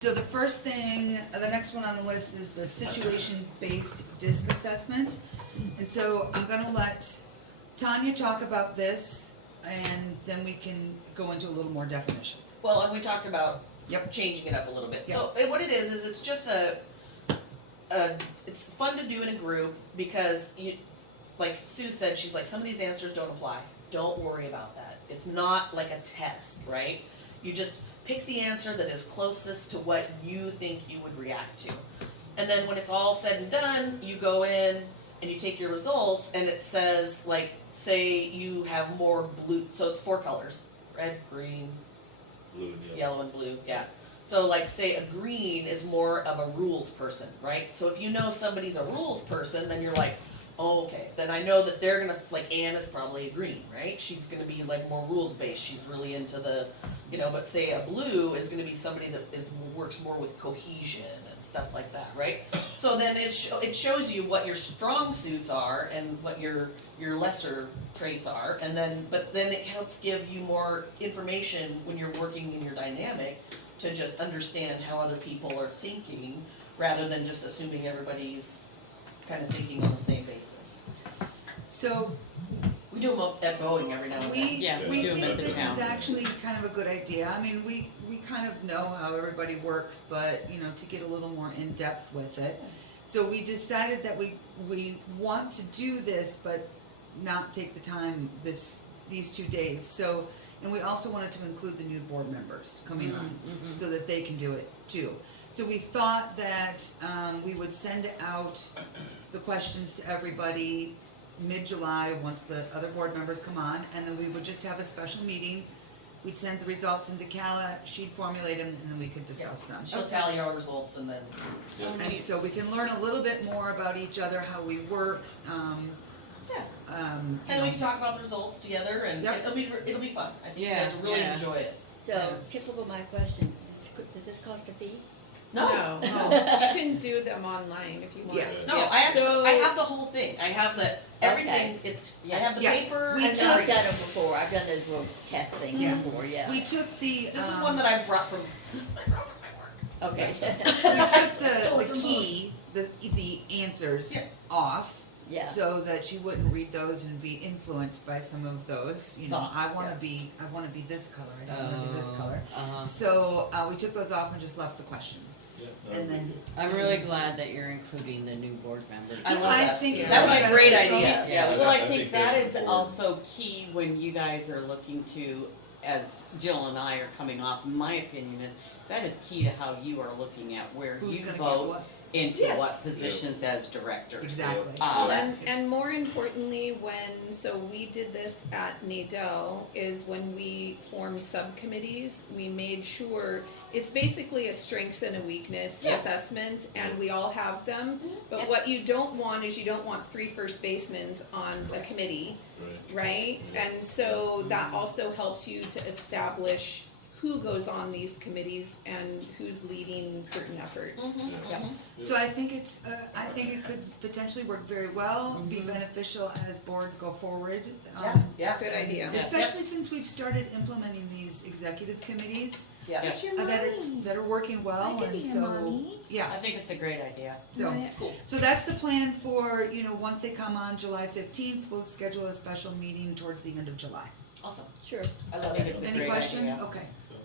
So the first thing, the next one on the list is the situation-based disc assessment. And so I'm gonna let Tanya talk about this, and then we can go into a little more definition. Well, and we talked about Yep. changing it up a little bit. Yep. So what it is it's just it's fun to do in a group because you, like Sue said, she's like, some of these answers don't apply. Don't worry about that. It's not like a test, right? You just pick the answer that is closest to what you think you would react to. And then when it's all said and done, you go in and you take your results and it says, like, say you have more blue, so it's 4 colors, red, green, Blue, yellow and blue, yeah. So like say a green is more of a rules person, right? So if you know somebody's a rules person, then you're like, oh, okay, then I know that they're gonna, like Anne is probably a green, right? She's gonna be like more rules based, she's really into the, but say a blue is gonna be somebody that works more with cohesion and stuff like that, right? So then it shows you what your strong suits are and what your lesser traits are, but then it helps give you more information when you're working in your dynamic to just understand how other people are thinking rather than just assuming everybody's kind of thinking on the same basis. So We do them at Boeing every now and then. we do 'em think at the this is town. actually kind of a good idea. I mean, we kind of know how everybody works, but, to get a little more in-depth with it. So we decided that we want to do this, but not take the time these 2 days. So, and we also wanted to include the new board members coming on, so that they can do it too. So we thought that we would send out the questions to everybody mid-July, once the other board members come on, and then we would just have a special meeting. We'd send the results into Cala, she'd formulate them, and then we could discuss them. She'll tally our results and then. And so we can learn a little bit more about each other, how we work, And we can talk about the results together and Yep. it'll be fun. I think you guys will really enjoy it. So, typical my question, does this cost a fee? No. You can do them online if you want. Yeah. No, Yeah. I actually, So- I have the whole thing. I have everything, I have the Yeah. paper. We and I've everything. done them before, I've done those little test things Yeah. before, yeah. We took the, This is one that I brought from my work. Okay. we took the key, the answers Yeah. off, Yeah. so that you wouldn't read those and be influenced by some of those. Thoughts, I want to yeah. be this color. I don't want to be this color. Uh-huh. So we took those off and just left the questions. And then I'm really glad that you're including the new board members. I love I that. think it That was was a great beneficial. idea. Yeah. Well, I I think think that that's is important. also key when you guys are looking to, as Jill and I are coming off, my opinion is, that is key to how you are looking at where Who's you gonna get vote what? into Yes. what positions as directors. Exactly. Well, and more importantly, so we did this at NADEL, is when we formed subcommittees, we made sure, it's basically a strengths and a weakness Yeah. assessment, and we all have them. But Yeah. what you don't want is you don't want 3 first basemen on a committee, right? And so that also helps you to establish who goes on these committees and who's leading certain efforts. Yep. So I think I think it could potentially work very well, be beneficial as boards go forward. Yeah. Good idea. Especially since we've started implementing these executive committees Yeah. Yes. that are working well, and so yeah. I think it's a great idea. So Cool. so that's the plan for once they come on July 15th, we'll schedule a special meeting towards the end of July. Awesome. Sure. I think it's a Any great questions? idea.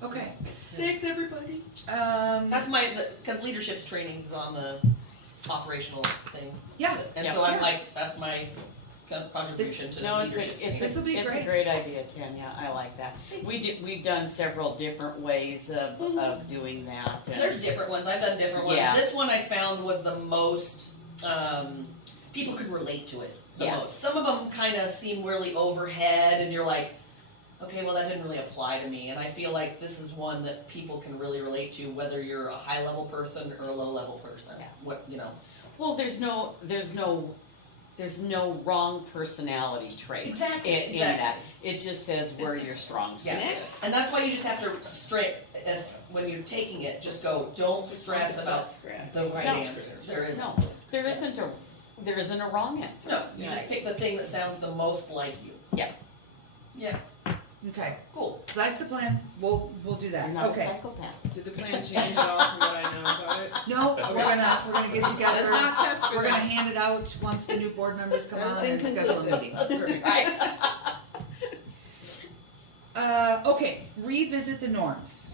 Okay. Thanks, everybody. That's because leadership's trainings is on the operational thing. Yeah. And Yeah. so I'm Yeah. like, that's my contribution to the No, it's leadership training. This'll be a great. great idea, Tanya, I like that. We've done several different ways of doing that. and- There's different ones. I've done different ones. Yeah. This one I found was the most, people could relate to it the Yeah. most. Some of them kind of seem really overhead and you're like, okay, well that didn't really apply to me. And I feel like this is one that people can really relate to, whether you're a high level person or a low level person. Yeah. Well, there's no wrong personality trait Exactly, in exactly. that. It just says where your strong suit is. And that's why you just have to when you're taking it, just go, don't stress about the right No. answer. There is No, there isn't a wrong answer. No, you just pick the thing that sounds the most like you. Yeah. Yeah. Okay, Cool. so that's the plan, we'll do that, You're not a okay. psychopath. Did the plan change at all from what I know about it? No, we're gonna get together. Let's not test for We're gonna that. hand it out once the new board members come That on was and schedule a inconclusive. meeting. Right. Okay, revisit the norms.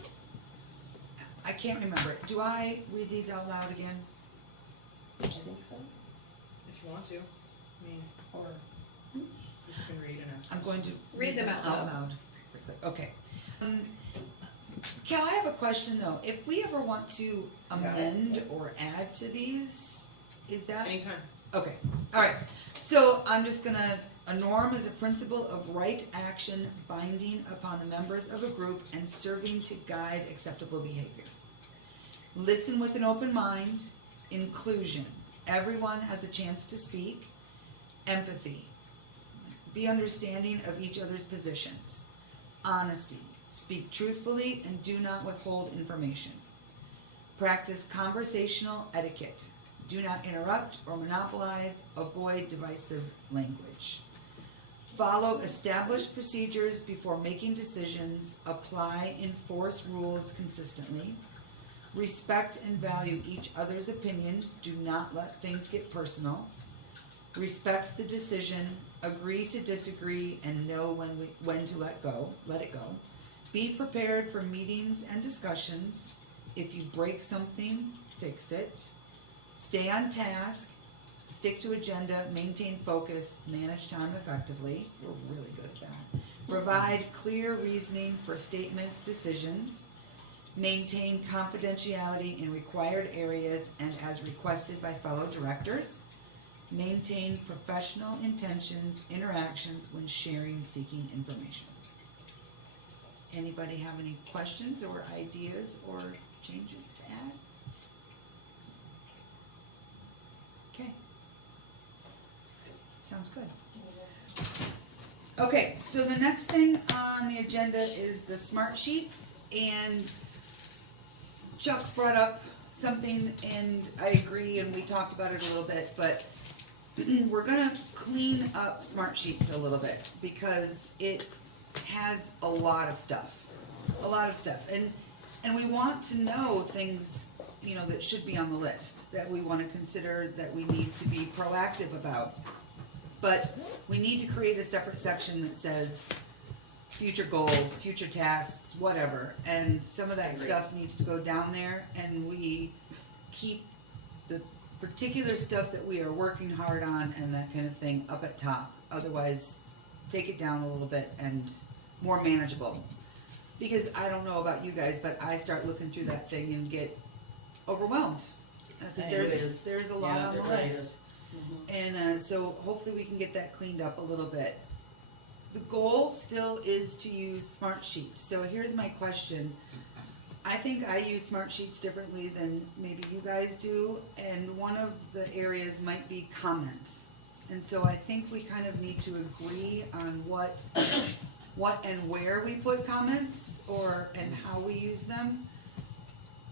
I can't remember, do I read these out loud again? I think so. If you want to, I mean, Or you can read and ask. I'm going to Read them out loud. quickly. Okay. Cal, I have a question though, if we ever want to amend or add to these, is that? Anytime. Okay, alright, so I'm just gonna, a norm is a principle of right action binding upon the members of a group and serving to guide acceptable behavior. Listen with an open mind, inclusion, everyone has a chance to speak, empathy, be understanding of each other's positions, honesty, speak truthfully and do not withhold information. Practice conversational etiquette. Do not interrupt or monopolize, avoid divisive language. Follow established procedures before making decisions, apply, enforce rules consistently. Respect and value each other's opinions, do not let things get personal. Respect the decision, agree to disagree, and know when to let it go. Be prepared for meetings and discussions. If you break something, fix it. Stay on task, stick to agenda, maintain focus, manage time effectively. We're really good at that. Provide clear reasoning for statements, decisions. Maintain confidentiality in required areas and as requested by fellow directors. Maintain professional intentions, interactions when sharing, seeking information. Anybody have any questions or ideas or changes to add? Okay. Sounds good. Okay, so the next thing on the agenda is the smart sheets, and Chuck brought up something, and I agree, and we talked about it a little bit, but we're gonna clean up smart sheets a little bit, because it has a lot of stuff, and we want to know things, you know, that should be on the list, that we wanna consider, that we need to be proactive about. But we need to create a separate section that says future goals, future tasks, whatever, and some of that stuff needs to go down there, and we keep the particular stuff that we are working hard on and that kind of thing up at top. Otherwise, take it down a little bit and more manageable. Because I don't know about you guys, but I start looking through that thing and get overwhelmed. Because there's a lot on the list. And so hopefully we can get that cleaned up a little bit. The goal still is to use smart sheets. So here's my question. I think I use smart sheets differently than maybe you guys do, and one of the areas might be comments. And so I think we kind of need to agree on what and where we put comments, and how we use them.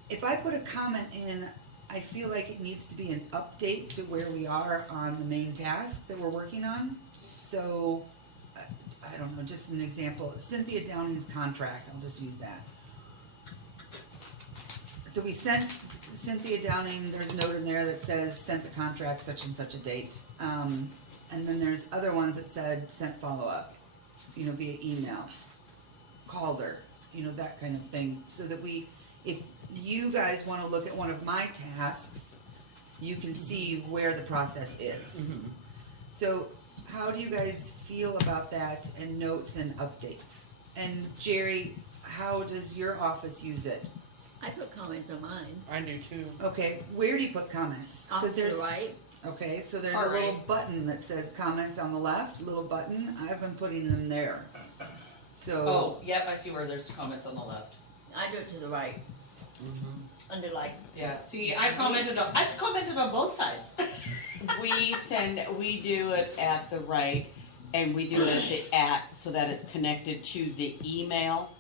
If I put a comment in, I feel like it needs to be an update to where we are on the main task that we're working on. So, I don't know, just an example, Cynthia Downing's contract, I'll just use that. So we sent Cynthia Downing, there's a note in there that says, sent the contract such and such a date. And then there's other ones that said, sent follow-up, you know, via email, called her, you know, that kind of thing. So that if you guys wanna look at one of my tasks, you can see where the process is. Mm-hmm. So how do you guys feel about that and notes and updates? And Jerry, how does your office use it? I put comments on mine, I do too. Okay, where do you put comments? off 'Cause to the there's- right. Okay, so there's Far a little right. button that says comments on the left, little button, I've been putting them there. So, Oh, yep, I see where there's comments on the left. I do it to the right, under like, Yeah, see, I've commented on both sides. We do it at the right, and we do it so that it's connected to the email.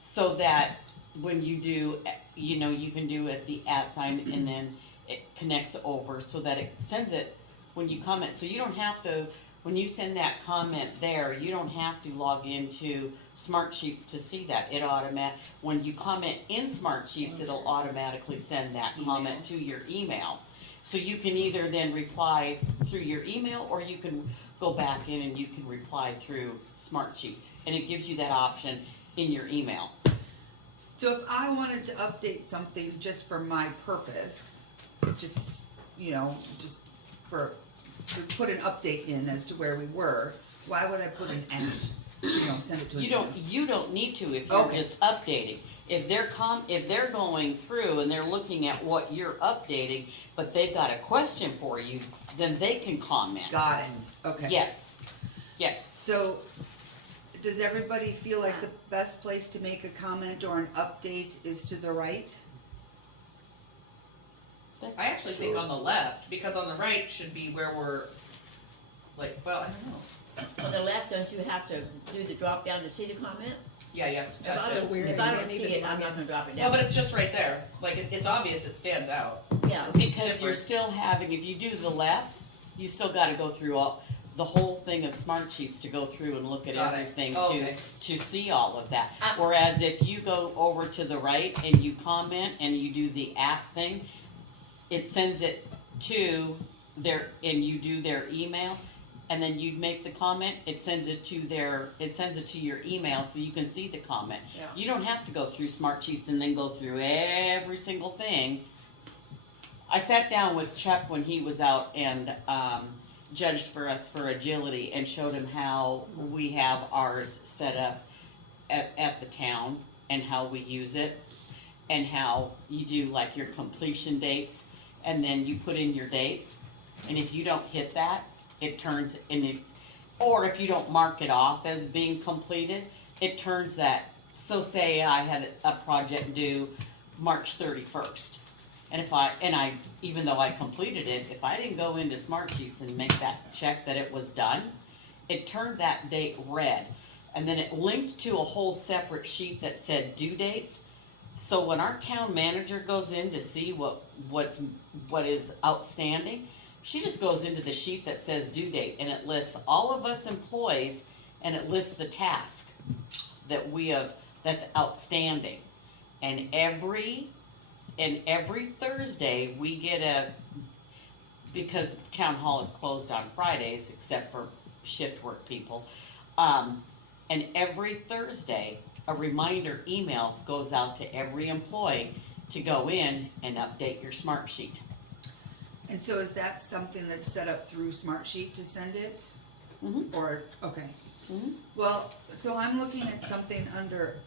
So that when you do, you know, you can do it the @ sign, and then it connects over so that it sends it when you comment. So you don't have to when you send that comment there, you don't have to log into Smartsheets to see that. When you comment in Smartsheets, it'll automatically send that comment to your email. So you can either then reply through your email, or you can go back in and you can reply through Smartsheets. And it gives you that option in your email. So if I wanted to update something just for my purpose, just, just to put an update in as to where we were, why would I put an at? Send it to an email? You don't need to if you're Okay. just updating. If they're going through and they're looking at what you're updating, but they've got a question for you, then they can comment. Got it, okay. Yes. So, does everybody feel like the best place to make a comment or an update is to the right? I actually think on the left, because on the right should be where we're, I don't know. On the left, don't you have to do the drop down to see the comment? Yeah, you have to If touch I it. don't, weird. if I You don't don't see even it, I'm not gonna drop it No, down. but it's just right there. It's obvious, it stands out. Yeah, Because different. you're still having, if you do the left, you still gotta go through the whole thing of Smartsheets to go through and look at Got it. everything Oh, okay. to see all of that. I- Whereas if you go over to the right and you comment and you do the at thing, it sends it to and you do their email, and then you make the comment, it sends it to your email so you can see the comment. Yeah. You don't have to go through Smartsheets and then go through every single thing. I sat down with Chuck when he was out and judged for us for agility and showed him how we have ours set up at the town and how we use it, and how you do like your completion dates, and then you put in your date, and if you don't hit that, it turns or if you don't mark it off as being completed, it turns that. So say I had a project due March 31st, and I even though I completed it, if I didn't go into Smartsheets and make that check that it was done, it turned that date red, and then it linked to a whole separate sheet that said due dates. So when our town manager goes in to see what is outstanding, she just goes into the sheet that says due date, and it lists all of us employees, and it lists the task that that's outstanding. And every Thursday we get because town hall is closed on Fridays except for shift work people, and every Thursday a reminder email goes out to every employee to go in and update your Smartsheet. And so is that something that's set up through Smartsheet to send it? Mhm. Or, okay. Mhm. Well, so I'm looking at something under,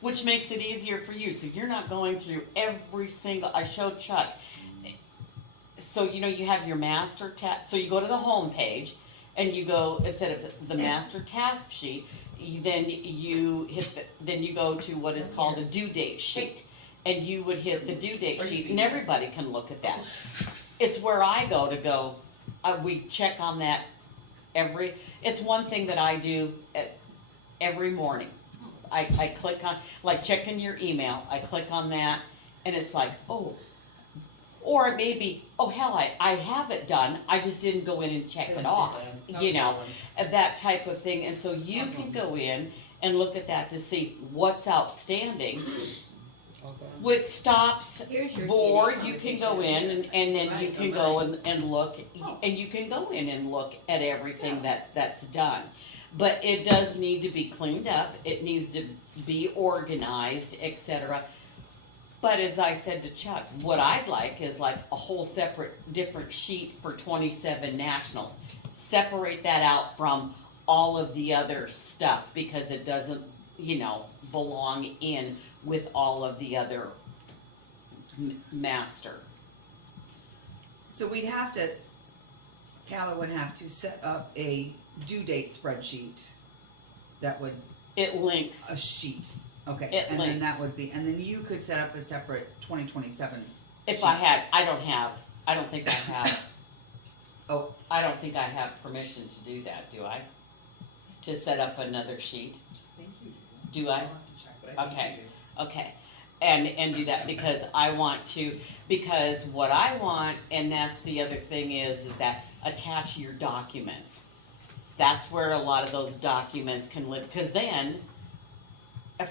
Which makes it easier for you, so you're not going through every single, I showed Chuck. So you have your master task, so you go to the home page, and you go, instead of the master task sheet, then you go to what is called a due date sheet. And you would hit the due date sheet, and everybody can look at that. It's where I go, we check on that it's one thing that I do every morning. I click on, like checking your email, I click on that, and it's like, oh, or it may be, oh hell, I have it done, I just didn't go in and check it off, that type of thing. And so you can go in and look at that to see what's outstanding. With stops, Here's your board, TV you can conversation. go in and then you Right, can right. go and look, and you can go in and look at everything that's done. But it does need to be cleaned up, it needs to be organized, etc. But as I said to Chuck, what I'd like is like a whole separate, different sheet for 27 nationals. Separate that out from all of the other stuff, because it doesn't, belong in with all of the other master. so we'd have to, Calla would have to set up a due date spreadsheet that would, It links. a sheet, okay. It And then links. that would be, and then you could set up a separate 2027. If I had, I don't think I have. Oh. I don't think I have permission to do that, do I? To set up another sheet? I think you Do I? I'll have to check, but I think Okay. you do. Okay, and do that because what I want, and that's the other thing is that attach your documents. that's where a lot of those documents can live, because then,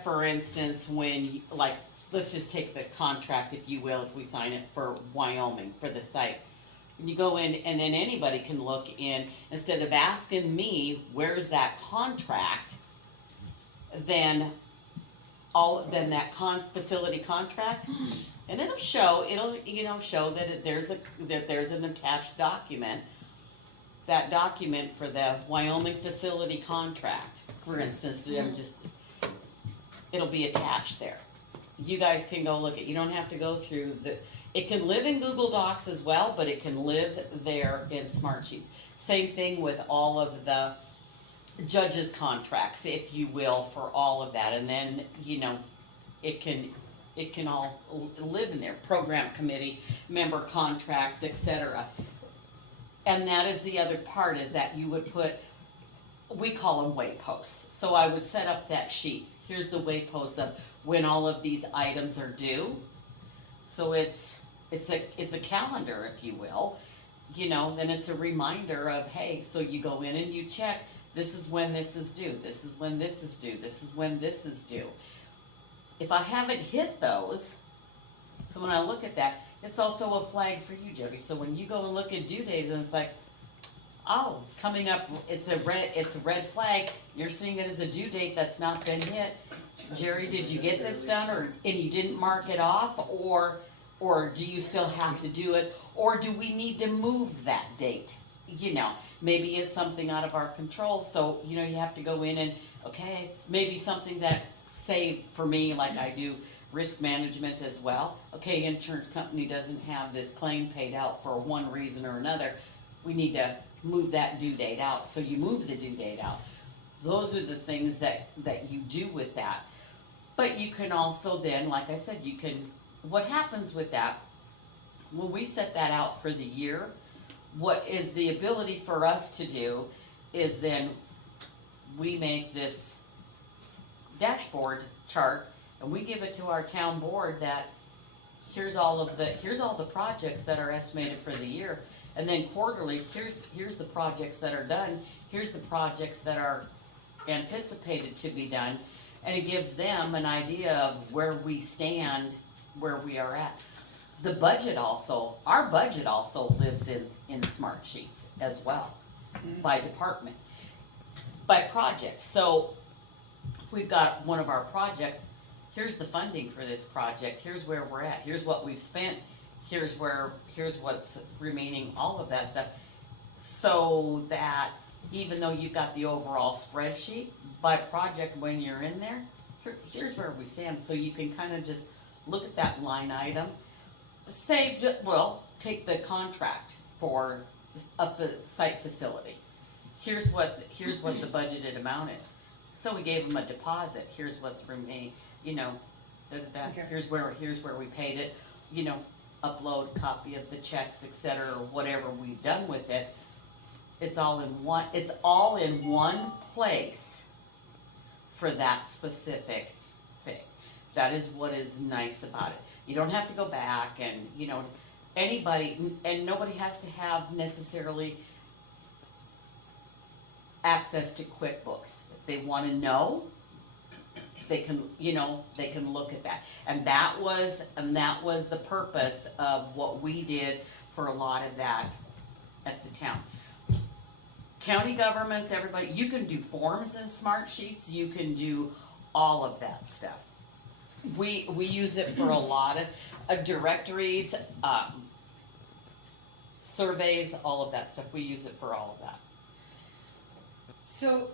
for instance, when, like, let's just take the contract, if you will, if we sign it for Wyoming, for the site. When you go in, and then anybody can look in, instead of asking me, where's that contract, then that facility contract, and it'll show, show that there's an attached document. That document for the Wyoming facility contract, for instance, it'll be attached there. You guys can go look at, you don't have to go through it can live in Google Docs as well, but it can live there in Smartsheets. Same thing with all of the judges' contracts, if you will, for all of that, and then, it can all live in there, program committee, member contracts, etc. And that is the other part, is that you would put, we call them wayposts. So I would set up that sheet. Here's the wayposts of when all of these items are due. So it's a calendar, if you will. Then it's a reminder of, hey, so you go in and you check, this is when this is due, this is when this is due, this is when this is due. If I haven't hit those, so when I look at that, it's also a flag for you, Jody. So when you go and look at due dates, and it's like, oh, it's coming up, it's a red flag, you're seeing it as a due date that's not been hit. Jerry, did you get this done, and you didn't mark it off, or do you still have to do it, or do we need to move that date? Maybe it's something out of our control, so, you have to go in and, okay, maybe something that, say, for me, like I do risk management as well. Okay, insurance company doesn't have this claim paid out for one reason or another. We need to move that due date out, so you move the due date out. Those are the things that you do with that. But you can also then, like I said, what happens with that, when we set that out for the year, what is the ability for us to do is then we make this dashboard chart and we give it to our town board that here's all the projects that are estimated for the year, and then quarterly here's the projects that are done, here's the projects that are anticipated to be done, and it gives them an idea of where we stand, where we are at. Our budget also lives in Smartsheets as well, by department, by project. So if we've got one of our projects, here's the funding for this project, here's where we're at, here's what we've spent, here's what's remaining, all of that stuff. So that even though you've got the overall spreadsheet, by project when you're in there, here's where we stand. So you can kind of just look at that line item. Take the contract for a site facility. Here's what the budgeted amount is. So we gave them a deposit. Here's what's remaining. Okay. Here's where we paid it. Upload copy of the checks, etc., or whatever we've done with it. It's all in one. It's all in one place for that specific thing. That is what is nice about it. You don't have to go back and anybody, and nobody has to have necessarily access to QuickBooks. If they want to know, they can look at that. And that was the purpose of what we did for a lot of that at the town. County governments, everybody, you can do forms in Smartsheets, you can do all of that stuff. We use it for a lot of directories, surveys, all of that stuff. We use it for all of that. So,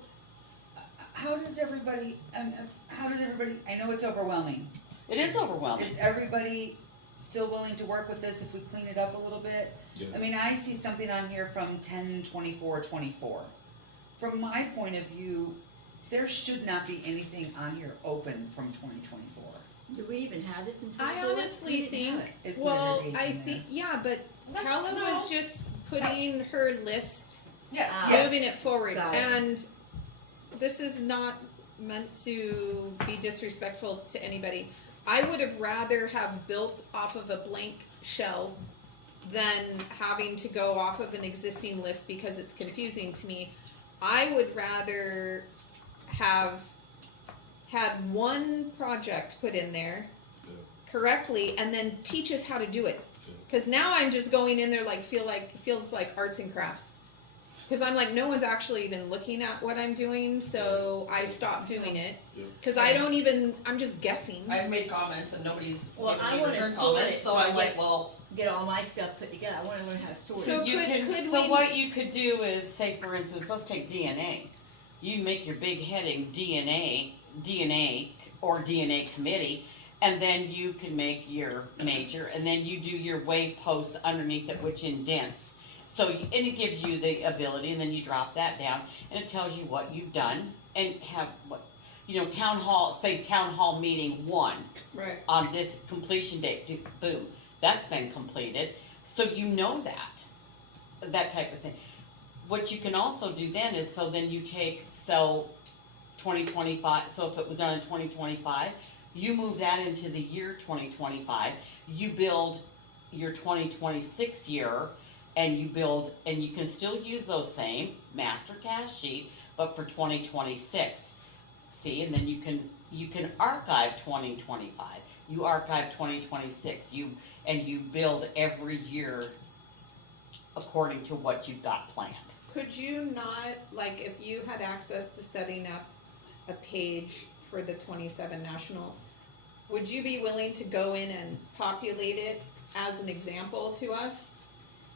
how does everybody, I know it's overwhelming. It is overwhelming. Is everybody still willing to work with this if we clean it up a little bit? Yeah. I mean, I see something on here from 10/24/24. From my point of view, there should not be anything on here open from 2024. Do we even have this in I 24? honestly We didn't think, have it. It put well, a date I in think, there. yeah, but Carla was just putting her list, Ah, Yes. moving it forward. Got it. And this is not meant to be disrespectful to anybody. I would have rather have built off of a blank shell than having to go off of an existing list because it's confusing to me. I would rather have had one project put in there correctly and then teach us how to do it. Cause now I'm just going in there feels like arts and crafts. Cause I'm like, no one's actually even looking at what I'm doing, so I stopped doing it. Cause I'm just guessing. I've made comments and nobody's Well, given I me wanna return sort comments, it so so I I'm like, get- well, Get all my stuff put together, I wanna learn how to sort So it. could we- what you could do is, say for instance, let's take DNA. You make your big heading DNA or DNA committee, and then you can make your major, and then you do your way posts underneath it, which indents. So, and it gives you the ability, and then you drop that down, and it tells you what you've done, and have what, town hall meeting 1 Right. on this completion date, boom, that's been completed, so you know that type of thing. What you can also do then is, so then you take, 2025, so if it was done in 2025, you move that into the year 2025, you build your 2026 year, and you can still use those same master task sheet, but for 2026. See, and then you can archive 2025, you archive 2026, you build every year according to what you've got planned. Could you not, like, if you had access to setting up a page for the 27 National, would you be willing to go in and populate it as an example to us?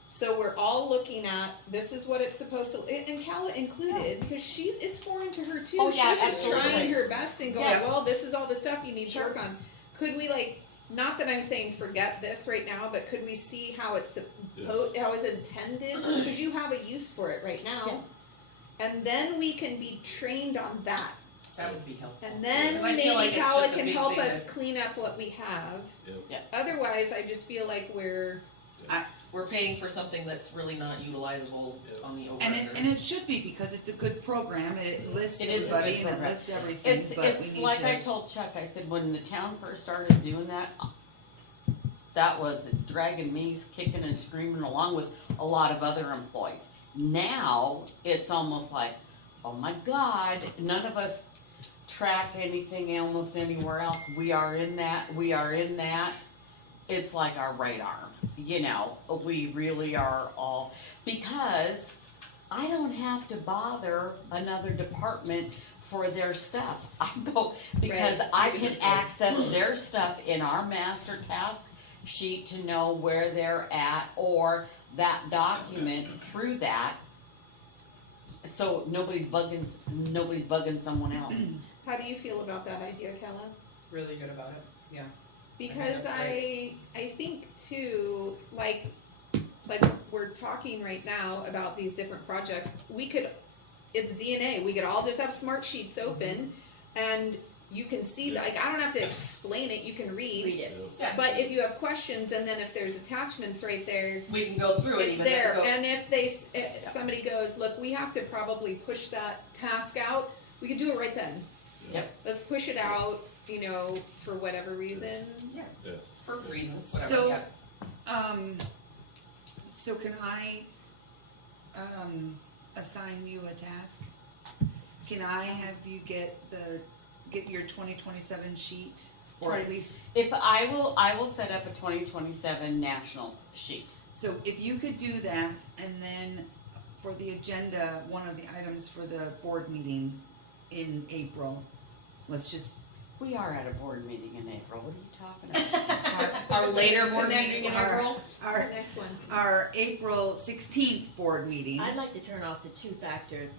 So we're all looking at, this is what it's supposed to, and Calla included, because it's foreign to her too. Oh, yeah, She's just absolutely. trying her best and going, Yeah. well, this is all the stuff you need to work on. Could we, like, not that I'm saying forget this right now, but could we see how it's how it's intended? Because you have a use for it right now. And then we can be trained on that. that would be helpful. And then Because I feel maybe like it's Calla just a can big help thing us that clean up what we have. Yep. Otherwise, I just feel like we're, We're paying for something that's really not utilizable on the And override. it should be, because it's a good program, it lists It is a good everybody and it program. lists everything, but we It's need like I to. told Chuck, I said, when the town first started doing that was dragging me kicking and screaming along with a lot of other employees. Now, it's almost like, oh my God, none of us track anything almost anywhere else. We are in that. It's like our right arm, we really are all, because I don't have to bother another department for their stuff. I go, because Right. I You can can just go. access their stuff in our master task sheet to know where they're at, or that document through that. So nobody's bugging someone else. how do you feel about that idea, Calla? Really good about it, yeah. Because that's I think too, like we're talking right now about these different projects, it's DNA, we could all just have Smartsheets open, and you can see, like, I don't have to explain it, you can Read it. Yeah. But if you have questions, and then if there's attachments right there, We can go through it it's even. there. Go- And if somebody goes, look, we have to probably push that task out, we could do it right then. Yep. Let's push it out, for whatever reason. Yeah, Yes. for reasons, whatever, So- yeah. So can I, assign you a task? Can I have you get your 2027 sheet, or at Right. least, If I will set up a 2027 nationals sheet. so if you could do that, and then for the agenda, one of the items for the board meeting in April, let's just, We are at a board meeting in April, what are you talking about? Our later board The next meeting in one. April, our, Next one. our April 16th board meeting. I'd like to turn off the two-factor,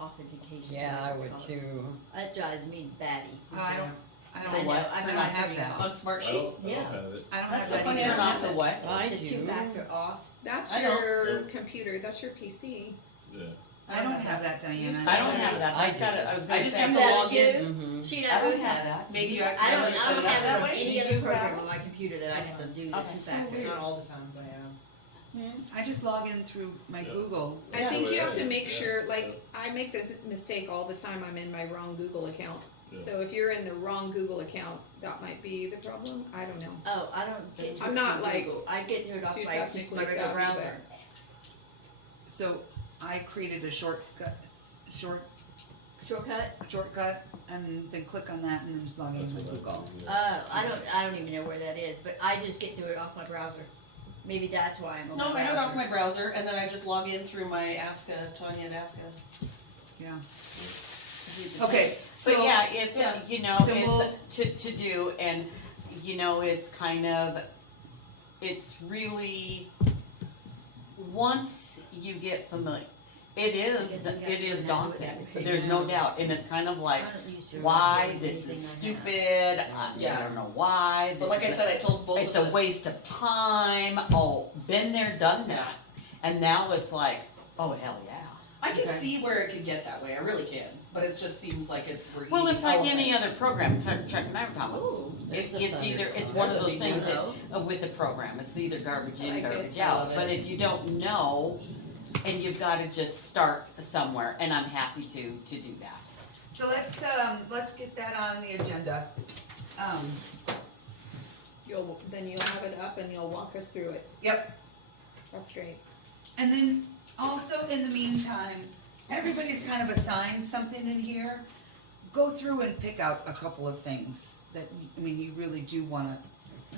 authentication. Yeah, I whatever would it's called. too. That drives me batty. I don't I know, know, I I'm don't not have turning it that. off. on Smartsheet. I Yeah. don't have it. I don't That's have so that funny, either. Turn off the what? I The do. two-factor off. That's I don't. your Yeah. computer, that's your PC. Yeah. I don't have that, Diana. I don't have that, I I got it, I was I gonna just say. have to That log too? in. Mm-hmm. She I don't doesn't have have. that. Maybe you I don't accidentally set it up have that it on way. any Do other you program have- on my computer that I have to do the Okay. two-factor. Not all the time, but yeah. I just log in through my Yeah. Google. I Yeah. think you have to Yeah. make Yeah. sure, like, I make the mistake all the time, I'm in my wrong Google account. Yeah. So if you're in the wrong Google account, that might be the problem, I don't know. Oh, I don't get to I'm it not, from like, Google. I get to it off too my, just my technically regular savvy, browser. So I created a shortcut, and then click on that and then just log in with Google. I don't even know where that is, but I just get to it off my browser. Maybe that's why I'm on No, my I do it off browser. my browser, and then I just log in through my ASCA, Tanya at ASCA. Yeah. Okay, so. So yeah, it's, you know, Then we'll- it's to do, and, you know, it's kind of, it's really, once you get familiar, it is daunting, there's no doubt, and it's kind of like, I don't use to why, record this anything is I have. stupid, I Yeah. don't know why. But like I said, I told both It's of a them. waste of time, oh, been there, done that, and now it's like, oh, hell yeah. I can Okay. see where it could get that way, I really can, but it just seems like we're Well, eating it's like elephant. any other program, Chuck and I were talking about. Ooh, there's a It's either, it's thunderstorm. one of There's a those big things that, hello. with the program, it's either garbage I in, like it. garbage I out, love it. but if you don't know, and you've gotta just start somewhere, and I'm happy to do that. So let's get that on the agenda. Then you'll have it up and you'll walk us through it. Yep, That's great. and then also in the meantime, everybody's kind of assigned something in here. Go through and pick out a couple of things that, I mean, you really do wanna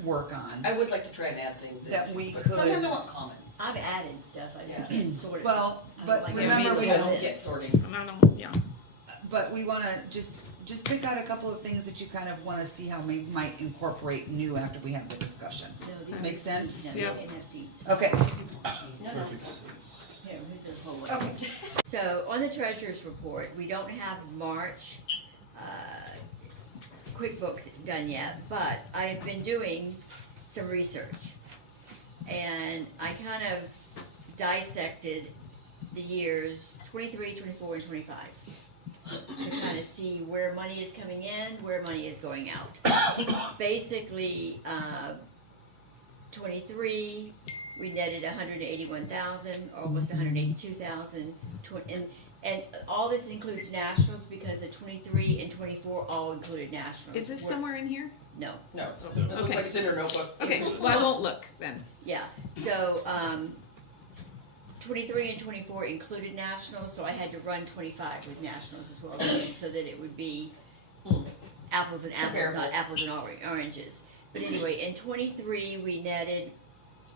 work on. I would like to try and add things in, That we but could- sometimes I want comments. I've added stuff, I just Yeah. can't sort it. Well, I don't but like remember everything we I on don't this. get sorting. Yeah. But we wanna just pick out a couple of things that you kind of wanna see how we might incorporate new after we have the discussion. No, these Make are- sense? No, Yep. they can't have seats. Okay, No, no. Here, here's the whole way. okay. So, on the treasurer's report, we don't have March, QuickBooks done yet, but I've been doing some research. And I kind of dissected the years 23, 24, and 25 to kind of see where money is coming in, where money is going out. Basically, 23, we netted 181,000, almost 182,000, and all this includes nationals because the 23 and 24 all included nationals. Is this somewhere in here? No, No, it looks Okay. like it's in her notebook. Okay, well, I won't look then. yeah, so, 23 and 24 included nationals, so I had to run 25 with nationals as well, so that it would be apples and apples, Comparable. not apples and oranges. But anyway, in 23, we netted,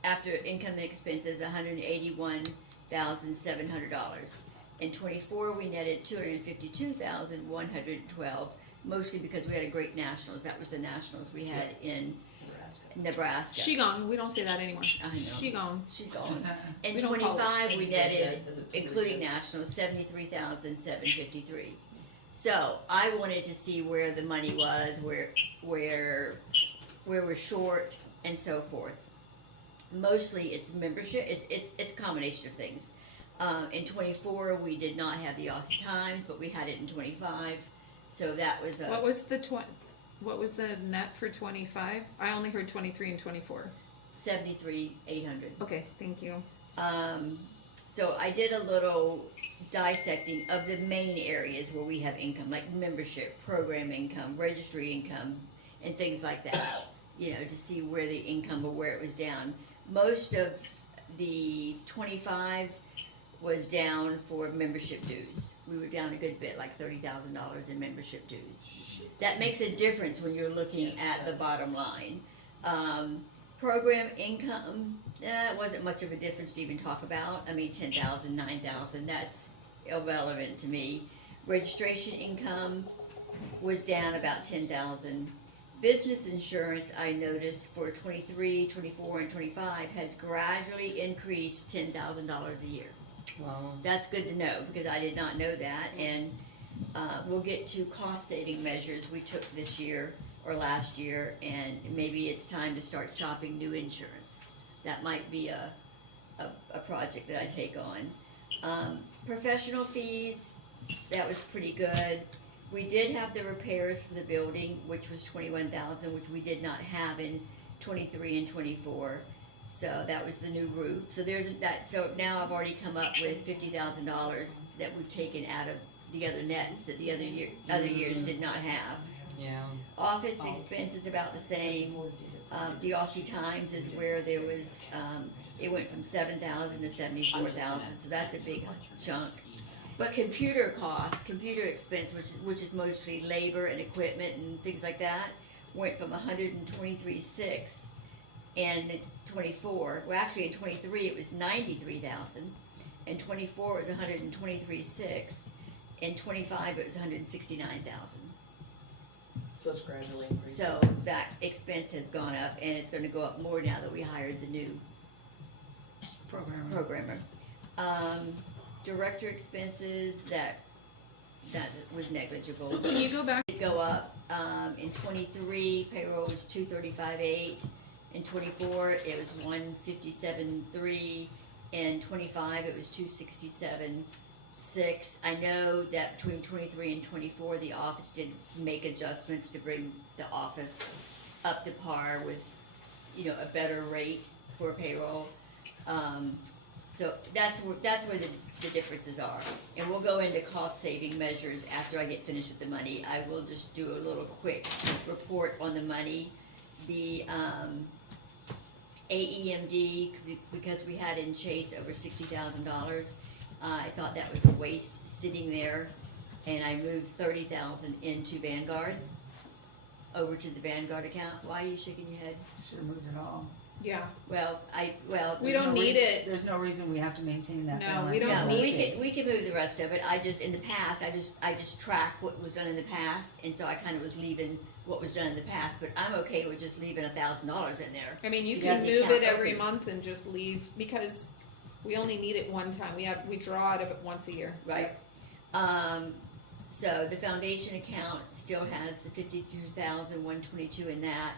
after income and expenses, $181,700. In 24, we netted $252,112, mostly because we had a great nationals. That was the nationals we had in Nebraska. She gone, we don't say that anymore. I know. She gone. She's gone. In We don't call it 25, we netted, Is it including nationals, 73,753. So I wanted to see where the money was, where we're short, and so forth. Mostly it's membership. It's a combination of things. In 24, we did not have the ASCA Times, but we had it in 25. So that was a What was the net for 25? I only heard 23 and 24. 73,800. Okay, thank you. So I did a little dissecting of the main areas where we have income, like membership, program income, registry income, and things like that, to see where the income or where it was down. Most of the 25 was down for membership dues. We were down a good bit, like $30,000 in membership dues. That makes a difference when you're looking at the bottom line. Program income, it wasn't much of a difference to even talk about. I mean, 10,000, 9,000, that's irrelevant to me. Registration income was down about 10,000. Business insurance, I noticed, for 23, 24, and 25 has gradually increased $10,000 a year. Wow. That's good to know, because I did not know that, and we'll get to cost-saving measures we took this year or last year, and maybe it's time to start shopping new insurance. That might be a project that I take on. Professional fees, that was pretty good. We did have the repairs for the building, which was 21,000, which we did not have in 23 and 24. So that was the new roof. So so now I've already come up with $50,000 that we've taken out of the other nets that the other years did not have. Yeah. Office expense is about the same. The Aussie Times is where there was, it went from 7,000 to 74,000, so that's a big chunk. But computer costs, computer expense, which is mostly labor and equipment and things like that, went from 123,600 in 24. Well, actually in 23 it was 93,000. In 24 it was 123,600. In 25 it was 169,000. So it's gradually increasing. So that expense has gone up, and it's gonna go up more now that we hired the new programmer. Director expenses, that was negligible. Can you go back? Did go up, in 23 payroll was 235,800, in 24 it was 157,300, in 25 it was 267,600. I know that between 23 and 24 the office did make adjustments to bring the office up to par with, a better rate for payroll. So that's where the differences are. And we'll go into cost saving measures after I get finished with the money. I will just do a little quick report on the money. The AEMD, because we had in Chase over $60,000, I thought that was a waste sitting there, and I moved 30,000 into Vanguard, over to the Vanguard account. Why are you shaking your head? Should've moved it all. Yeah. We don't need it. There's no reason we have to maintain that No, balance. we don't No, need we can move the rest of it. In the past, I just track what was done in the past, and so I kind of was leaving what was done in the past, but I'm okay with just leaving $1,000 in there. I mean, you Yeah, can the move it account every open. month and just leave, because we only need it one time. We draw out of it once a year. Right. So the foundation account still has the $52,122 in that.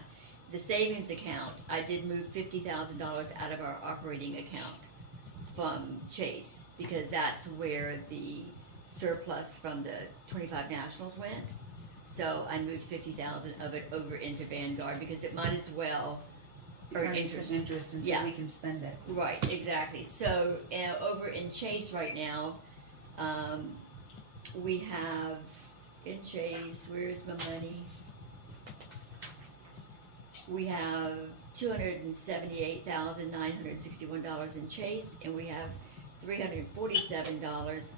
The savings account, I did move $50,000 out of our operating account from Chase, because that's where the surplus from the 25 nationals went. So I moved 50,000 of it over into Vanguard, because it might as well earn Earning interest. some interest until Yeah. we can spend it. Right, exactly. So, over in Chase right now, we have, in Chase, where's my money? We have $278,961 in Chase, and we have $347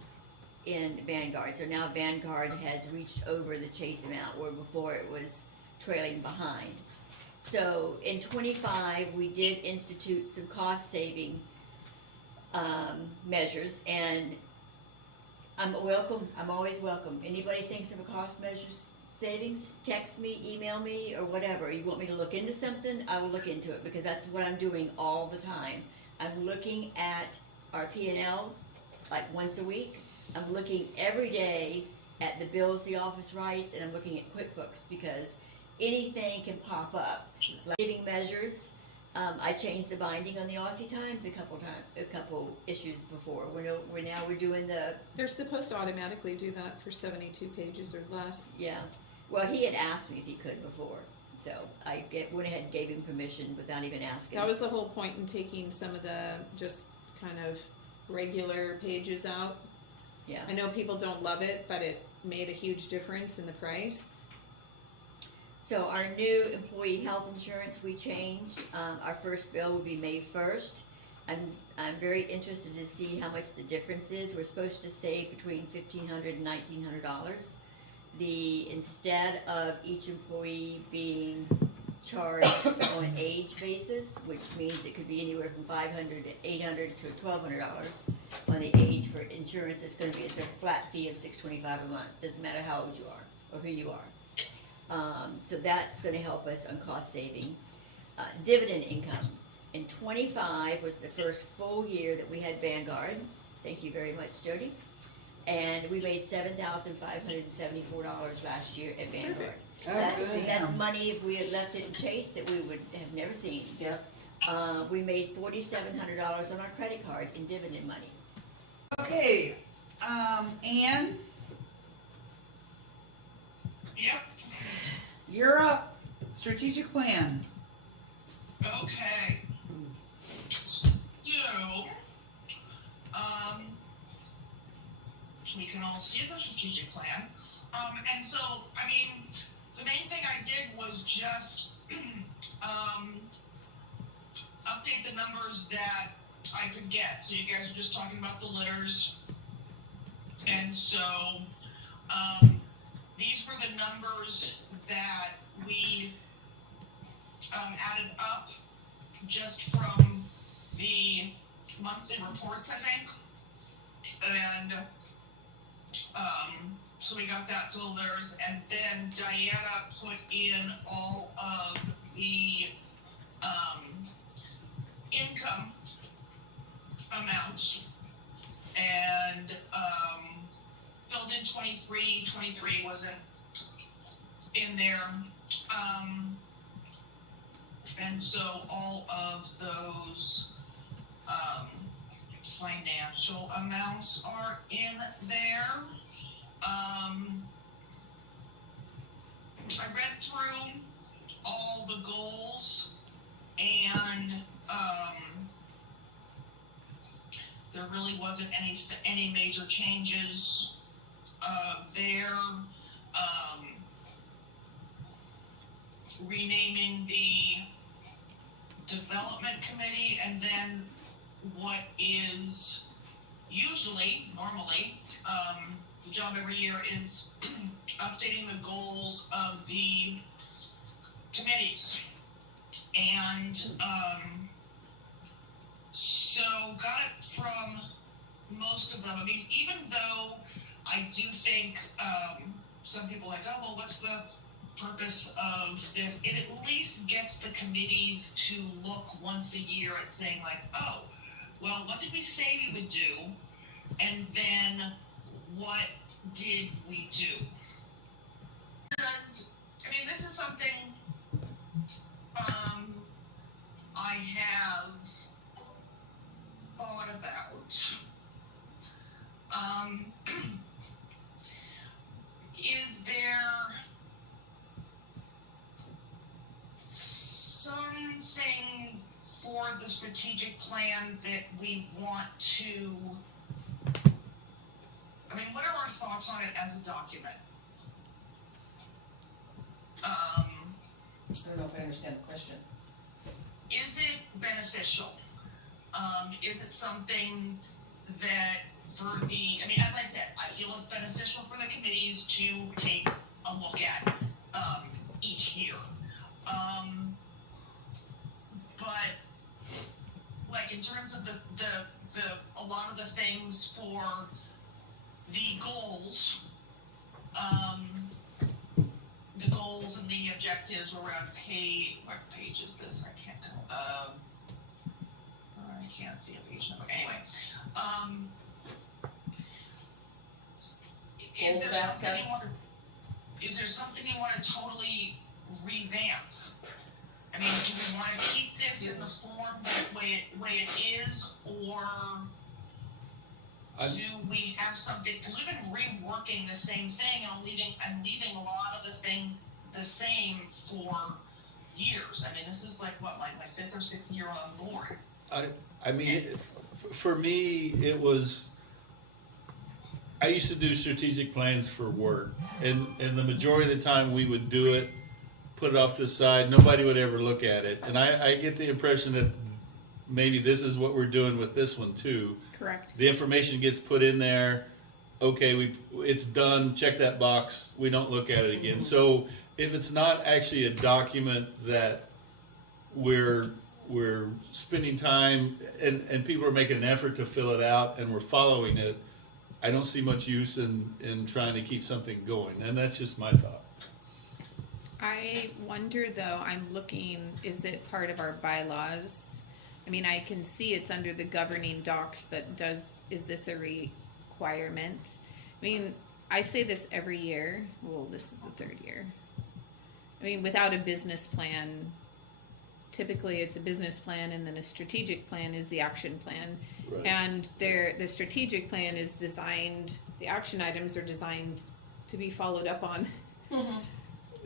in Vanguard. So now Vanguard has reached over the Chase amount, where before it was trailing behind. So in 25, we did institute some cost saving measures, and I'm always welcome. Anybody thinks of a cost measures savings, text me, email me, or whatever. You want me to look into something, I will look into it, because that's what I'm doing all the time. I'm looking at our P&L like once a week. I'm looking every day at the bills the office writes, and I'm looking at QuickBooks, because anything can pop up. Like saving measures, I changed the binding on the Aussie Times a couple issues before. We're doing the, They're supposed to automatically do that for 72 pages or less. yeah. Well, he had asked me if he could before, so I went ahead and gave him permission without even asking. That was the whole point in taking some of the just kind of regular pages out. Yeah. I know people don't love it, but it made a huge difference in the price. So our new employee health insurance, we changed. Our first bill will be May 1st. I'm very interested to see how much the difference is. We're supposed to save between $1,500 and $1,900. Instead of each employee being charged on an age basis, which means it could be anywhere from $500 to $800 to $1,200 on the age for insurance, it's a flat fee of $625 a month. Doesn't matter how old you are or who you are. So that's gonna help us on cost saving. Dividend income. In 25 was the first full year that we had Vanguard. Thank you very much, Jody. And we made $7,574 last year at Vanguard. That's money if we had left it in Chase that we would have never seen. Yeah. We made $4,700 on our credit card in dividend money. Okay, Ann, Yep, you're up. Strategic plan. okay. So, we can all see the strategic plan. And so, I mean, the main thing I did was just update the numbers that I could get. So you guys were just talking about the litters. And so, these were the numbers that we, added up just from the monthly reports, I think. And, so we got that folders, and then Diana put in all of the, income amounts, and, filled in 23 wasn't in there. And so all of those, financial amounts are in there. I read through all the goals, and there really wasn't any major changes there. Renaming the development committee, and then what is normally, the job every year is updating the goals of the committees. And so got it from most of them. I mean, even though I do think some people are like, oh, well, what's the purpose of this? It at least gets the committees to look once a year at saying like, oh, well, what did we say we would do? And then what did we do? Because, I mean, this is something I have thought about. Is there something for the strategic plan that we want to, I mean, what are our thoughts on it as a document? I don't know if I understand the question. Is it beneficial? Is it something that for the, I mean, as I said, I feel it's beneficial for the committees to take a look at, each year. But, like, in terms of a lot of the things for the goals, and the objectives around what page is this? I can't tell. I can't see a page number. Anyway, Goals of ASCA? Is there something you want to totally revamp? I mean, do we want to keep this in the form the way it is, or do we have something? Because we've been reworking the same thing and leaving a lot of the things the same for years. I mean, this is like what, my 5th or 6th year on board. I mean, for me, it was, I used to do strategic plans for work, and the majority of the time we would do it, put it off to the side, nobody would ever look at it. And I get the impression that maybe this is what we're doing with this one too. Correct. The information gets put in there, okay, it's done, check that box, we don't look at it again. So if it's not actually a document that we're spending time and people are making an effort to fill it out and we're following it, I don't see much use in trying to keep something going. And that's just my thought. I wonder though, I'm looking, is it part of our bylaws? I mean, I can see it's under the governing docs, but is this a requirement? I mean, I say this every year. Well, this is the 3rd year. I mean, without a business plan, typically it's a business plan and then a strategic plan is the action plan. Right. And the strategic plan is designed, the action items are designed to be followed up on. Mm-hmm.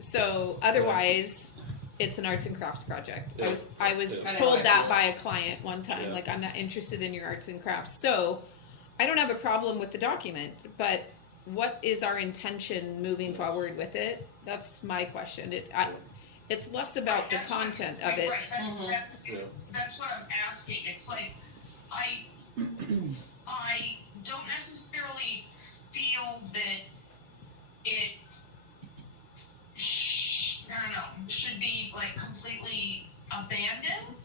So otherwise, it's an arts and crafts project. Yeah. I was Yeah. told that by a client one time, Yeah. like, I'm not interested in your arts and crafts. So I don't have a problem with the document, but what is our intention moving forward with it? That's my question. it's less about the That's what- content of it. Right, Mhm. Yeah. that's what I'm asking, it's like, I don't necessarily feel that it I don't know, should be like completely abandoned,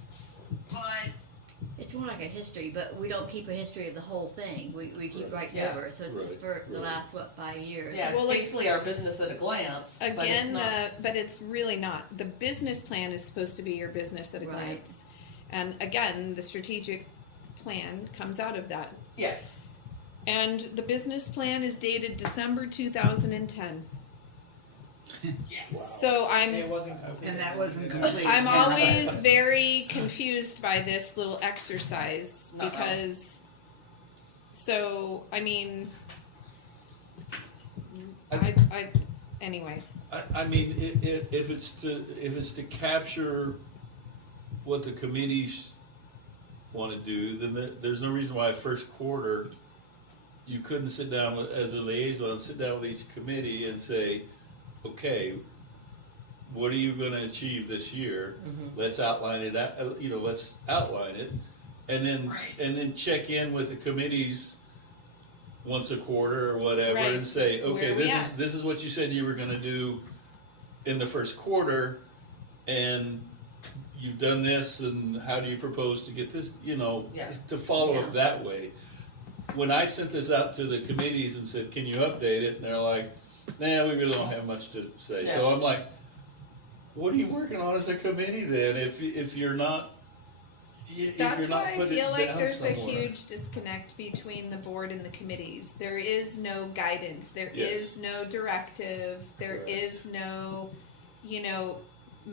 but It's more like a history, but we don't keep a history of the whole thing. We keep writing Yeah. over. So it's Right. for the Right. last, 5 years? Yeah, it's Well, it's- basically our business at a glance, but it's Again, not. but it's really not. The business plan is supposed to be your business at a Right. glance. And again, the strategic plan comes out of that. Yes. And the business plan is dated December 2010. yeah. So It wasn't complete. And that wasn't complete. I'm always very confused by this little exercise Not because, so, I mean, anyway. I mean, if it's to capture what the committees wanna do, then there's no reason why first quarter, you couldn't sit down with, as a liaison, sit down with each committee and say, okay, what are you gonna achieve this year? Let's outline it, let's outline it, and Right. then check in with the committees once a quarter or whatever, Right. and say, okay, Where we this is, at? this is what you said you were gonna do in the first quarter, and you've done this, and how do you propose to get this, Yeah. to follow Yeah. up that way. When I sent this out to the committees and said, can you update it, and they're like, nah, we really don't have much to say, so Yeah. I'm like, what are you working on as a committee then, if you're not, if That's you're why not I putting it feel like down there's a somewhere? huge disconnect between the board and the committees. There is no guidance, there Yes. is no directive, there Correct. is no,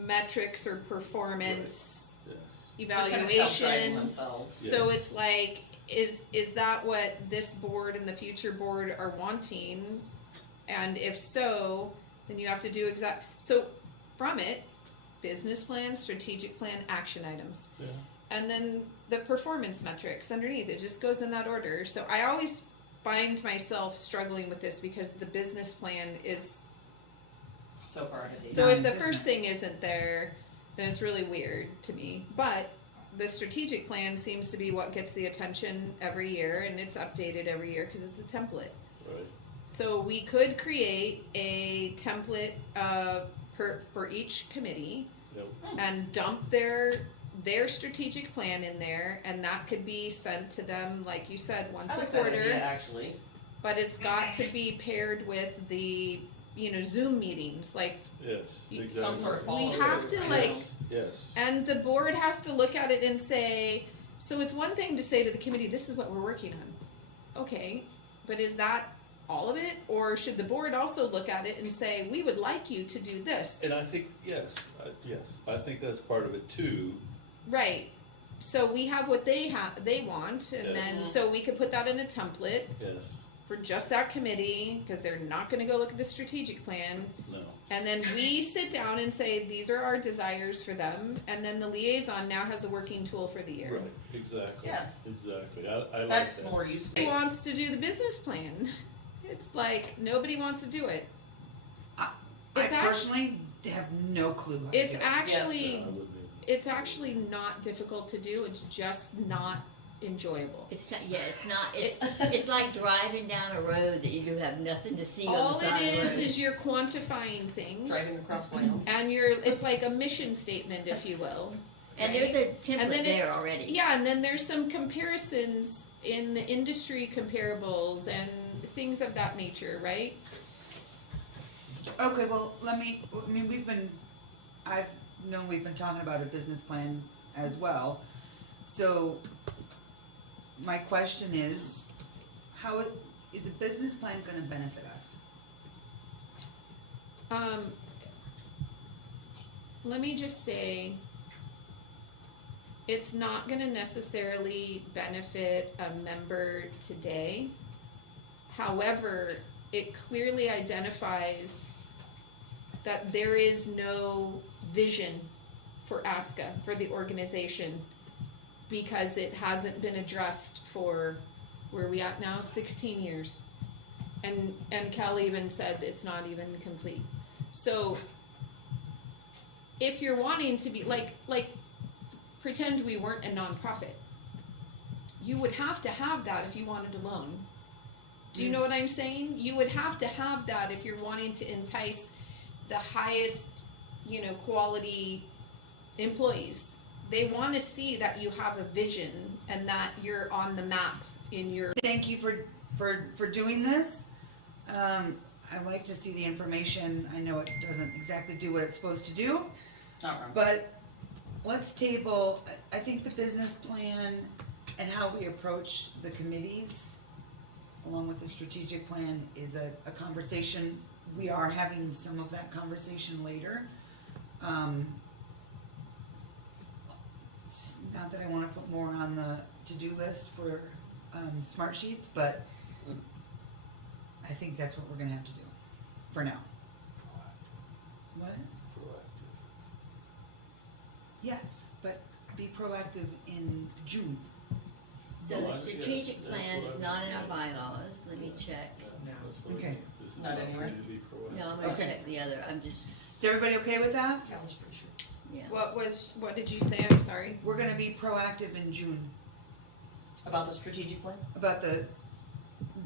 metrics or performance Yes. They're kinda self-driving evaluation. themselves. So Yes. it's like, is that what this board and the future board are wanting? And if so, then you have to do so from it, business plan, strategic plan, action items. Yeah. And then the performance metrics underneath, it just goes in that order. So I always find myself struggling with this because the business plan is, So far ahead. so if the Non-existent. first thing isn't there, then it's really weird to me. But the strategic plan seems to be what gets the attention every year, and it's updated every year because it's a template. Right. So we could create a template for each committee Yep. and dump their strategic plan in there, and that could be sent to them, like you said, once I a like that quarter. idea, actually. But it's got to be paired with the Zoom meetings, like, Yes, You- exactly. Some sort of we follow. have to like, Yes. and the board has to look at it and say, so it's one thing to say to the committee, this is what we're working on. Okay, but is that all of it? Or should the board also look at it and say, we would like you to do this? And I think, yes, I think that's part of it too. Right. So we have what they want, and Yes. then, so we could put that in a template Yes, for just that committee, because they're not gonna go look at the strategic plan. no, And then we sit down and say, these are our desires for them, and then the liaison now has a working tool for the year. right, exactly. Yeah. Exactly, I like That's that. more Who useful. wants to do the business plan? It's like, nobody wants to do it. I It's act- personally have no clue how to It's do it. actually, Yeah, I would be. it's actually not difficult to do, it's just not enjoyable. It's not. It's like driving down a road that you have nothing to see on All the it side of the road. is you're quantifying things, Driving across Wales. and it's like a mission statement, if you will. And there's a And template then there already. Yeah, and then there's some comparisons in the industry comparables and things of that nature, right? Okay, well, I've known we've been talking about a business plan as well. So, my question is, is a business plan gonna benefit us? Let me just say, it's not gonna necessarily benefit a member today. However, it clearly identifies that there is no vision for ASCA, for the organization, because it hasn't been addressed for, where are we at now, 16 years. And Cal even said it's not even complete. So, if you're wanting to be, like, pretend we weren't a nonprofit. You would have to have that if you wanted a loan. Do you know what I'm saying? You would have to have that if you're wanting to entice the highest, quality employees. They want to see that you have a vision and that you're on the map in your. Thank you for doing this. I'd like to see the information. I know it doesn't exactly do what it's supposed to do, Not wrong. but let's table, I think the business plan and how we approach the committees, along with the strategic plan, is a conversation. We are having some of that conversation later. Not that I wanna put more on the to-do list for, Smartsheets, but I think that's what we're gonna have to do, for now. What? Yes, but be proactive in June. So the strategic plan is not in our bylaws, let me check. Okay. Not anywhere? No, I'm gonna Okay. check the other, I'm just, Is everybody okay with that? yeah. What did you say? I'm sorry. We're gonna be proactive in June About the strategic plan? about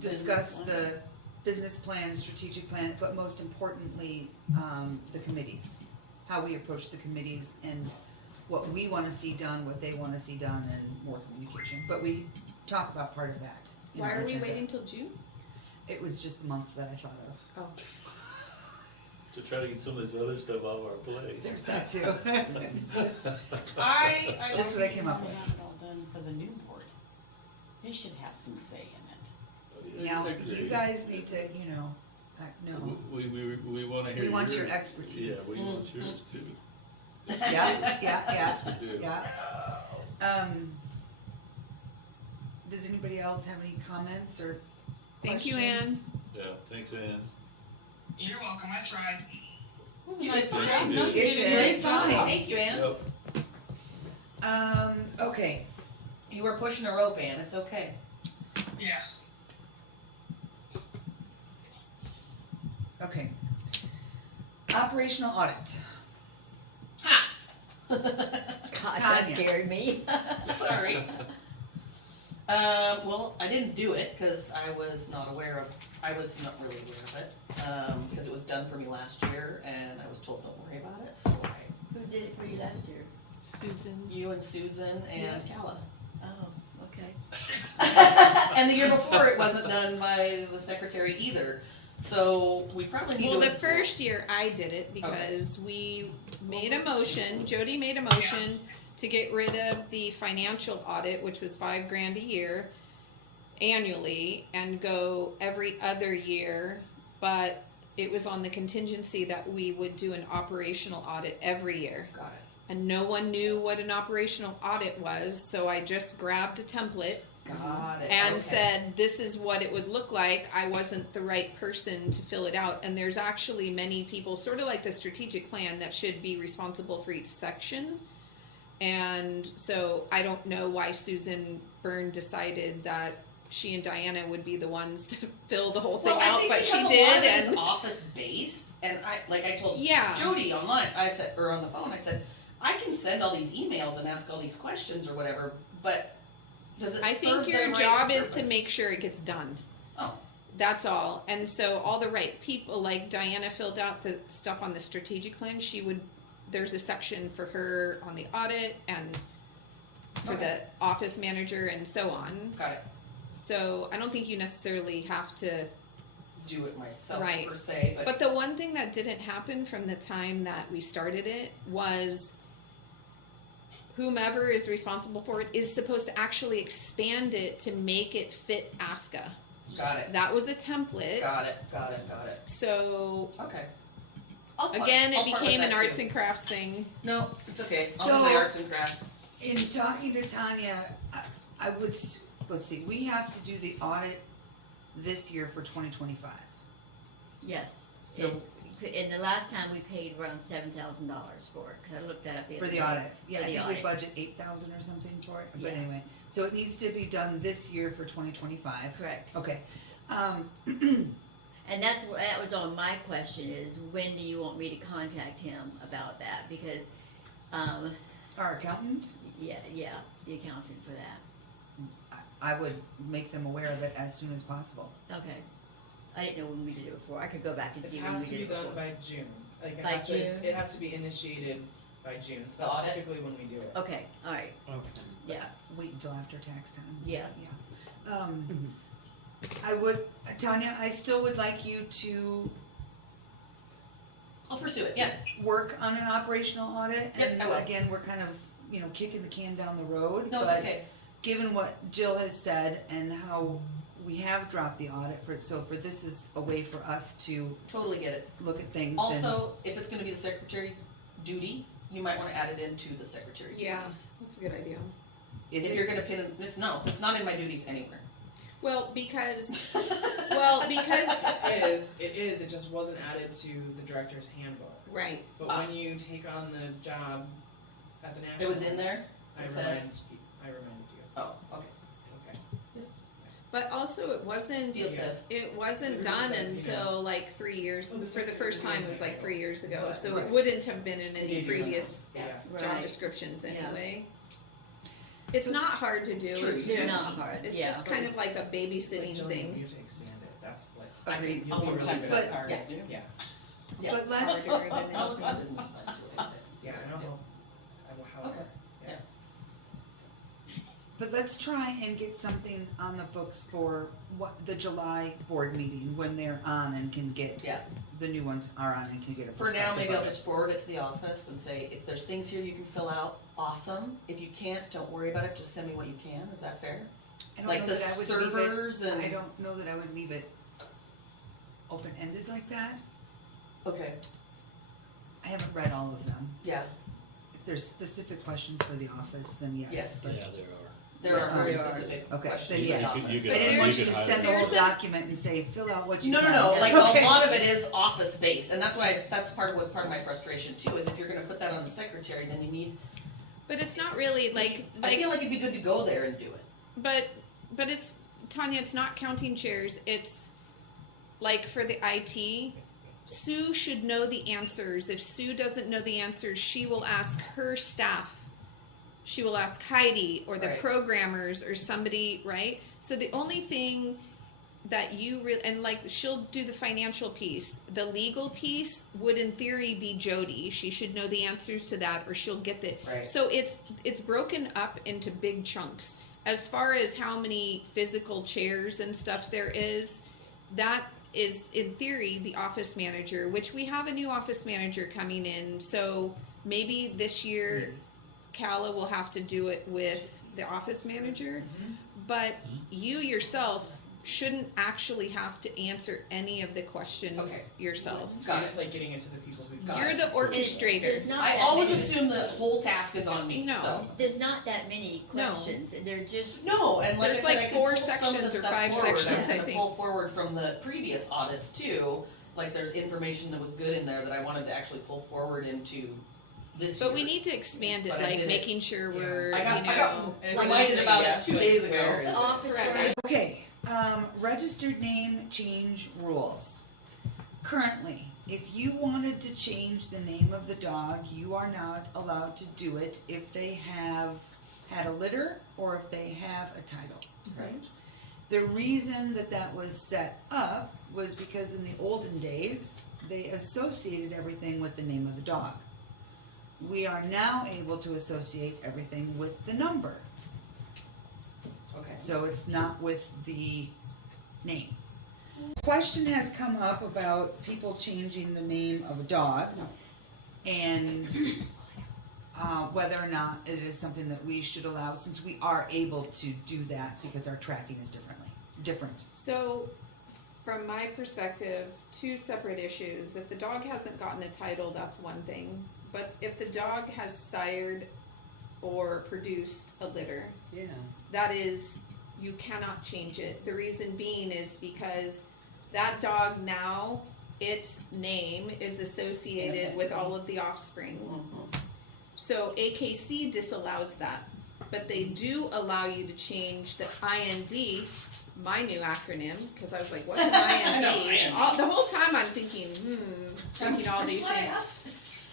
discuss Business plan. the business plan, strategic plan, but most importantly, the committees. How we approach the committees and what we wanna see done, what they wanna see done, and more communication. But we talk about part of that. in Why our are we agenda. waiting till June? It was just the month that I thought of. Oh. To try to get some of this other stuff off our plates. There's that too. I Just what I came up wanna with. have it all done for the new board. They should have some say in it. Now, you guys need to, no. We wanna hear We want your yours. expertise. Yeah, we want yours too. Yeah, Yes, we do. yeah. Does anybody else have any comments or Thank you, questions? Ann. Yeah, thanks, Ann. You're welcome, I tried. Was a You nice did job. fine. No, You you did did very great. fine. Thank you, Ann. Yep. Okay, You were pushing a rope, Ann, it's okay. Yeah. okay. Operational audit. Ha! Gosh, that Tanya. scared me. Sorry. Well, I didn't do it because I was not really aware of it, because it was done for me last year and I was told don't worry about it, so Who did it for you last year? Susan. you and Susan and Calla. Oh, okay. And the year before, it wasn't done by the secretary either, so we probably need to. Well, the install- first year I did it because we made a motion, Jody made a motion to get rid of the financial audit, which was $5,000 a year annually, and go every other year, but it was on the contingency that we would do an operational audit every year. Got it. And no one knew what an operational audit was, so I just grabbed a template Got it. and okay. said, this is what it would look like. I wasn't the right person to fill it out. And there's actually many people, sort of like the strategic plan, that should be responsible for each section. And so I don't know why Susan Byrne decided that she and Diana would be the ones to fill the whole thing Well, I out, think but she because did. A lot of it is And office based, and I told Yeah. Jody online. I said, or on the phone, I said, I can send all these emails and ask all these questions or whatever, but does it I serve think the your right job is to purpose? make sure it gets done. Oh, That's all. And so all the right people, like Diana filled out the stuff on the strategic plan. There's a section for her on the audit and for Okay. the office manager and so on. got it. So I don't think you necessarily have to. Do it myself Right. per se, but, But the one thing that didn't happen from the time that we started it was whomever is responsible for it is supposed to actually expand it to make it fit ASCA. got it. That was a template. Got it. So Okay. again, I'll it part became with an that arts too. and crafts thing. No, it's okay. I'll So- do my arts and crafts. In talking to Tanya, I would, let's see, we have to do the audit this year for 2025. Yes. So- And the last time we paid around $7,000 for it, 'cause I looked that up the For other the day. audit, yeah, For I the think we audit. budget 8,000 or something for it, but Yeah. anyway. So it needs to be done this year for 2025. Correct. Okay, And that was on my question is, when do you want me to contact him about that? Because, Our accountant, yeah, the accountant for that. I would make them aware of it as soon as possible. Okay. I didn't know when we did it before. I could go back and It see when has we to did be it done before. by June. Like it By has June? to, it has to be initiated by June, so The that's audit? typically when we do it. Okay, all right, Okay. yeah. Wait until after tax time. Yeah. Yeah. I would, Tanya, I still would like you to I'll pursue it, yeah. work on an operational audit. Yep, And I will. again, we're kind of, kicking the can down the road. No, it's but okay. Given what Jill has said and how we have dropped the audit for this is a way for us to Totally get it. look at things. and- Also, if it's gonna be the secretary duty, you might wanna add it into the secretary duties. Yeah, that's a good idea. Is If it- you're gonna pin, it's not in my duties anywhere. Well, because It is, it just wasn't added to the director's handbook. right. But when you take on the job at the It Nationals. was in there? I It reminded says? you, Oh, okay. it's okay. But also, it wasn't. Steel Yeah. sieve. It wasn't It done says, you know. until like 3 years. Oh, the For the secretary first time, it was didn't like know. 3 years ago. But- So Right. it wouldn't have been in It any did previous Yeah. job Right. descriptions Yeah. anyway. It's So- not hard to do. True. It's It's just not hard, It's yeah. just kind of like a It's like, babysitting Jill, thing. you have to expand it, that's what, I Agreed. can, You'll be really sometimes good. that's But- hard yeah. to do. yeah, Yeah. But let's- Harder than I'll look anything. at business plan doing things. yeah, I know how, Okay. yeah. But let's try and get something on the books for the July board meeting when they're on and can get, Yeah. the new ones are on and can get a For now, perspective maybe I'll of it. just forward it to the office and say, if there's things here you can fill out, awesome. If you can't, don't worry about it, just send me what you can, is that fair? I don't like know the that I would leave it- servers and- I don't know that I would leave it open-ended like that. Okay, I haven't read all of them. yeah, If there's specific questions for the office, then yes. Yes. but- Yeah, there are. there are very There are. specific Okay, questions then for the yes. office. You I could- didn't want you to highlight send the it. whole There's a- document and say, fill out what you No, can. no, no, like a Okay. lot of it is office based, and that's why, that's part of my frustration too, is if you're gonna put that on the secretary, then you need, But it's not really like I feel like it'd be good to go there and do it. but it's Tanya, it's not counting chairs. It's like for the IT, Sue should know the answers. If Sue doesn't know the answers, she will ask her staff. She will ask Heidi or the Right. programmers or somebody, right? So the only thing that you really, and like she'll do the financial piece. The legal piece would in theory be Jody. She should know the answers to that or she'll get the, Right. so it's broken up into big chunks. As far as how many physical chairs and stuff there is, that is in theory the office manager, which we have a new office manager coming in. So maybe this year Calla will have to do it with the office manager. But you yourself shouldn't actually have to answer any of the questions Okay. yourself. You're Got just it. like getting it to the people who. Got You're it. the orchestrator. There's not I that always many- assume the whole task is on me, No. so. There's not that many No. questions, and they're just, No, and like I There's said, like I can 4 pull some of the sections or stuff 5 forward. sections, I'm I gonna think. pull forward from the previous audits too. Like there's information that was good in there that I wanted to actually pull forward into this But we year's. need to expand it, But I like didn't. making sure Yeah. we're, I got And it's reminded like about it yes, 2 like, days where ago. is the it? office. Correct. Okay, registered name change rules. Currently, if you wanted to change the name of the dog, you are not allowed to do it if they have had a litter or if they have a title. Right. The reason that that was set up was because in the olden days, they associated everything with the name of the dog. We are now able to associate everything with the number. Okay. So it's not with the name. Question has come up about people changing the name of a dog and whether or not it is something that we should allow, since we are able to do that because our tracking is different. So, from my perspective, 2 separate issues. If the dog hasn't gotten a title, that's one thing. But if the dog has sired or produced a litter, Yeah. that is, you cannot change it. The reason being is because that dog now, its name is associated with all of the offspring. Mhm. So AKC disallows that, but they do allow you to change the IND my new acronym, cause I was like, what's an IND? The whole time I'm thinking all these things.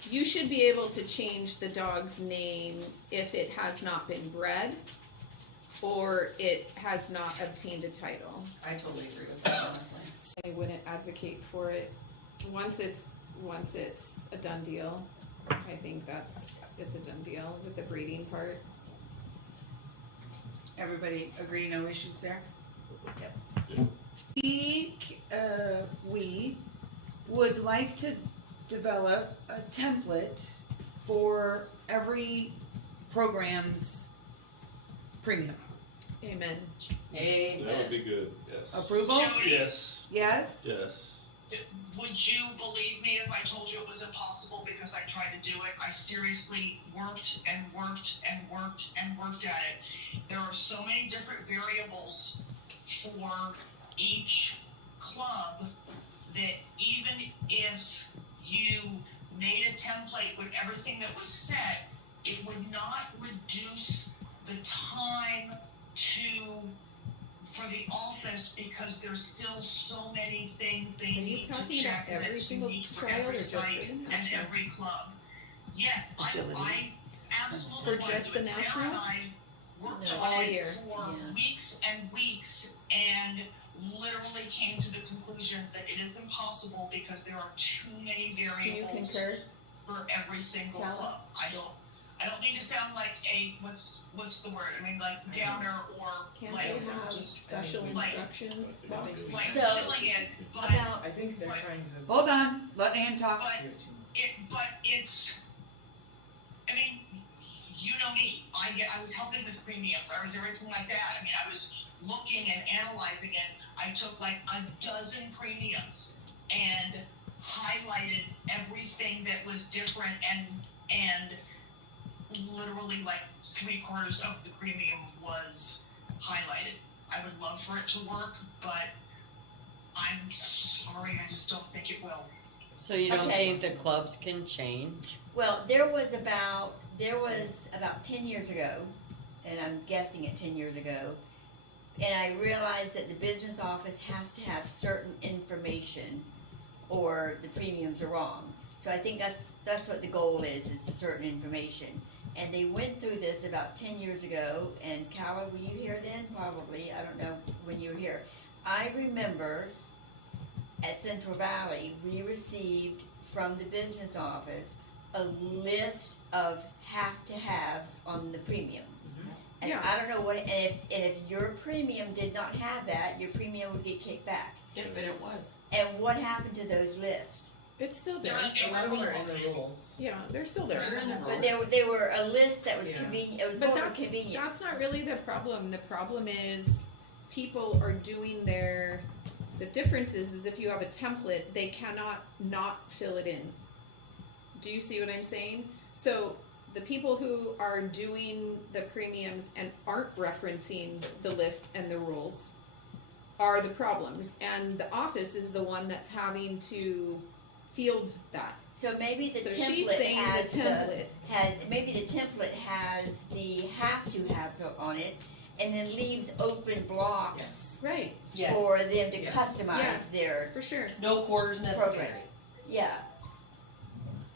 You should be able to change the dog's name if it has not been bred or it has not obtained a title. I totally agree with that, honestly. I wouldn't advocate for it. Once it's a done deal, I think it's a done deal with the breeding part. Everybody agree, no issues there? Yep. We would like to develop a template for every program's premium. Amen. That would be good, yes. Approval? Jody, Yes, Yes? yes. would you believe me if I told you it was impossible because I tried to do it? I seriously worked and worked and worked and worked at it. There are so many different variables for each club that even if you made a template with everything that was set, it would not reduce the time for the office because there's still so many things they Are you need to talking check about every that's single unique for trial or every just site for the and national? every club. Yes, Agility. I absolutely For want just to do the it. Sarah national? and I worked No. on All it year. for Yeah. weeks and weeks and literally came to the conclusion that it is impossible because there are too many Do you variables concur? for every single Calla? club. I don't mean to sound like a what's the word? I mean like downer or Can't like they have special like- instructions box? like So, killing it, but About, I think they're trying to Hold on, let Ann talk. but do it too much. it's I mean, you know me. I was helping with premiums. I was everything like that. I mean, I was looking and analyzing it. I took like a dozen premiums and highlighted everything that was different and literally like 3/4 of the premium was highlighted. I would love for it to work, but I'm sorry, I just don't think it will. So you don't Okay. think the clubs can change? well, there was about 10 years ago, and I'm guessing at 10 years ago, and I realized that the business office has to have certain information or the premiums are wrong. So I think that's what the goal is the certain information. And they went through this about 10 years ago, and Calla, were you here then? Probably, I don't know when you were here. I remember at Central Valley, we received from the business office a list of have-to-haves on the premiums. And Yeah. I don't know what, and if your premium did not have that, your premium would get kicked back. Yep, but it was. And what happened to those lists? It's still there. A lot of them are in the rules. Yeah, they're still there. But they were a list that was Yeah. convenient, it was But more that's convenient. that's not really the problem. The problem is people are doing the difference is if you have a template, they cannot not fill it in. Do you see what I'm saying? So the people who are doing the premiums and aren't referencing the list and the rules are the problems, and the office is the one that's having to field that. So maybe the So she's template saying has the template. maybe the template has the have-to-haves on it, and then leaves open blocks Yes. Right, Yes. for them to Yes. customize Yeah. their, for sure. No quarters necessary. Program. yeah.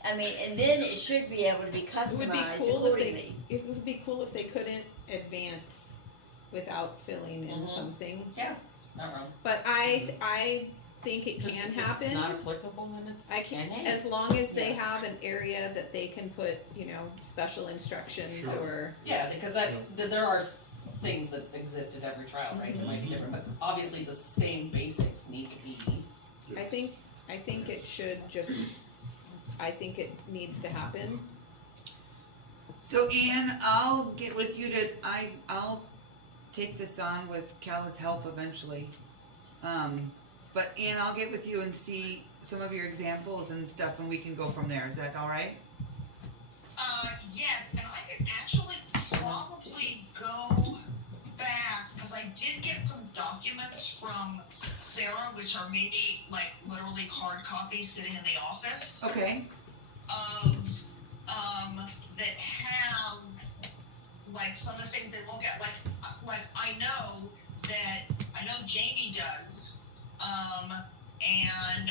I mean, and then it should be able to be It would be customized cool if accordingly. it would be cool if they couldn't advance without filling in Mhm. something. Yeah, not wrong. But I think it can If it's happen. not applicable, then it's I can, NA. as long as they Yeah. have an area that they can put, special instructions Sure. or, Yeah, because there are things that exist at every trial, right? It might be different, but obviously the same basics need to be. I think it should just, I think it needs to happen. So Ann, I'll get with you I'll take this on with Calla's help eventually. But Ann, I'll get with you and see some of your examples and stuff and we can go from there. Is that all right? Yes, and I could actually probably go back, because I did get some documents from Sarah, which are maybe like literally hard copies sitting in the office, Okay. of, that have, like, some of the things they look at, like I know And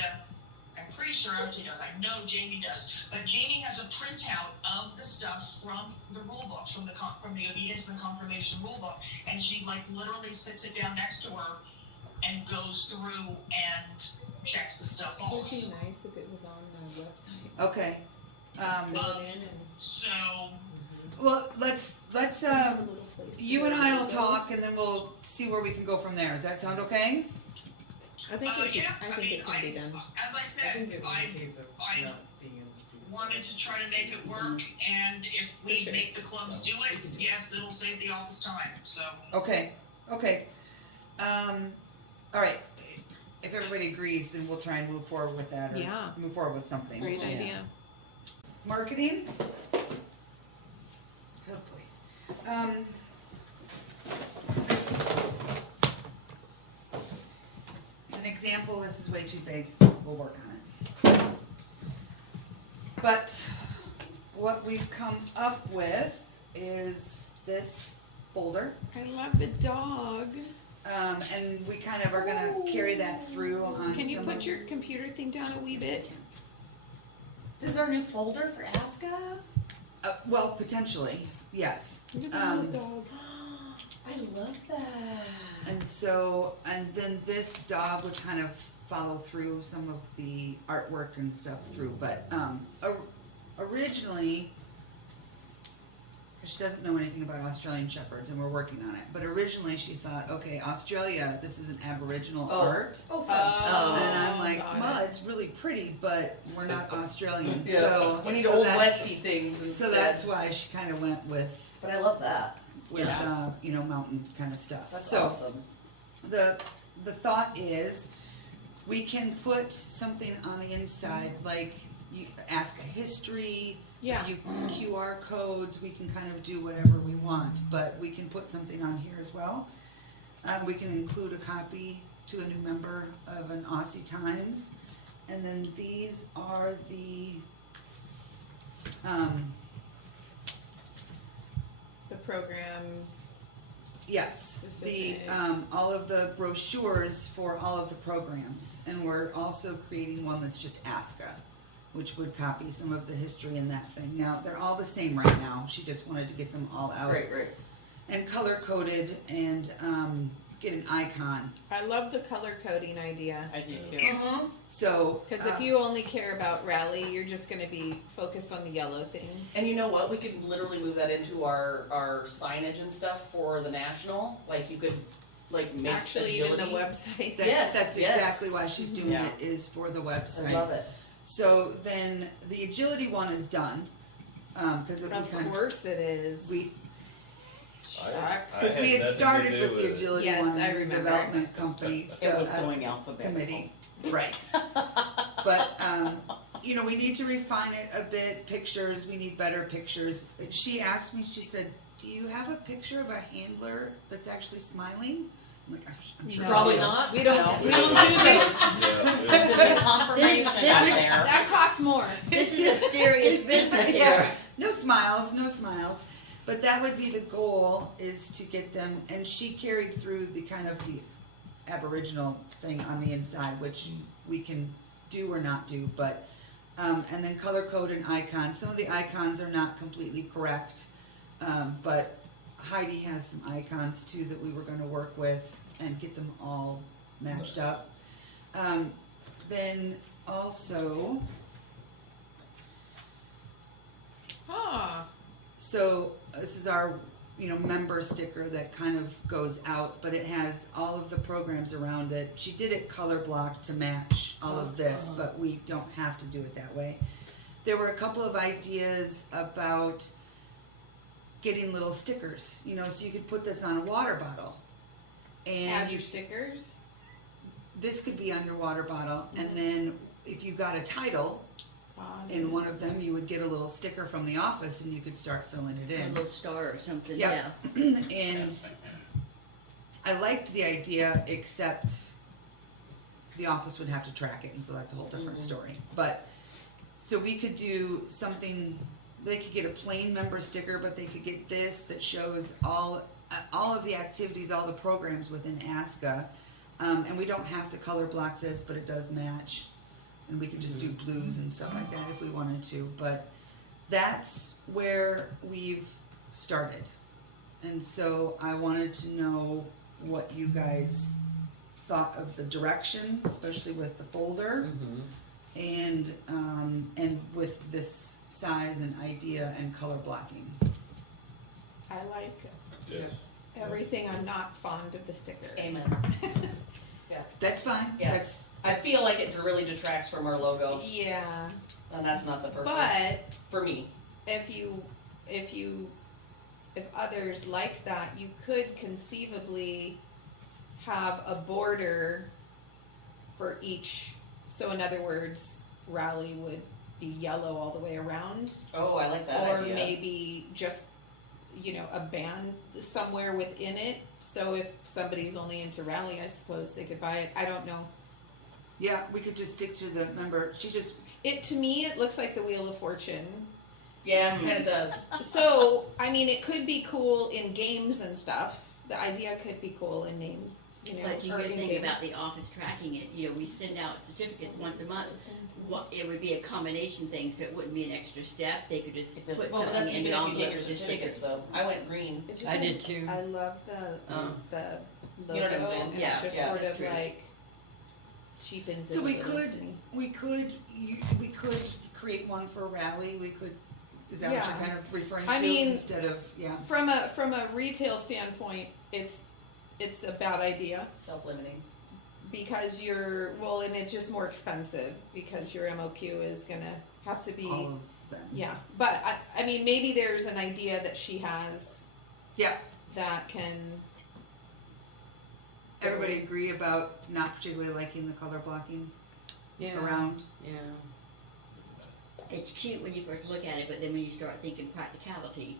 I'm pretty sure Archie does. I know Jamie does. But Jamie has a printout of the stuff from the rule books, from the obedience and confirmation rule book, and she like literally sits it down next to her and goes through and checks the stuff It off. would be nice if it was on the website. Okay. Fill it in and So Well, let's have a little place. you and I will talk, and then we'll see where we can go from there. Does that sound okay? I think it yeah, can, I think it can be done. As I I said, think it was I a case of I not being able to see. the wanted photos. to try to make it work, and if we sure. make the clubs do it, yes, it'll save the office time, so. Okay. Okay. All right. If everybody agrees, then we'll try and move forward with that, or Yeah. move forward with something. Great Yeah. idea. Marketing. Oh boy. As an example, this is way too big. We'll work on it. But what we've come up with is this folder. I love the dog. And we kind of are gonna carry that through on Can you some put of- your computer thing down a wee bit? This is our new folder for ASCA? Well, potentially, yes. Look at the little dog. I love that. And so, and then this dog would kind of follow through some of the artwork and stuff through, but, originally, 'cause she doesn't know anything about Australian Shepherds, and we're working on it, but originally she thought, okay, Australia, this is an Aboriginal art. Oh, Oh. And I'm like, got Ma, it. it's really pretty, but we're not Australian, Yeah, so. we need so old that's- westy things instead. So that's why she kind of went with, But I love that. you know, mountain kind of stuff. That's So, awesome. the thought is, we can put something on the inside, like you ask a history, Yeah. you QR codes, we can kind of do whatever we want, but we can put something on here as well. We can include a copy to a new member of an Aussie Times, and then these are the, The program. yes, the, Specific. all of the brochures for all of the programs, and we're also creating one that's just ASCA, which would copy some of the history in that thing. Now, they're all the same right now, she just wanted to get them all out. Right. And color coded, and, get an icon, I love the color coding idea. I do too. Mm-hmm. so. Because if you only care about rally, you're just gonna be focused on the yellow things. And you know what? We could literally move that into our signage and stuff for the national. Like you could, like make Actually, even agility. the website. That's, Yes, that's exactly why she's doing Yeah. it, is for the I website. love it. So then, the agility one is done, cause it Of course it is. we, Chuck. cause we had started with the agility Yes, one, I in the remember. development company, so. It was going alphabetical. Committee, right. But, you know, we need to refine it a bit, pictures, we need better pictures. And she asked me, she said, do you have a picture of a handler that's actually smiling? I'm like, I'm sure. I Probably do." not. We don't, No. we don't do those. This is a confirmation This out is- there. That costs more. This is a serious business here. Yeah, no smiles, no smiles. But that would be the goal, is to get them, and she carried through the kind of the Aboriginal thing on the inside, which we can do or not do, but, and then color code and icons. Some of the icons are not completely correct, but Heidi has some icons too that we were gonna work with and get them all matched up. Then also, Ah, so this is our, you know, member sticker that kind of goes out, but it has all of the programs around it. She did it color blocked to match all of this, but we don't have to do it that way. There were a couple of ideas about getting little stickers, you know, so you could put this on a water bottle. And add you, your stickers. this could be on your water bottle, and then if you got a title in one of them, you would get a little sticker from the office and you could start filling it A in. little star or something, yeah. Yep. And I liked the idea, except the office would have to track it, and so that's a whole different story. But, so we could do something, they could get a plain member sticker, but they could get this that shows all of the activities, all the programs within ASCA, And we don't have to color block this, but it does match. And we could just do blues and stuff like that if we wanted to, but that's where we've started. And so I wanted to know what you guys thought of the direction, especially with the folder, and with this size and idea and color blocking. I like Yes. everything. I'm not fond of the sticker. Amen. That's fine, Yeah. that's. I feel like it really detracts from our logo, Yeah, and that's not the purpose but for me. if others like that, you could conceivably have a border for each. So in other words, rally would be yellow all the way around, Oh, I like that or idea. maybe just, a band somewhere within it. So if somebody's only into rally, I suppose they could buy it. I don't know. Yeah, we could just stick to the member, To me, it looks like the Wheel of Fortune. Yeah, it kinda does. So, I mean, it could be cool in games and stuff. The idea could be cool in names, But you or gotta in think games. about the office tracking it, we send out certificates once a month. It would be a combination thing, so it wouldn't be an extra step, they could just put Well, but something that's in even the if you get your envelope with certificates stickers. though. I went green. It's just I like- did too. I love the logo, You know what I'm saying? and Yeah, it just yeah, sort that's of true. like cheapens it so a we little could, to me. we could create one for rally, is that what Yeah. you're kind of referring to? I mean- Instead of, yeah, From a retail standpoint, it's a bad idea. Self-limiting. Because and it's just more expensive because your MOQ is gonna have to be, all of them. yeah. But I mean, maybe there's an idea that she has Yeah, that can. everybody agree about not particularly liking the color blocking Yeah. around? Yeah. It's cute when you first look at it, but then when you start thinking practicality,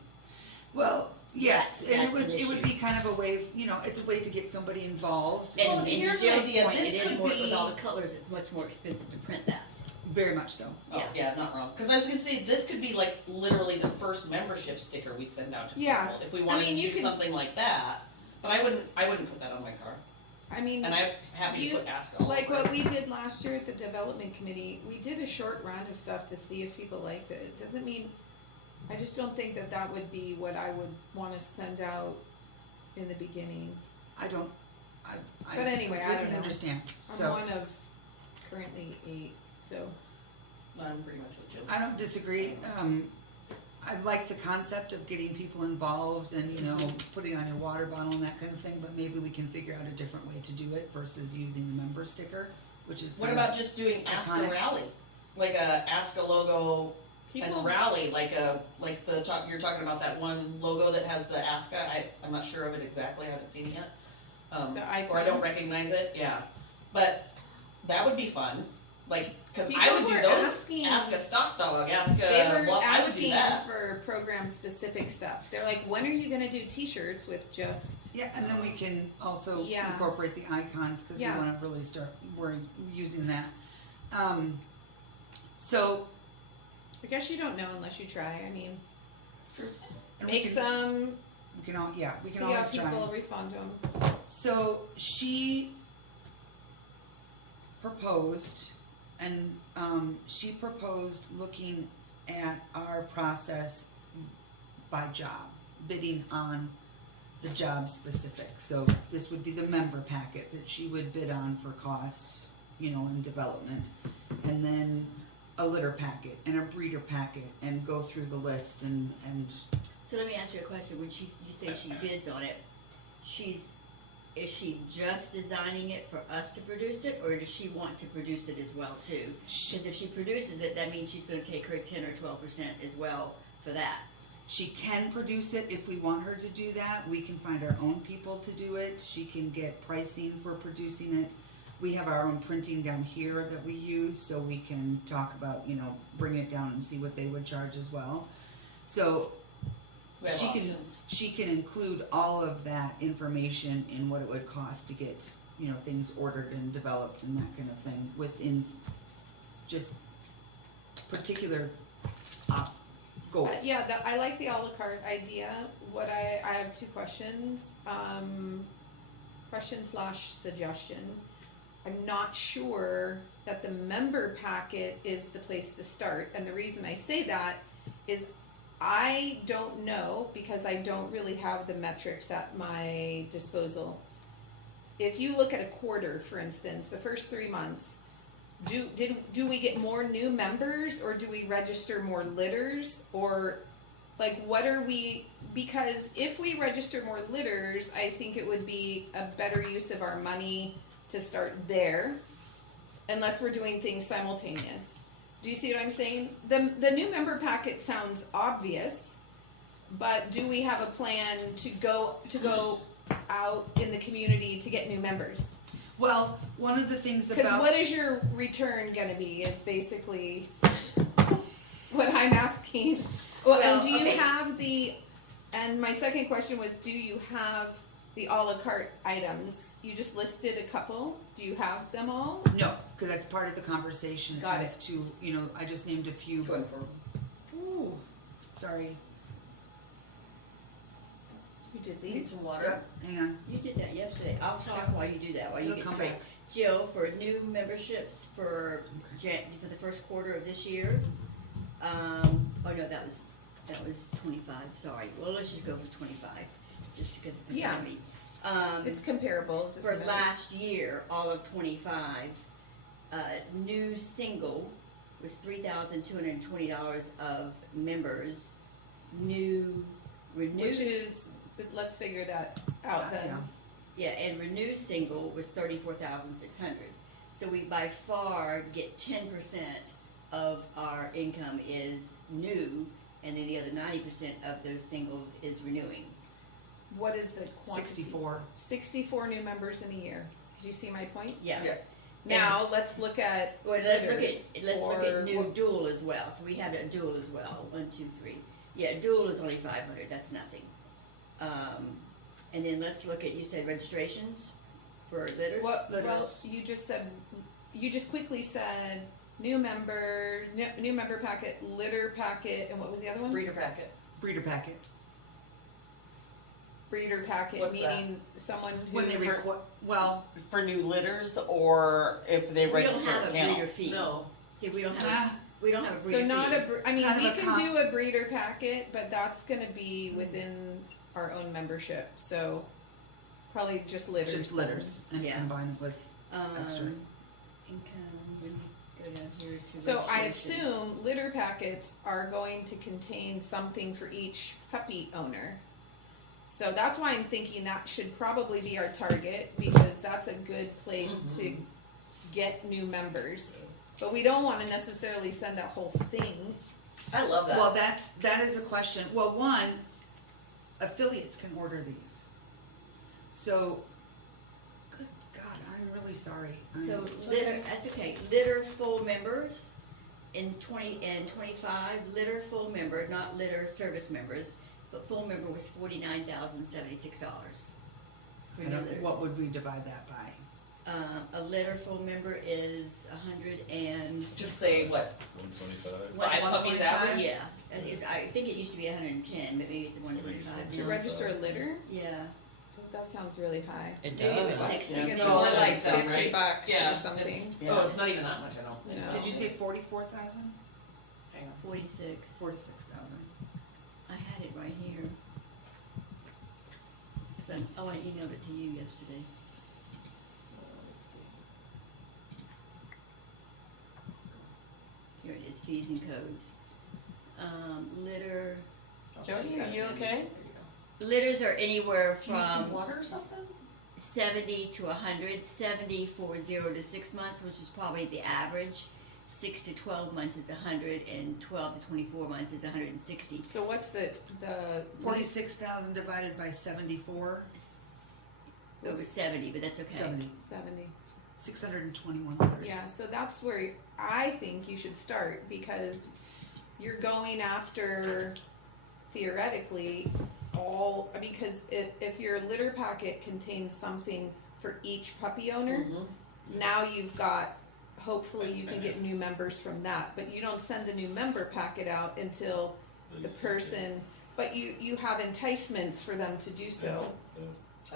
Well, yes, and That's an it would issue. be kind of a way, it's a way to get somebody involved. and Well, and here's Jill's the idea, point, this it is could more, be- with all the colors, it's much more expensive to print that. very much so. Oh, yeah, not wrong. Cause I was gonna say, this could be like literally the first membership sticker we send out to people. Yeah. If we wanted mean, to you do could- something like that. But I wouldn't put that on my car. I mean, And I'm happy You- to put ASCA all like over what it. we did last year at the development committee, we did a short run of stuff to see if people liked it. It doesn't mean, I just don't think that would be what I would wanna send out in the beginning. I But anyway, I don't completely know. understand, I'm so, one of currently 8, so. I'm pretty much with Jill. I don't disagree, I like the concept of getting people involved and, putting on your water bottle and that kind of thing, but maybe we can figure out a different way to do it versus using the member sticker, which is What kind about of- just doing ASCA iconic. rally? Like a ASCA logo People, and rally, like you're talking about that one logo that has the ASCA, I'm not sure of it exactly, I haven't seen it yet. The Or I icon. don't recognize it, yeah, but that would be fun, like, cause I People would do were those, asking- ASCA stock dog, They ASCA, were well, I would do asking that. for program specific stuff. They're like, when are you gonna do t-shirts with just, Yeah, and then we can also Yeah. incorporate the icons, cause we Yeah. wanna really we're using that. So. I guess you don't know unless you try. I mean, and we make can- some, We can we see can how always try. people respond to them. So she proposed, and she proposed looking at our process by job, bidding on the job specific. So this would be the member packet that she would bid on for costs, and development. And then a litter packet and a breeder packet, and go through the list and So let me ask you a question, when you say she bids on it, is she just designing it for us to produce it, or does she want to produce it as well too? Cause if she produces it, that means she's gonna take her 10 or 12% as well for that. she can produce it if we want her to do that. We can find our own people to do it. She can get pricing for producing it. We have our own printing down here that we use, so we can talk about, bring it down and see what they would charge as well. So We have she can, options. she can include all of that information in what it would cost to get, things ordered and developed and that kind of thing within just particular goals. Yeah, I like the a la carte idea. I have 2 questions. question / suggestion. I'm not sure that the member packet is the place to start, and the reason I say that is I don't know, because I don't really have the metrics at my disposal. If you look at a quarter, for instance, the first 3 months, do we get more new members, or do we register more litters, or like what are we, because if we register more litters, I think it would be a better use of our money to start there, unless we're doing things simultaneous. Do you see what I'm saying? The new member packet sounds obvious, but do we have a plan to go out in the community to get new members? Well, one of the things Because about. what is your return gonna be is basically what I'm asking. Well, and Well, do you okay. have and my second question was, do you have the a la carte items? You just listed a couple. Do you have them all? No, because that's part of the conversation Got as to, I just named a few, but, ooh, sorry. You dizzy? Need some water? Yep, hang on. You did that yesterday. I'll talk while you do that, while you It'll get come straight. back. Jill, for new memberships for for the first quarter of this year, oh no, that was 25, sorry. Well, let's just go for 25, just because it's in front of me. It's comparable. Doesn't For matter. last year, all of 25, new single was $3,220 of members. New renewed. Which is, let's figure that out then. Yeah, and renew single was 34,600. So we by far get 10% of our income is new, and then the other 90% of those singles is renewing. What is the quantity? 64. 64 new members in a year. Do you see my point? Yeah. Yeah. Now, let's look at Well, litters, let's look or at new what- dual as well. So we have a dual as well. 1, 2, 3. Yeah, dual is only 500. That's nothing. And then let's look at, you said registrations for litters. Well, Litters. you just quickly said new member packet, litter packet, and what was the other one? Breeder packet. Breeder packet. Breeder packet, What's that? meaning someone who. When they well, For new litters, or if they We don't register have a a kennel? breeder fee. No. See, we don't have ah, we don't have a breeder So not fee. I mean, Kind we of a can do a breeder packet, but that's gonna be within our own membership, so probably just litters. just litters and Yeah. combine it with extra. Income, let me go down here to So I registration. assume litter packets are going to contain something for each puppy owner. So that's why I'm thinking that should probably be our target, because that's a good place to get new members. But we don't wanna necessarily send that whole thing. I love that. Well, that is a question. Well, one, affiliates can order these. So, good God, I'm really sorry. So litter, that's okay, litter full members in 20 and 25, litter full member, not litter service members, but full member was $49,076 for I new don't, litters. what would we divide that by? A litter full member is 100 and, Just say what? 125. 5 puppies average? yeah, I think it used to be 110, but maybe it's 125 To now. register a litter, Yeah, that sounds really high. It maybe it was does. 60. I guess No, more that like makes sense, $50 right? bucks Yeah, or something. it's- Yeah. Oh, it's not even that much, I know. No. Did you say 44,000? Hang on. 46. 46,000. I had it right here. 'Cause I emailed it to you yesterday. Let's see. Here it is, fees and codes. Litter, Jody, are you okay? There you go. litters are anywhere Do you need some from water or something? 70 to 100, 70 for 0 to 6 months, which is probably the average. 6 to 12 months is 100, and 12 to 24 months is 160. So what's the 46,000 divided by 74? It was 70, but that's okay. 70. 70? 621 letters. Yeah, so that's where I think you should start, because you're going after, theoretically, because if your litter packet contains something for each puppy owner, now you've got, hopefully you can get new members from that, but you don't send the new member packet out until the person, but you have enticements for them to do so.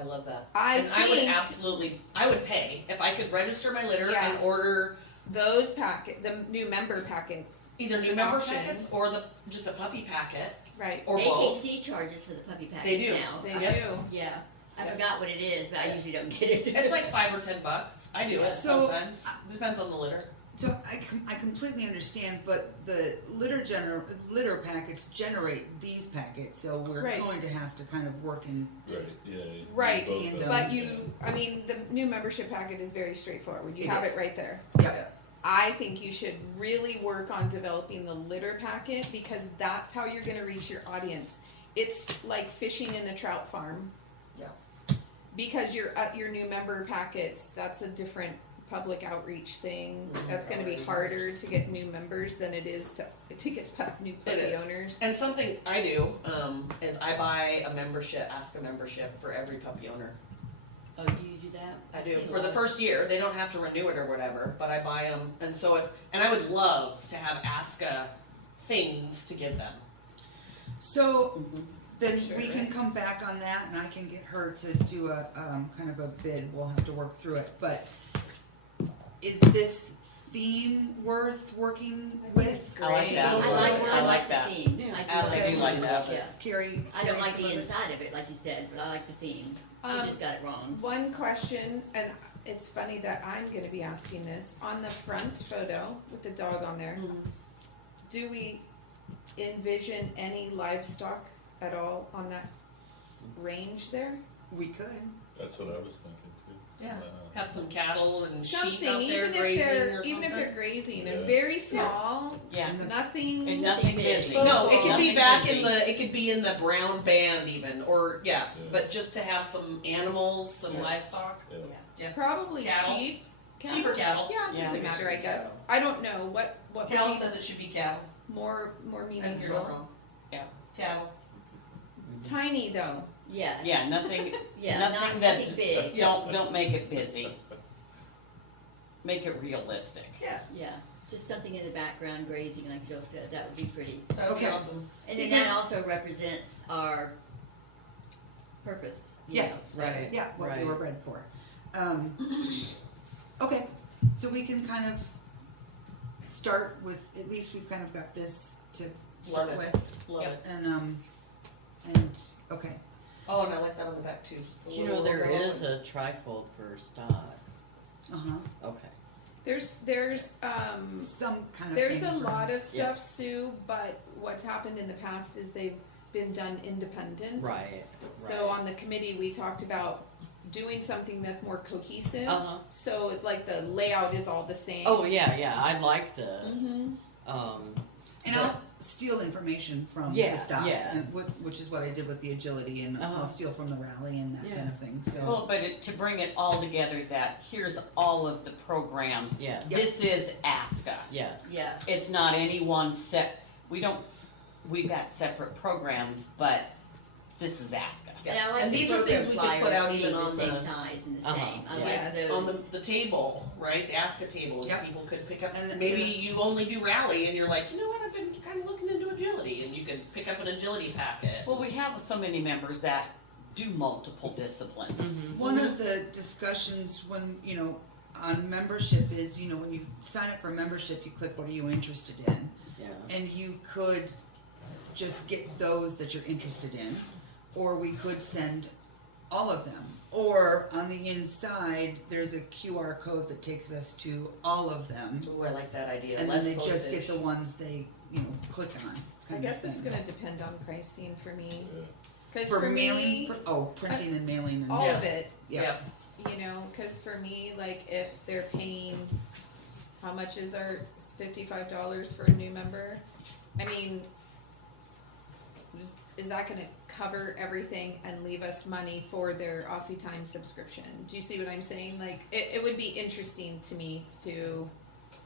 I love that. I would think absolutely, I would pay if I could register my litter Yeah. and order those the new member packets. either as new an member option. packets or just a puppy packet Right. or both. AKC charges for the puppy packets They do. now. They Yep. do. Yeah, I Yeah. forgot what it is, but I usually don't get it. It's like $5 or $10. I do it So- sometimes. Depends on the litter. So I completely understand, but the litter packets generate these packets, so we're Right. going to have to kind of work in. Right, yeah. Right, both of them, But yeah. I mean, the new membership packet is very straightforward. You It have is. it right there. Yeah. I think you should really work on developing the litter packet because that's how you're gonna reach your audience. It's like fishing in a trout farm. Yeah. Because your new member packets, that's a different public outreach thing. That's gonna be harder to get new members than it is to get new puppy is. owners. And something I do is I buy a membership, ASCA membership for every puppy owner. Oh, do you do that? I I've do seen a for the lot. first year. They don't have to renew it or whatever, but I buy them, and so and I would love to have ASCA things to give them. So then Sure, we can right. come back on that, and I can get her to do a kind of a bid. We'll have to work through it, but is this theme worth working with? I like that. I like that. the theme. Yeah. I do like that. Yeah. Carrie? I don't like some the of it? inside of it, like you said, but I like the theme. She just got it wrong. One question, and it's funny that I'm gonna be asking this, on the front photo with the dog on there, do we envision any livestock at all on that range there? We could. That's what I was thinking too. Yeah. Have some cattle and sheep Something, out there even if grazing they're, or even if something. they're grazing, Yeah. and very small, Yeah. And the- nothing. And nothing busy. No, it could be Nothing back busy. in it could be in the brown band even, or Yeah. but just to have some animals, some livestock. Yeah. Probably Cattle. sheep. Sheep or cattle. Yeah, it Yeah. doesn't matter, I guess. Cattle. I don't know, what would Cal be says it should be cattle. more And you're not meaningful. wrong. Yeah. Cattle. Tiny though. Yeah. Yeah, nothing, Yeah, nothing not that's, nothing big. don't make it busy. Make it realistic. Yeah, just something in the background grazing, like Jill said, that would be pretty. That would be Okay. awesome. And then Because- that also represents our purpose, you Yeah. know. Right. Yeah, what they Right. were bred for. Okay, so we can kind of start with, at least we've kind of got this to Love start it. with, Love Yep. it. and, okay. Oh, and I like that on the back too. Just the Do you know little there logo. is a trifold for stock? Uh-huh, Okay. There's some kind of there's thing a for- lot of stuff, Yeah. Sue, but what's happened in the past is they've been done independent. Right. So on the committee, we talked about doing something that's more cohesive. Uh-huh. So like the layout is all the same. Oh, yeah, I like this. Mhm. And I'll steal information from Yeah, the stock, yeah. and which is what I did with the agility, and Uh-huh. I'll steal from the rally and that Yeah. kind of thing, so. Well, but to bring it all together, that here's all of the programs. Yes. This is ASCA. Yes. Yeah, It's not any one we've got separate programs, but this is ASCA. and I like And the these are program things we could put flyers out being even the on same the- size and the Uh-huh. same. I Yes. like On those. the table, right? The ASCA table. Yep. People could pick up. And- Maybe you only do rally, and you're like, you know what? I've been kind of looking into agility, and you could pick up an agility packet. Well, we have so many members that do multiple disciplines. One of the discussions when, on membership is, when you sign up for membership, you click what are you interested in? Yeah. And you could just get those that you're interested in, or we could send all of them. Or on the inside, there's a QR code that takes us to all of them. Ooh, I like that idea. And Less then they just get postage. the ones they, click on. I kind of guess it's thing. gonna depend on pricing for me. Yeah. Cause For for mailing, me, printing and mailing and. all Yeah. of it, Yeah. Yep. cause for me, like if they're paying, how much is our $55 for a new member? I mean, is that gonna cover everything and leave us money for their Aussie Time subscription? Do you see what I'm saying? Like, it would be interesting to me to,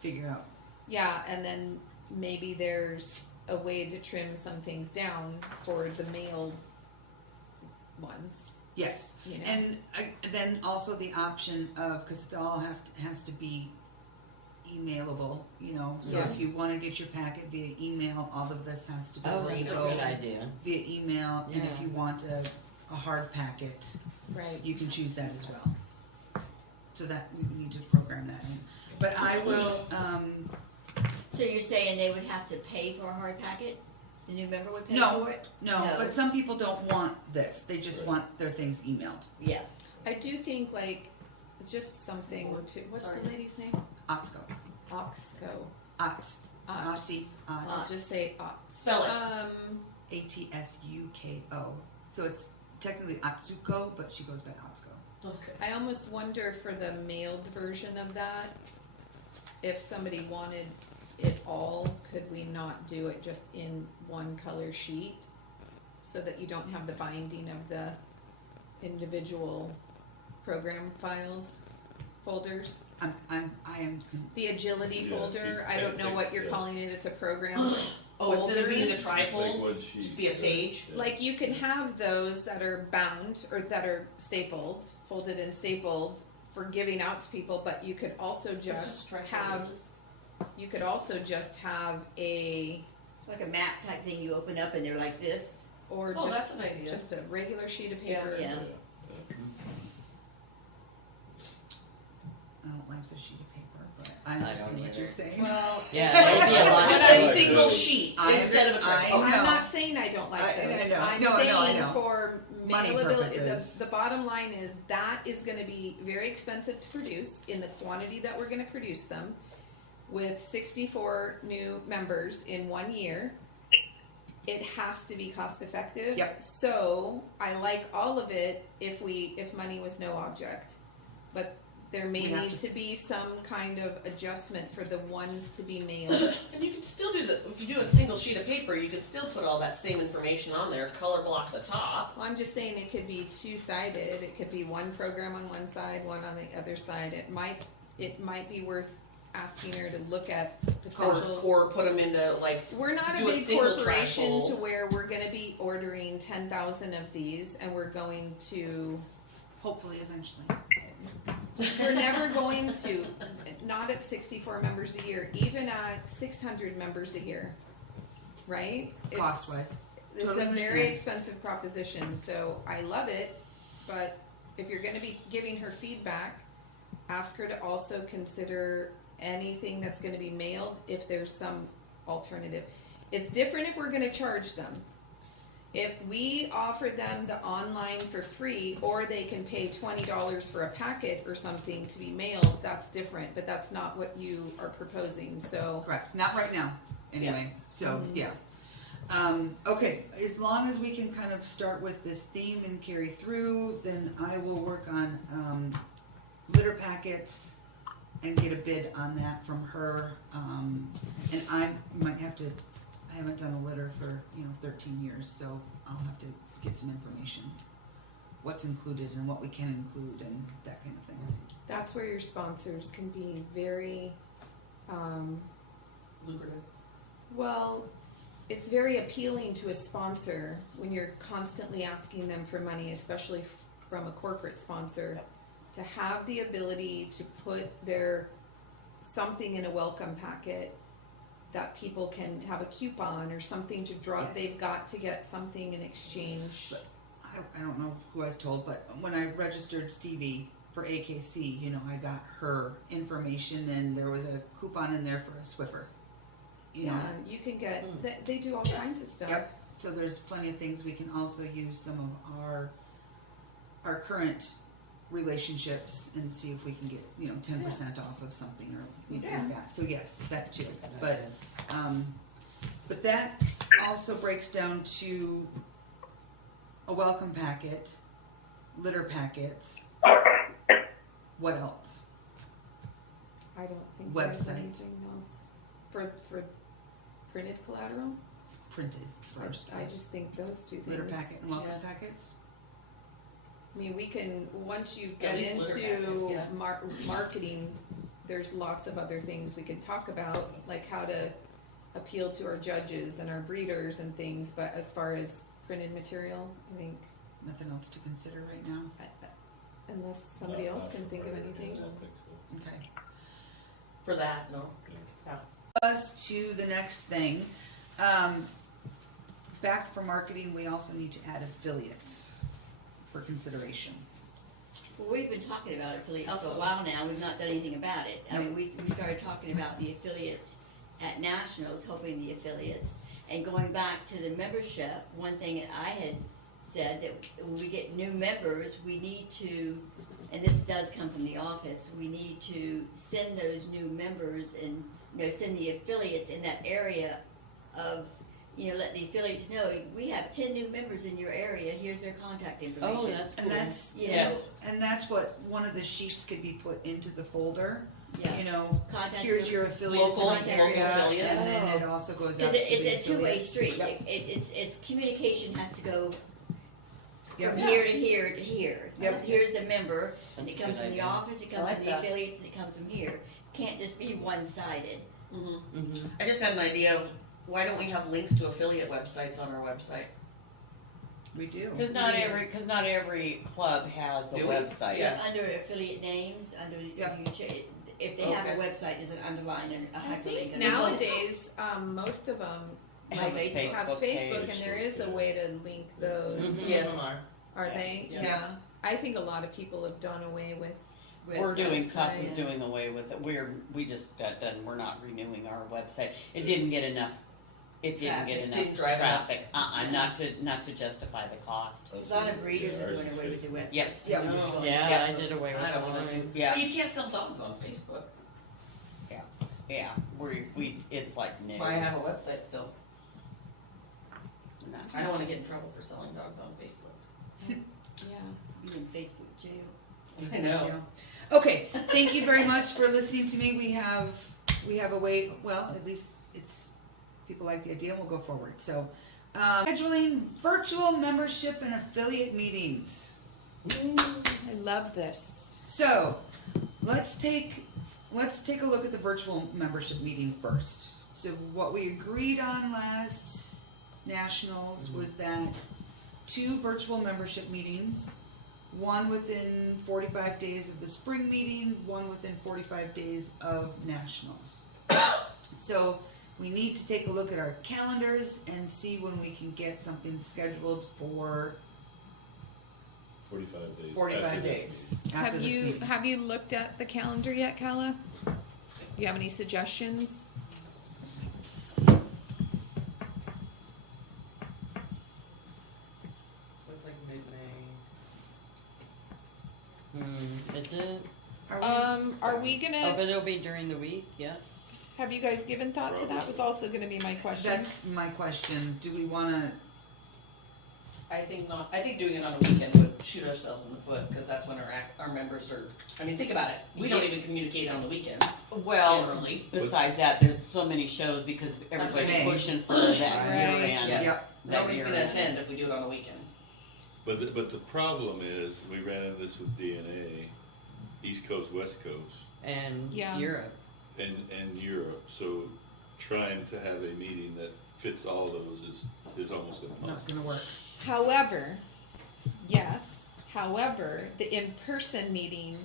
Figure out. yeah, and then maybe there's a way to trim some things down for the mailed ones, Yes. you know? And then also the option of, because it all has to be emailable, so if you Yes. want to get your packet via email, all of this has to be Oh, able that's to a go good idea. via email, and if Yeah. you want a hard packet, Right. you can choose that as well. So that, we need to program that in. But I will, So you're saying they would have to pay for a hard packet? The new member would pay No. for it? no, but some people don't want this, they just want their things emailed. Yeah. I do think like, just something to, what's the lady's name? Otsko, Oxco. Otz, Otz. Otzi, Let's Otz, just say Otz. Spell it. Atsuko. So it's technically Atsuko, but she goes by Otsko. Okay. I almost wonder for the mailed version of that, if somebody wanted it all, could we not do it just in one color sheet? So that you don't have the binding of the individual program files, folders? I am, The agility Yeah, folder, she- I don't know what you're yeah. calling it, it's a program. Oh, instead of being a Folders. Like trifold, one sheet, just be a page? yeah. Like you can have those that are bound or that are stapled, folded and stapled for giving out to people, but you could also just have, you could also just have a, Like a map type thing you open up and they're like this? or Oh, that's just, an idea. just a regular sheet of paper. Yeah. I don't like the sheet of paper, but I I don't understand what either. you're saying. Well, Yeah, that'd be a lot. Just I a like single those. sheet I instead of a I trifold. know. I'm not saying I don't like I those. know. I'm No, I know, I saying know. for Money mailability, purposes. the bottom line is that is gonna be very expensive to produce in the quantity that we're gonna produce them. With 64 new members in 1 year, it has to be cost effective. Yep. So I like all of it if money was no object. But there may We have need to- to be some kind of adjustment for the ones to be mailed. And you can still do if you do a single sheet of paper, you can still put all that same information on there, color block the top. Well, I'm just saying it could be two-sided. It could be one program on one side, one on the other side. It might be worth asking her to look at potential. Or put them into like, We're not a do a big single corporation trifold. to where we're gonna be ordering 10,000 of these and we're going to, Hopefully, eventually. we're never going to, not at 64 members a year, even at 600 members a year, right? It's- Cost-wise. It's Totally a very understand. expensive proposition, so I love it, but if you're gonna be giving her feedback, ask her to also consider anything that's gonna be mailed if there's some alternative. It's different if we're gonna charge them. If we offer them the online for free, or they can pay $20 for a packet or something to be mailed, that's different, but that's not what you are proposing, so. Correct, not right now, anyway, so, yeah. Okay, as long as we can kind of start with this theme and carry through, then I will work on, litter packets and get a bid on that from her, and I might have to, I haven't done a litter for, 13 years, so I'll have to get some information. What's included and what we can include and that kind of thing. That's where your sponsors can be very, lucrative. well, it's very appealing to a sponsor when you're constantly asking them for money, especially from a corporate sponsor, to have the ability to put something in a welcome packet that people can have a coupon or something to draw. Yes. They've got to get something in exchange. I don't know who I was told, but when I registered Stevie for AKC, I got her information and there was a coupon in there for a Swiffer. You know, Yeah, you can get, they do all kinds of stuff. Yep. So there's plenty of things we can also use some of our current relationships and see if we can get 10% off of something or like that. So yes, that too. But that also breaks down to a welcome packet, litter packets. What else? I don't think there's Website. anything else for printed collateral. Printed first. I just think those two things. Litter packet and welcome Yeah. packets. I mean, we can, once you At get least litter into packets, marketing, there's lots of other things we can talk about, like how to appeal to our judges and our breeders and things, but as far as printed material, I think, Nothing else to consider right now. unless somebody else can think of anything. I don't think so. Okay. For that, no. Us to the next thing. Back for marketing, we also need to add affiliates for consideration. Well, we've been talking about affiliates for a Also- while now, we've not done anything about it. I mean, we started talking about the affiliates at nationals, helping the affiliates. And going back to the membership, one thing that I had said, that when we get new members, we need to, and this does come from the office, we need to send those new members and, send the affiliates in that area of, let the affiliates know, we have 10 new members in your area, here's their contact information. Oh, that's cool. And that's, Yes. and that's what, one of the sheets could be put into the folder. Yeah. Here's Contact your- your affiliates in Local- the area, local affiliates. and then it also goes out Because to the it's a two-way affiliates. street. Yep. It's communication has to go Yep. from here to here to here. Yep. So here's the member, and That's it a comes good from the idea. office, it I comes like from the that. affiliates, and it comes from here. Can't just be one-sided. Mhm. I just had an idea of, why don't we have links to affiliate websites on our website? We do. Cause not every club has a Do we? website. Yes. Under affiliate names, under, Yep. if they have a Okay. website, there's an underline and a I hyperlink. think and so- nowadays, most of them Have like, Facebook have Facebook, page. and there is a way to link those. Some of them are. Are they? Yeah. Yeah. I think a lot of people have done away with. We're doing, Websites. CUS is doing away with it, we just got done, we're not renewing our website, it didn't get enough, it didn't get Traffic. enough Didn't drive enough. traffic, not to justify the cost. A lot of breeders are doing away with their websites. Yep. too. Yep. Just going Yeah, back. I did away with I don't wanna mine. do, Yeah. but you can't sell dogs on Facebook. Yeah, it's like new. Why have a website still? Not- I don't wanna get in trouble for selling dogs on Facebook. Yeah. Be in Facebook jail. I know. Okay, thank you very much for listening to me. We have a way, well, at least people like the idea, and we'll go forward. So, scheduling virtual membership and affiliate meetings. I love this. So, let's take a look at the virtual membership meeting first. So what we agreed on last nationals was that 2 virtual membership meetings, one within 45 days of the spring meeting, one within 45 days of nationals. So we need to take a look at our calendars and see when we can get something scheduled for 45 days. 45 after this days after Have this you meeting. have you looked at the calendar yet, Kala? Do you have any suggestions? So it's like mid-May. Is it? Are we Oh, gonna? but it'll be during the week, yes. Have you guys given thought to that? Was also gonna be my question. That's my question. Do we wanna, I think not, I think doing it on a weekend would shoot ourselves in the foot, cause that's when our members are, I mean, think about it, we don't even communicate on the weekends, Well, generally. besides that, there's so many shows because everybody's May. pushing for that Right. year-end. Yeah. yep, That Nobody's gonna year-end. attend if we do it on a weekend. But the problem is, we ran into this with DNA, East Coast, West Coast, And Yeah. Europe. and Europe, so trying to have a meeting that fits all those is almost not impossible. gonna work. However, the in-person meeting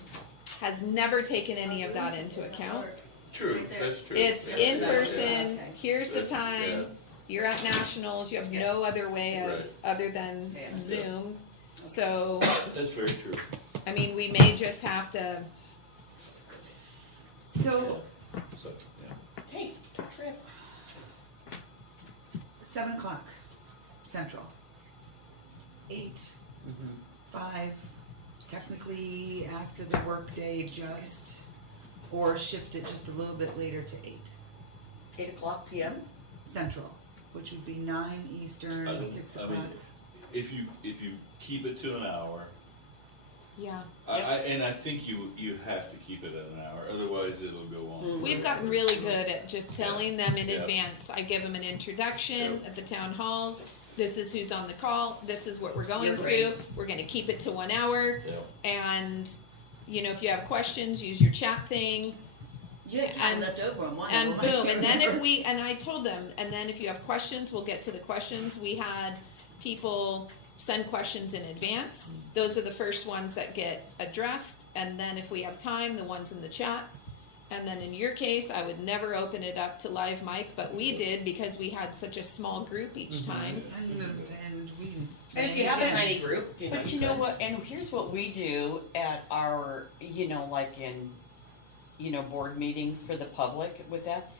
has never taken any of that into account. True, Right there. that's true. It's Yeah, in yeah, person, Okay. here's the That's- time, yeah. you're at nationals, you have no other way of, Right. other than Yeah. Zoom. So, That's very true. I mean, we may just have to, So, So, yeah. Hey, trip. 7 o'clock Central. 8, Mhm. 5, technically after the workday just, or shift it just a little bit later to 8 8:00 PM? Central, which would be 9 Eastern, I don't- 6 I o'clock. mean, if you keep it to an hour, yeah. and I think you have to keep it at an hour, otherwise it'll go on. We've gotten really good at just telling them in Yeah. advance. I give them an introduction Yeah. at the town halls. This is who's on the call. This is what we're going You're through. great. We're gonna keep it to 1 hour. Yeah. And, if you have questions, use your chat thing. You had time And- left over on one. And of them, I boom, can't and then if remember. and I told them, and then if you have questions, we'll get to the questions. We had people send questions in advance. Those are the first ones that get addressed, and then if we have time, the ones in the chat. And then in your case, I would never open it up to live mic, but we did because we had such a small group each time. And we And if you have a tiny group, you know. But you know what, and here's what we do at our, like in, board meetings for the public with that.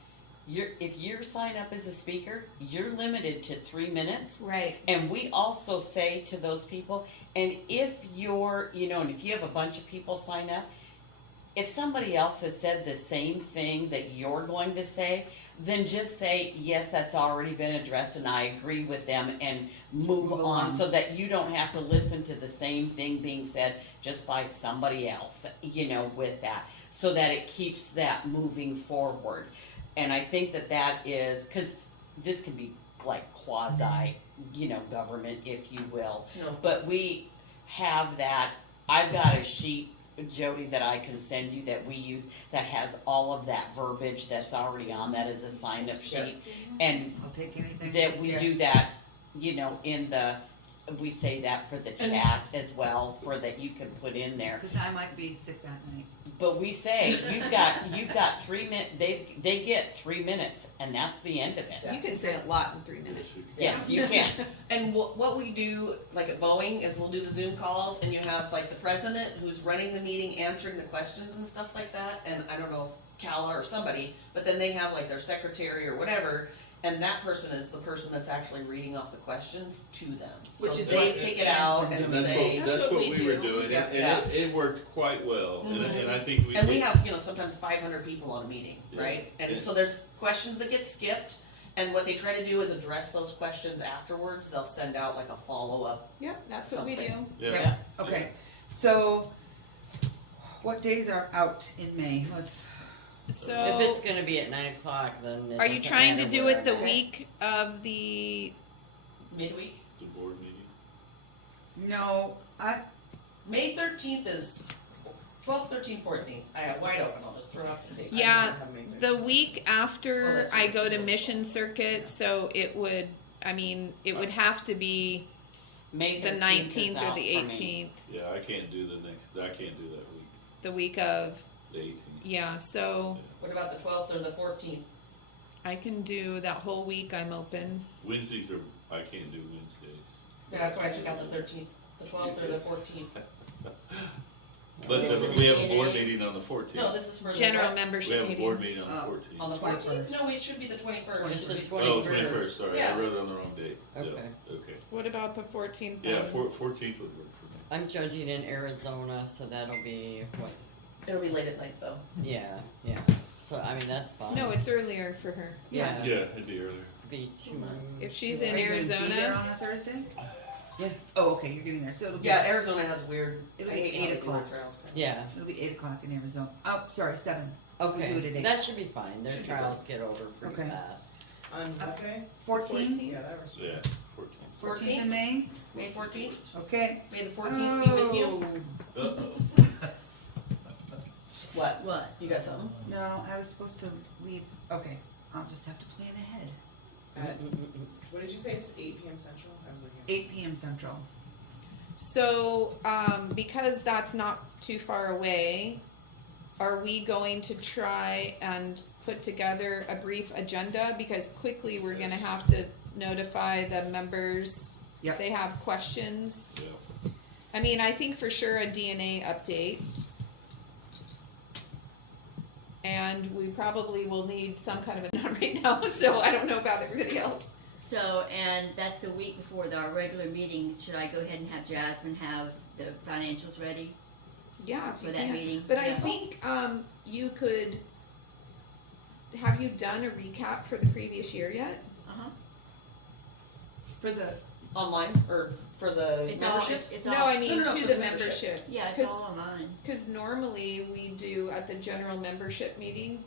If you're signed up as a speaker, you're limited to 3 minutes. Right. And we also say to those people, and if you're, and if you have a bunch of people sign up, if somebody else has said the same thing that you're going to say, then just say, yes, that's already been addressed and I agree with them, and move on, so that you don't have to listen to the same thing being said just by somebody else, with that, so that it keeps that moving forward. And I think that is, because this can be like quasi, government, if you will. No. But we have that, I've got a sheet, Jody, that I can send you that we use that has all of that verbiage that's already on that as a sign up sheet. And I'll take anything. that we do that, we say that for the chat as well, for that you can put in there. Cause I might be sick that night. But we say, you've got 3 minutes, they get 3 minutes, and that's the end of it. You can say a lot in 3 minutes. Yes, you can. And what we do, like at Boeing, is we'll do the Zoom calls, and you have like the president who's running the meeting, answering the questions and stuff like that, and I don't know if Cala or somebody, but then they have like their secretary or whatever, and that person is the person that's actually reading off the questions to them. Which so is they what pick it out and say. That's what we were do. doing, Yeah. and it worked quite well, and I think we. And we have, sometimes 500 people on a meeting, Yeah. right? And Yeah. so there's questions that get skipped, and what they try to do is address those questions afterwards. They'll send out like a follow-up. Yep, that's what we do. Yeah. Okay, so what days are out in May? So. If it's gonna be at 9 o'clock, then it Are you doesn't trying to matter do where it the I'm at. week of the, Midweek. The board meeting. No, May 13th is 12th, 13th, 14th. I have wide open. I'll just throw out some dates. yeah, Coming. the week Oh, after that's I right. go to mission circuit, so it would have to be May the 13th is 19th or out the for me. 18th, Yeah, I can't do that week, the week of, the 18th. yeah, so What about the 12th or the 14th? I can do that whole week, I'm open. Wednesdays I can't do Wednesdays. Yeah, that's why I took out the 13th, the 12th or the 14th. But Is this for the we have a board DNA? meeting on the 14th. No, this is for the General what? We membership have a board meeting. meeting on the 14th. On the 21st. 14th? No, it should be the 21st. It's the Oh, 21st. 21st, sorry, Yeah. I wrote it on the wrong date. Yeah, Okay. okay. What about the 14th? Yeah, then? 14th would work for me. I'm judging in Arizona, so that'll be what? It'll be late at night though. Yeah. So I mean that's fine. No, it's earlier for her. yeah. Yeah, it'd be earlier. Be too much. If she's Are in you gonna be there Arizona, on a Thursday? Yeah. Oh, okay, you're getting there, so it'll be. Yeah, Arizona has weird. It'll I be hate how 8 they do o'clock. their trials. Yeah. It'll be 8 o'clock in Arizona. Oh, sorry, 7. Okay. do it at 8. That should be fine. Their Should be trials get over pretty Okay. fast. On what day? 14? Yeah, that was. Yeah, 14th. 14th of May? May 14th? Okay. May the 14th be with you? Uh-oh. What? What? You got something? No, I was supposed to leave. Okay, I'll just have to plan ahead. At, what did you say? It's 8 p.m. Central? I was looking. 8 p.m. Central. so, because that's not too far away, are we going to try and put together a brief agenda? Because quickly we're gonna have to notify the members if Yep. they have questions. Yeah. I mean, I think for sure a DNA update. And we probably will need some kind of a note right now, so I don't know about everybody else. So, and that's the week before our regular meeting, should I go ahead and have Jasmine have the financials ready? Yeah, if you For that can. meeting, But I yeah. think, you could, have you done a recap for the previous year yet? Uh-huh. For the, Online or for the It's all, membership? it's all. No, I mean, No, to for the the membership. membership. Yeah, it's 'Cause- all online. Cause normally we do at the general membership meeting,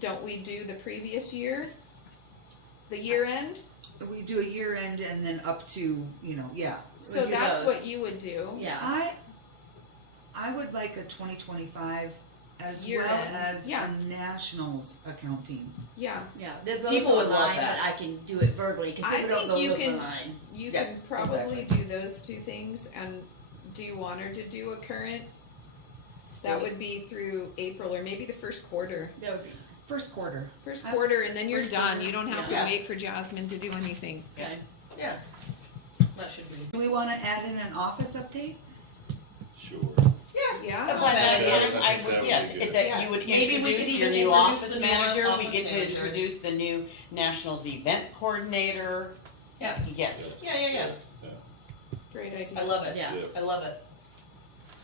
don't we do the previous year? The year end? we do a year end and then up to, yeah. So do that's both. what you would do. Yeah. I would like a 2025 as Year well end, as yeah. a nationals accounting. Yeah, Yeah, they're both People would love online, that. but I can do it verbally, cause I people don't think go you look can- online. you Yeah, can probably do those two things, and do you want her to do a current? That would be through April, or maybe the first quarter. That would be, First quarter. First quarter, and then you're First done, quarter. you don't have Yeah. to wait for Jasmine to do anything. okay. Yeah. that should be. Do we wanna add in an office update? Sure. Yeah. By that Yeah, time, I think that would yes, be good. that you would Maybe we could introduce your even new introduce office the new manager, we office get to manager. introduce the new Nationals event coordinator. Yeah. Yes. Yeah. Great idea. I love it. Yeah. I love it.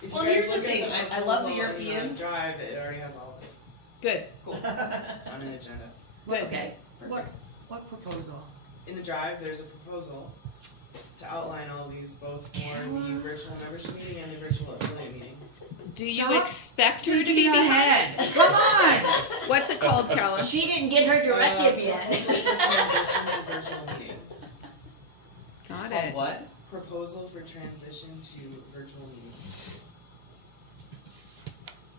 If Well, you guys here's the look at thing, I love the proposal in Europeans. Drive, it already has all this Good, Cool. on an agenda. good. Okay. What proposal? In the drive, there's a proposal to outline all these, both for the virtual membership meeting and the virtual affiliate meeting. Do you Stop expect her to be Thinking behind? ahead. Come on! What's it called, Carla? She didn't get her directive Proposal yet. for transition to virtual meetings. Got Called it. what? Proposal for transition to virtual meetings.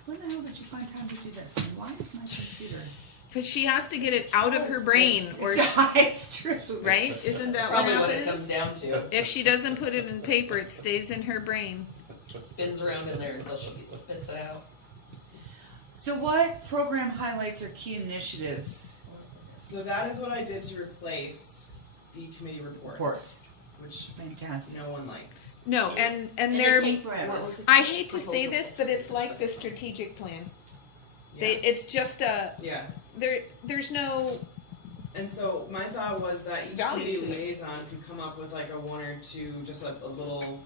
When the hell did you find time to do this? And why is my computer? Because she has to get it out of her brain, or It's true. right? Isn't that Probably what what it comes happens? down to. If she doesn't put it in paper, it stays in her brain. Spins around in there until she spits it out. So what program highlights or key initiatives? So that is what I did to replace the committee reports, which Fantastic. no one likes. No, and And they they're. take forever. I hate to say this, but it's like the strategic plan. They, Yeah. it's just a Yeah. there's no. And so my thought was that each Value committee to it. liaison could come up with like a one or two, just a little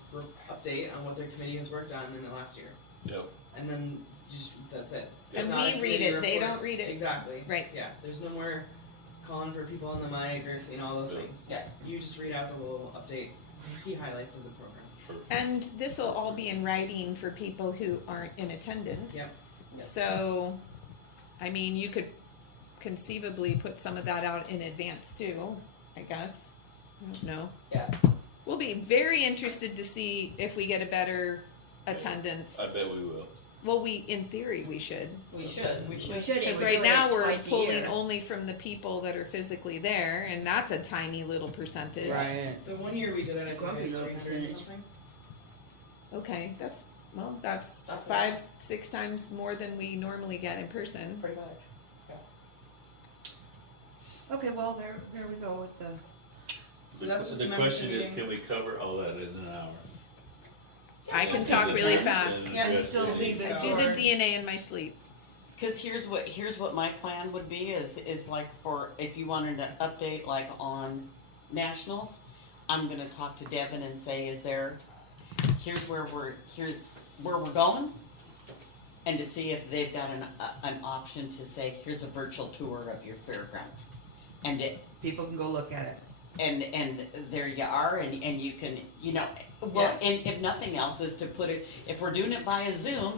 update on what their committee has worked on in the last year. Yep. And then just, that's it. It's And not a we read committee it, they report. don't read it. Exactly. Right. Yeah, there's no more calling for people on the mic or saying all those Yeah. things. Yeah. You just read out the little update, key highlights of the program. And this will all be in writing for people who aren't in attendance. Yep. So, I mean, you could conceivably put some of that out in advance too, I guess. I don't know. Yeah. We'll be very interested to see if we get a better attendance. I bet we will. Well, in theory, we should. We should. We should, and Because we're right doing now, it we're twice a pulling year. only from the people that are physically there, and that's a tiny little percentage. Right. The one year we did it, I think we Grumpy had little 300 and percentage. something. Okay, that's That's a 5-6 times more than we normally get in person. Pretty much. Okay, well, there we go with the, So that's just The a question membership is, meeting. can we cover all that in an hour? I can talk really fast. Yeah, and still leave it I do the for- DNA in my sleep. Cause here's what my plan would be is like for, if you wanted to update like on nationals, I'm gonna talk to Devin and say, here's where we're going. And to see if they've got an option to say, here's a virtual tour of your fairgrounds. And people can go look at it. and there you are, and you can, well, and if nothing else is to put it, if we're doing it via Zoom,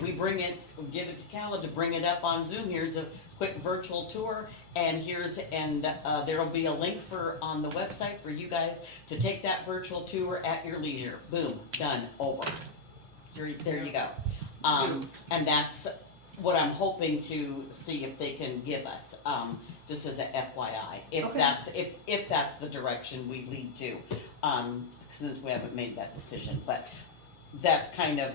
we give it to Calla to bring it up on Zoom, here's a quick virtual tour, and there'll be a link on the website for you guys to take that virtual tour at your leisure, boom, done, over. There you go. And that's what I'm hoping to see if they can give us, just as a FYI, Okay. if that's the direction we lead to, since we haven't made that decision, but that's kind of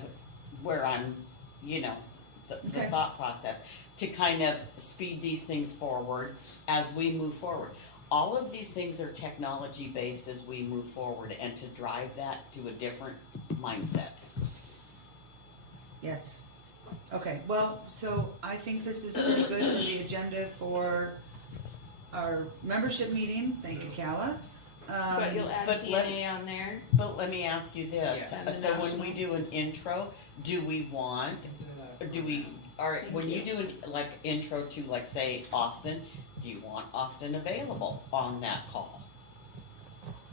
where I'm, the Okay. thought process, to kind of speed these things forward as we move forward. All of these things are technology based as we move forward, and to drive that to a different mindset. Yes. Okay, well, so I think this is pretty good for the agenda for our membership meeting. Thank you, Calla. But you'll add but let- DNA on there. But let me ask you this, Yeah. so when we do an intro, do we want, alright, when you do like intro to, like, say, Austin, do you want Austin available on that call?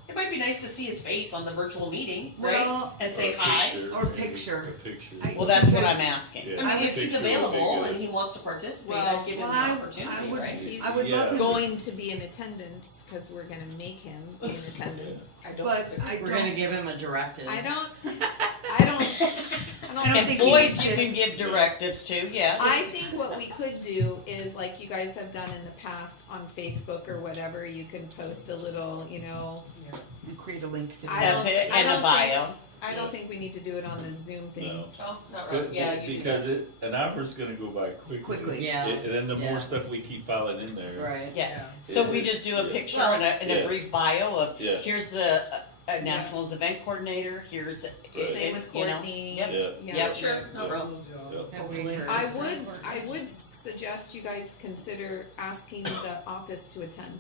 It might be nice to see his face on the virtual meeting, right? Well, And say Or a hi. picture, Or maybe, picture. A picture. Well, that's what Because- I'm asking. Yeah. I mean, if he's Picture would be available good. and he wants to participate, Well, I'd give him well, the I opportunity, would- right? He's I would Yeah. love him. going to be in attendance because we're going to make him be in attendance. I don't But disagree. I We're gonna don't, give him a directive. I don't And think he Boyd's needs you to- can give directives to, yes. I think what we could do is like you guys have done in the past on Facebook or whatever, you can post a little, and create a link to I it. don't- And I a don't bio. I don't think we need to do it on the Zoom thing. No. Oh, not Good, really. Yeah, you do because that. an hour's gonna go by quickly. Quickly. Yeah. And then the Yeah. more stuff we keep piling in there. Right. Yeah, so we just do a Yeah. picture Well, and a yes. brief bio of, Yes. here's the, a nationals event coordinator, here's. Same with you know, Courtney. Yep. Yeah, Yep. sure, no Yeah. problem. I would suggest you guys consider asking the office to attend.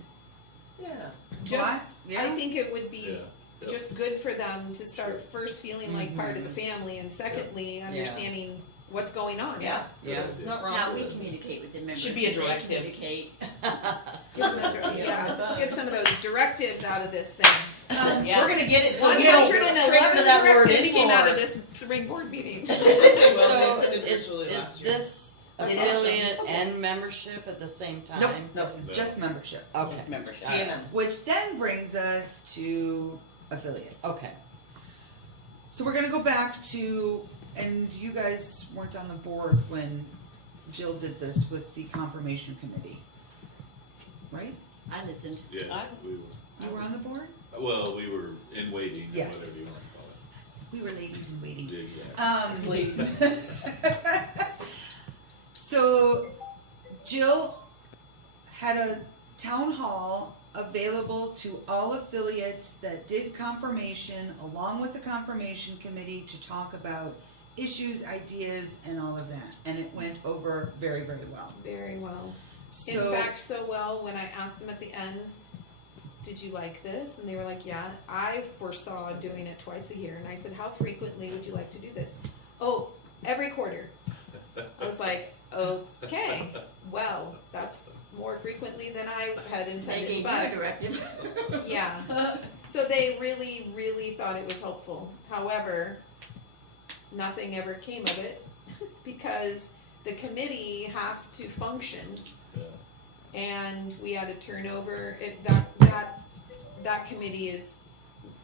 Yeah. Just, Yeah. I think it would be Yeah. just good for them to start first feeling like part of the family, and secondly, understanding what's going on. Yeah. Yeah. Not wrong. Now, we communicate with the members. Should be a they directive. Communicate. Yeah, let's get some of those directives out of this thing. Yeah. We're gonna get it so you don't trigger 111 that word directives came anymore. out of this spring board meeting. Well, So they attended is virtually last year. this That's affiliate and membership at the same time? Nope, No. this is just membership. Okay. Just membership. GMM. Which then brings us to affiliates. Okay. So we're gonna go back to, and you guys weren't on the board when Jill did this with the confirmation committee, right? I listened. Yeah, we were, You were on the board? well, we were in waiting, or Yes. whatever you wanna call We were ladies in waiting. it. Yeah. So Jill had a town hall available to all affiliates that did confirmation, along with the confirmation committee, to talk about issues, ideas, and all of that. And it went over very, very well. Very well. In So, fact, so well, when I asked them at the end, did you like this? And they were like, yeah. I foresaw doing it twice a year. And I said, how frequently would you like to do this? Oh, every quarter. I was like, okay, well, that's more frequently than I had They intended, gave you but a directive. yeah. So they really, really thought it was helpful. However, nothing ever came of it because the committee has to function, Yeah. and we had a turnover. That committee is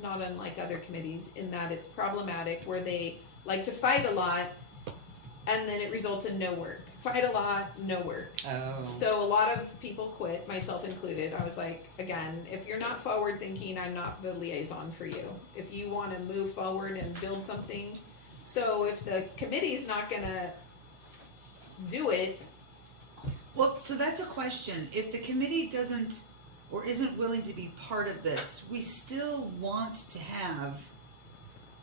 not unlike other committees in that it's problematic, where they like to fight a lot, and then it results in no work. Fight a lot, no work. Oh. So a lot of people quit, myself included. I was like, again, if you're not forward thinking, I'm not the liaison for you. If you want to move forward and build something, so if the committee's not gonna do it, well, so that's a question. If the committee doesn't or isn't willing to be part of this, we still want to have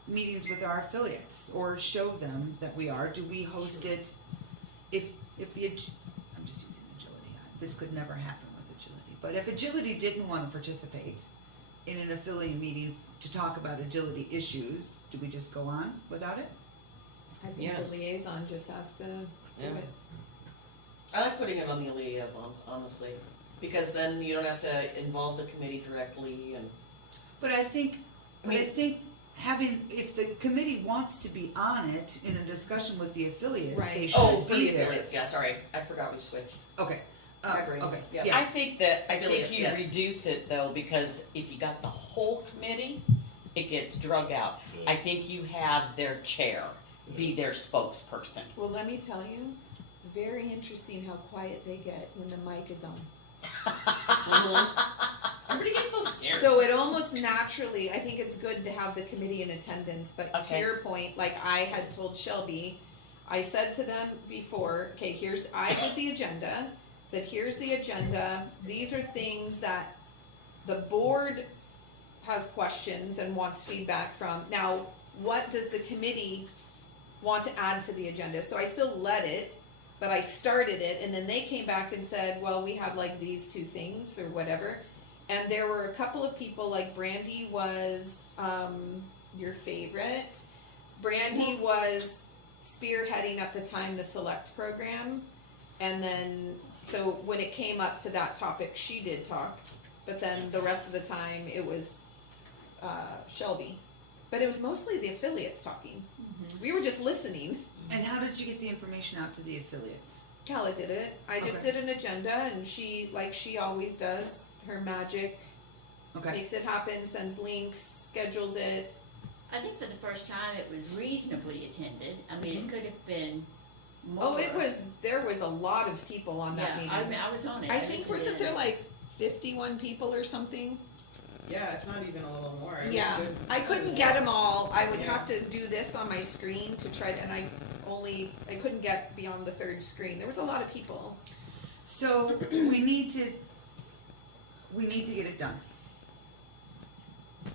meetings with our affiliates or show them that we are. Do we host it? If the, I'm just using agility. This could never happen with agility. But if agility didn't want to participate in an affiliate meeting to talk about agility issues, do we just go on without it? I think Yes. the liaison just has to do Yeah. it. I like putting it on the liaisons, honestly, because then you don't have to involve the committee directly and. But I think, I mean- having, if the committee wants to be on it in a discussion with the affiliates, they Right. Oh, should for be the there. affiliates, yeah, sorry, I forgot we switched. Okay, My brain, okay, yeah. yeah. I think that, I Affiliates, think you yes. reduce it though, because if you got the whole committee, it gets drug out. Yeah. I think you have their chair be their spokesperson. Well, let me tell you, it's very interesting how quiet they get when the mic is on. Everybody gets so scared. So it almost naturally, I think it's good to have the committee in attendance, but to Okay. your point, like I had told Shelby, I said to them before, okay, I did the agenda, said, here's the agenda, these are things that the board has questions and wants feedback from. Now, what does the committee want to add to the agenda? So I still let it, but I started it, and then they came back and said, well, we have like these two things or whatever. And there were a couple of people, like Brandy was your favorite. Brandy was spearheading at the time the Select program. And then, so when it came up to that topic, she did talk. But then the rest of the time, it was Shelby. But it was mostly the affiliates talking. We were just listening. And how did you get the information out to the affiliates? Kala did it. I just Okay. did an agenda, and she, like she always does, her magic, Okay, makes it happen, sends links, schedules it. I think for the first time it was reasonably attended. I mean, it could have been more. Oh, there was a lot of people on that Yeah, meeting. I mean, I was on it. I think, listened wasn't in. there like 51 people or something? Yeah, if not even a little more. It was Yeah, good. I couldn't get them all. I would Yeah. have to do this on my screen to try, and I couldn't get beyond the third screen. There was a lot of people. so we need to get it done.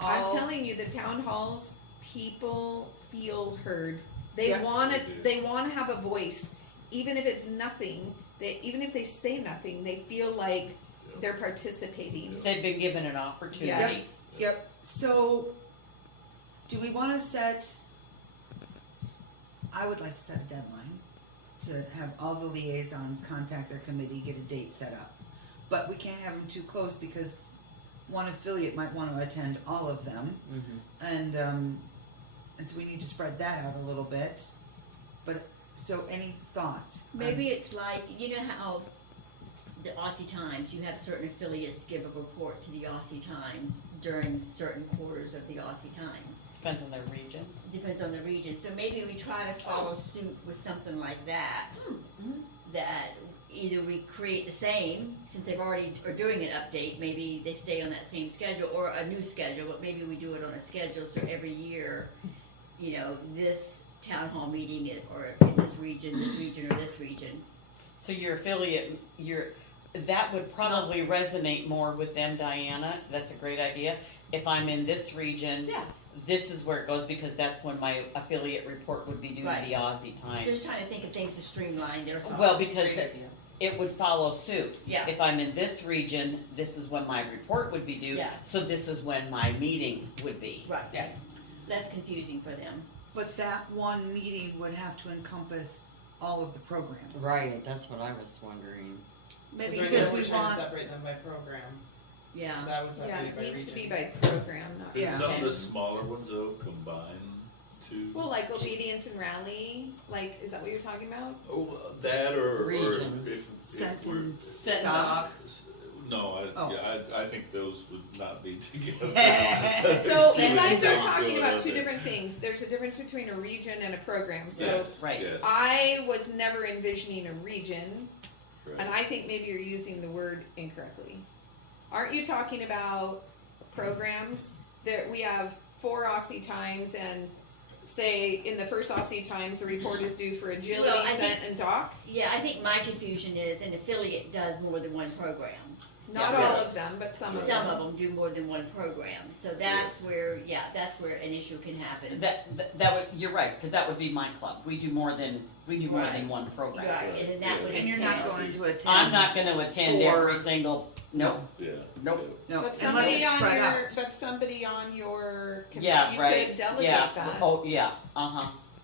I'm all, telling you, the town halls, people feel heard. They Yeah. wanna have a voice, even if it's nothing, even if they say nothing, they feel like they're participating. They've been given an opportunity. Yes. yep, so, do we wanna set, I would like to set a deadline to have all the liaisons contact their committee, get a date set up. But we can't have them too close because one affiliate might wanna attend all of them. And so we need to spread that out a little bit. But, so any thoughts? Maybe it's like, you know how the Aussie Times, you have certain affiliates give a report to the Aussie Times during certain quarters of the Aussie Times. Depends on their region. Depends on the region, so maybe we try to follow suit with something like that. That either we create the same, since they've already are doing an update, maybe they stay on that same schedule, or a new schedule, but maybe we do it on a schedule, so every year, you know, this town hall meeting, or it's this region, or this region. So your affiliate, that would probably resonate more with them, Diana. That's a great idea. If I'm in this region, Yeah. this is where it goes, because that's when my affiliate report would be due to Right. the Aussie Times. Just trying to think of things to streamline their thoughts. Well, because Great idea. it would follow suit. Yeah. If I'm in this region, this is when my report would be due. Yeah. So this is when my meeting would be. Right, Yeah. less confusing for them. But that one meeting would have to encompass all of the programs. Right, that's what I was wondering. Maybe So I because guess we we're trying want- to separate them by program, so yeah, that was Yeah, separated by it region. needs to be by program, not. Yeah. Could some of the smaller ones though combine to? Well, like obedience and rally, like, is that what you're talking about? Oh, that or Regions. if Sent we're- and Sent stop. doc. No, Oh. I think those would not be together. So See you what guys are you're talking doing about out two there. different things. There's a difference between a region and a program, so Yes, Right. yes, I was never envisioning a region, right. and I think maybe you're using the word incorrectly. Aren't you talking about programs? There, we have 4 Aussie Times, and say in the first Aussie Times, the report is due for agility, Well, I think- scent, and doc. yeah, I think my confusion is an affiliate does more than one program. Not Yeah. all of them, but some of them. Some of them do more than one program, so that's where, yeah, that's where an issue can happen. That would, you're right, because that would be my club. We do more than Right. one program. Right, and then that would And you're not entail- going to attend. I'm not gonna attend for- every single, nope, Yeah. nope. No, But unless somebody it's on spread your, out. but somebody on your, Yeah, you right. could delegate Yeah. that. Oh, yeah,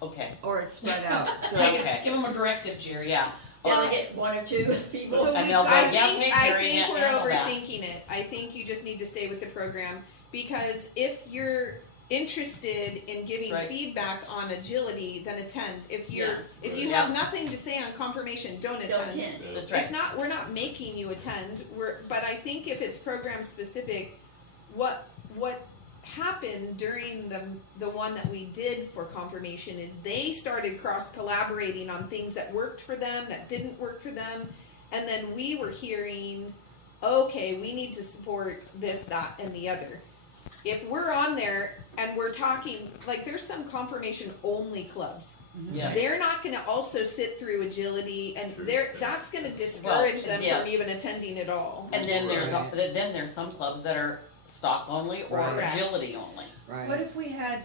okay, Or it's spread out, so. okay, Give them a directive, Jerry. yeah. Delegate 1 or 2 people. So And we've they'll got- go, I yeah, think, hey, I Jerry, think we're handle that. overthinking it. I think you just need to stay with the program, because if you're interested in giving Right. feedback on agility, then attend. If you're, Yeah. if you Yeah. have nothing to say on confirmation, don't attend. Don't attend. That's right. It's not, we're not making you attend, but I think if it's program specific, what happened during the one that we did for confirmation is they started cross collaborating on things that worked for them, that didn't work for them, and then we were hearing, okay, we need to support this, that, and the other. If we're on there and we're talking, like, there's some confirmation only clubs. Yes. They're not gonna also sit through agility, and True. that's gonna discourage them yes. from even attending at all. And then Right. there's some clubs that are stock only or Right. agility only. Right. What if we had,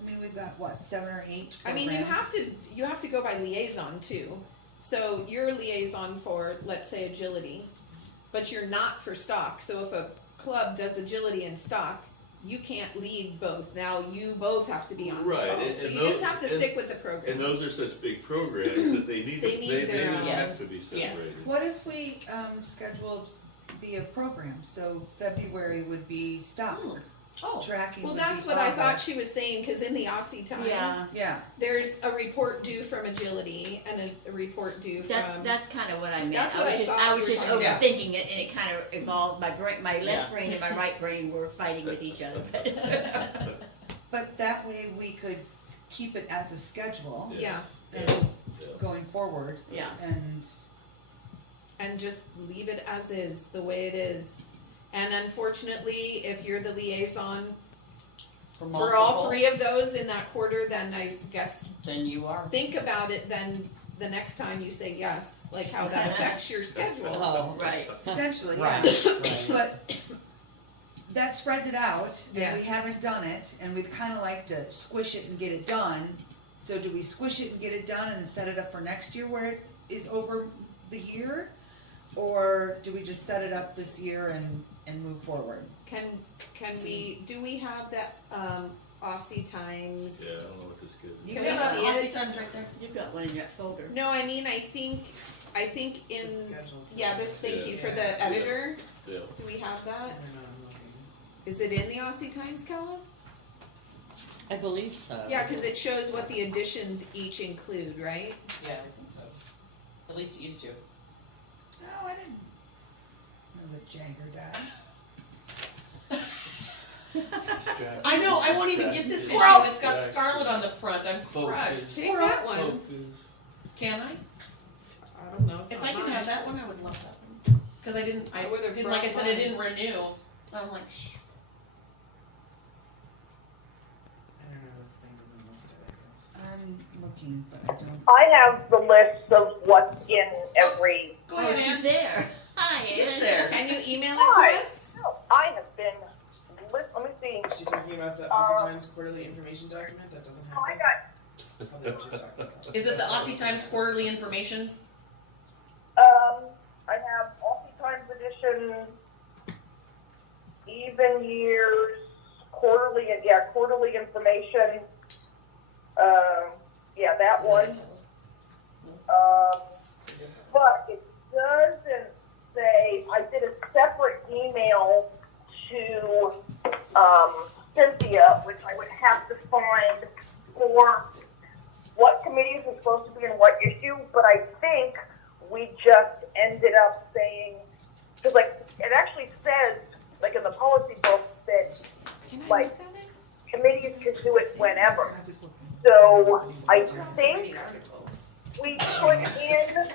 I mean, we've got what, 7 or 8 I programs? mean, you have to go by liaison too. So you're a liaison for, let's say, agility, but you're not for stock. So if a club does agility and stock, you can't lead both. Now you both have to be on Right, both. and- So and you those- just have to and- stick with the program. And those are such big programs that they need, They need they their don't own. have to be separated. What if we, scheduled via program, so February would be stock, Oh, tracking well, would that's be what I thought progress. she was saying, because in the Aussie Times, Yeah. Yeah, there's a report due from agility and a report due from. That's kind of what I meant. That's what I thought I we was were just talking about. overthinking it, and it kind of evolved. My left Yeah. brain and my right brain were fighting with each other. but that way we could keep it as a schedule Yeah, and Yeah. going forward, Yeah. and just leave it as is, the way it is. And unfortunately, if you're the liaison for all multiple, 3 of those in that quarter, then I guess then you are. think about it then the next time you say yes, like how that affects your schedule. Oh, right. potentially, Right, yeah. right. But that spreads it out, and we Yes. haven't done it, and we'd kinda like to squish it and get it done. So do we squish it and get it done and then set it up for next year where it is over the year? Or do we just set it up this year and move forward? Can we, do we have that, Aussie Times? Yeah, I don't know what this gives. You Can got we that see Aussie it? Times right there? You've got one in your folder. No, I mean, I think in, The schedule. yeah, this, thank you for Yeah. the editor. Yeah. Do we have I that? don't know, I'm looking. Is it in the Aussie Times, Calla? I believe so. Yeah, cause it shows what the additions each include, right? Yeah, I think so. At least it used to. Oh, I didn't know that Jagger died. I know, I won't even get this issue, Squirrel! it's got scarlet on the front, I'm crushed. Focus. Take that one. Focus. Can I? I don't know, it's If not I can mine. have that one, I would love that one. Cause I didn't, I would've didn't, like I brought said, I mine. didn't renew. I'm like, shit. I don't know, this thing doesn't list it, I guess. I'm looking, but I don't. I have the list of what's in every. Go Oh, ahead, she's Ann. there. Hi, She's Ann. there. Can you email it Hi. to us? No, I have been. Let me see. Is she talking about the Aussie Times quarterly information document that doesn't have I this? got. That's probably what she's talking about. Is it the Aussie Times quarterly information? I have Aussie Times edition, even years, quarterly information. Yeah, that Is one. it? But it doesn't say. I did a separate email to Cynthia, which I would have to find for what committees are supposed to be in what issue. But I think we just ended up saying, because like it actually says, like in the policy book, that Can I like look at it? committees can do it whenever. I was looking. So I So think many articles. we put in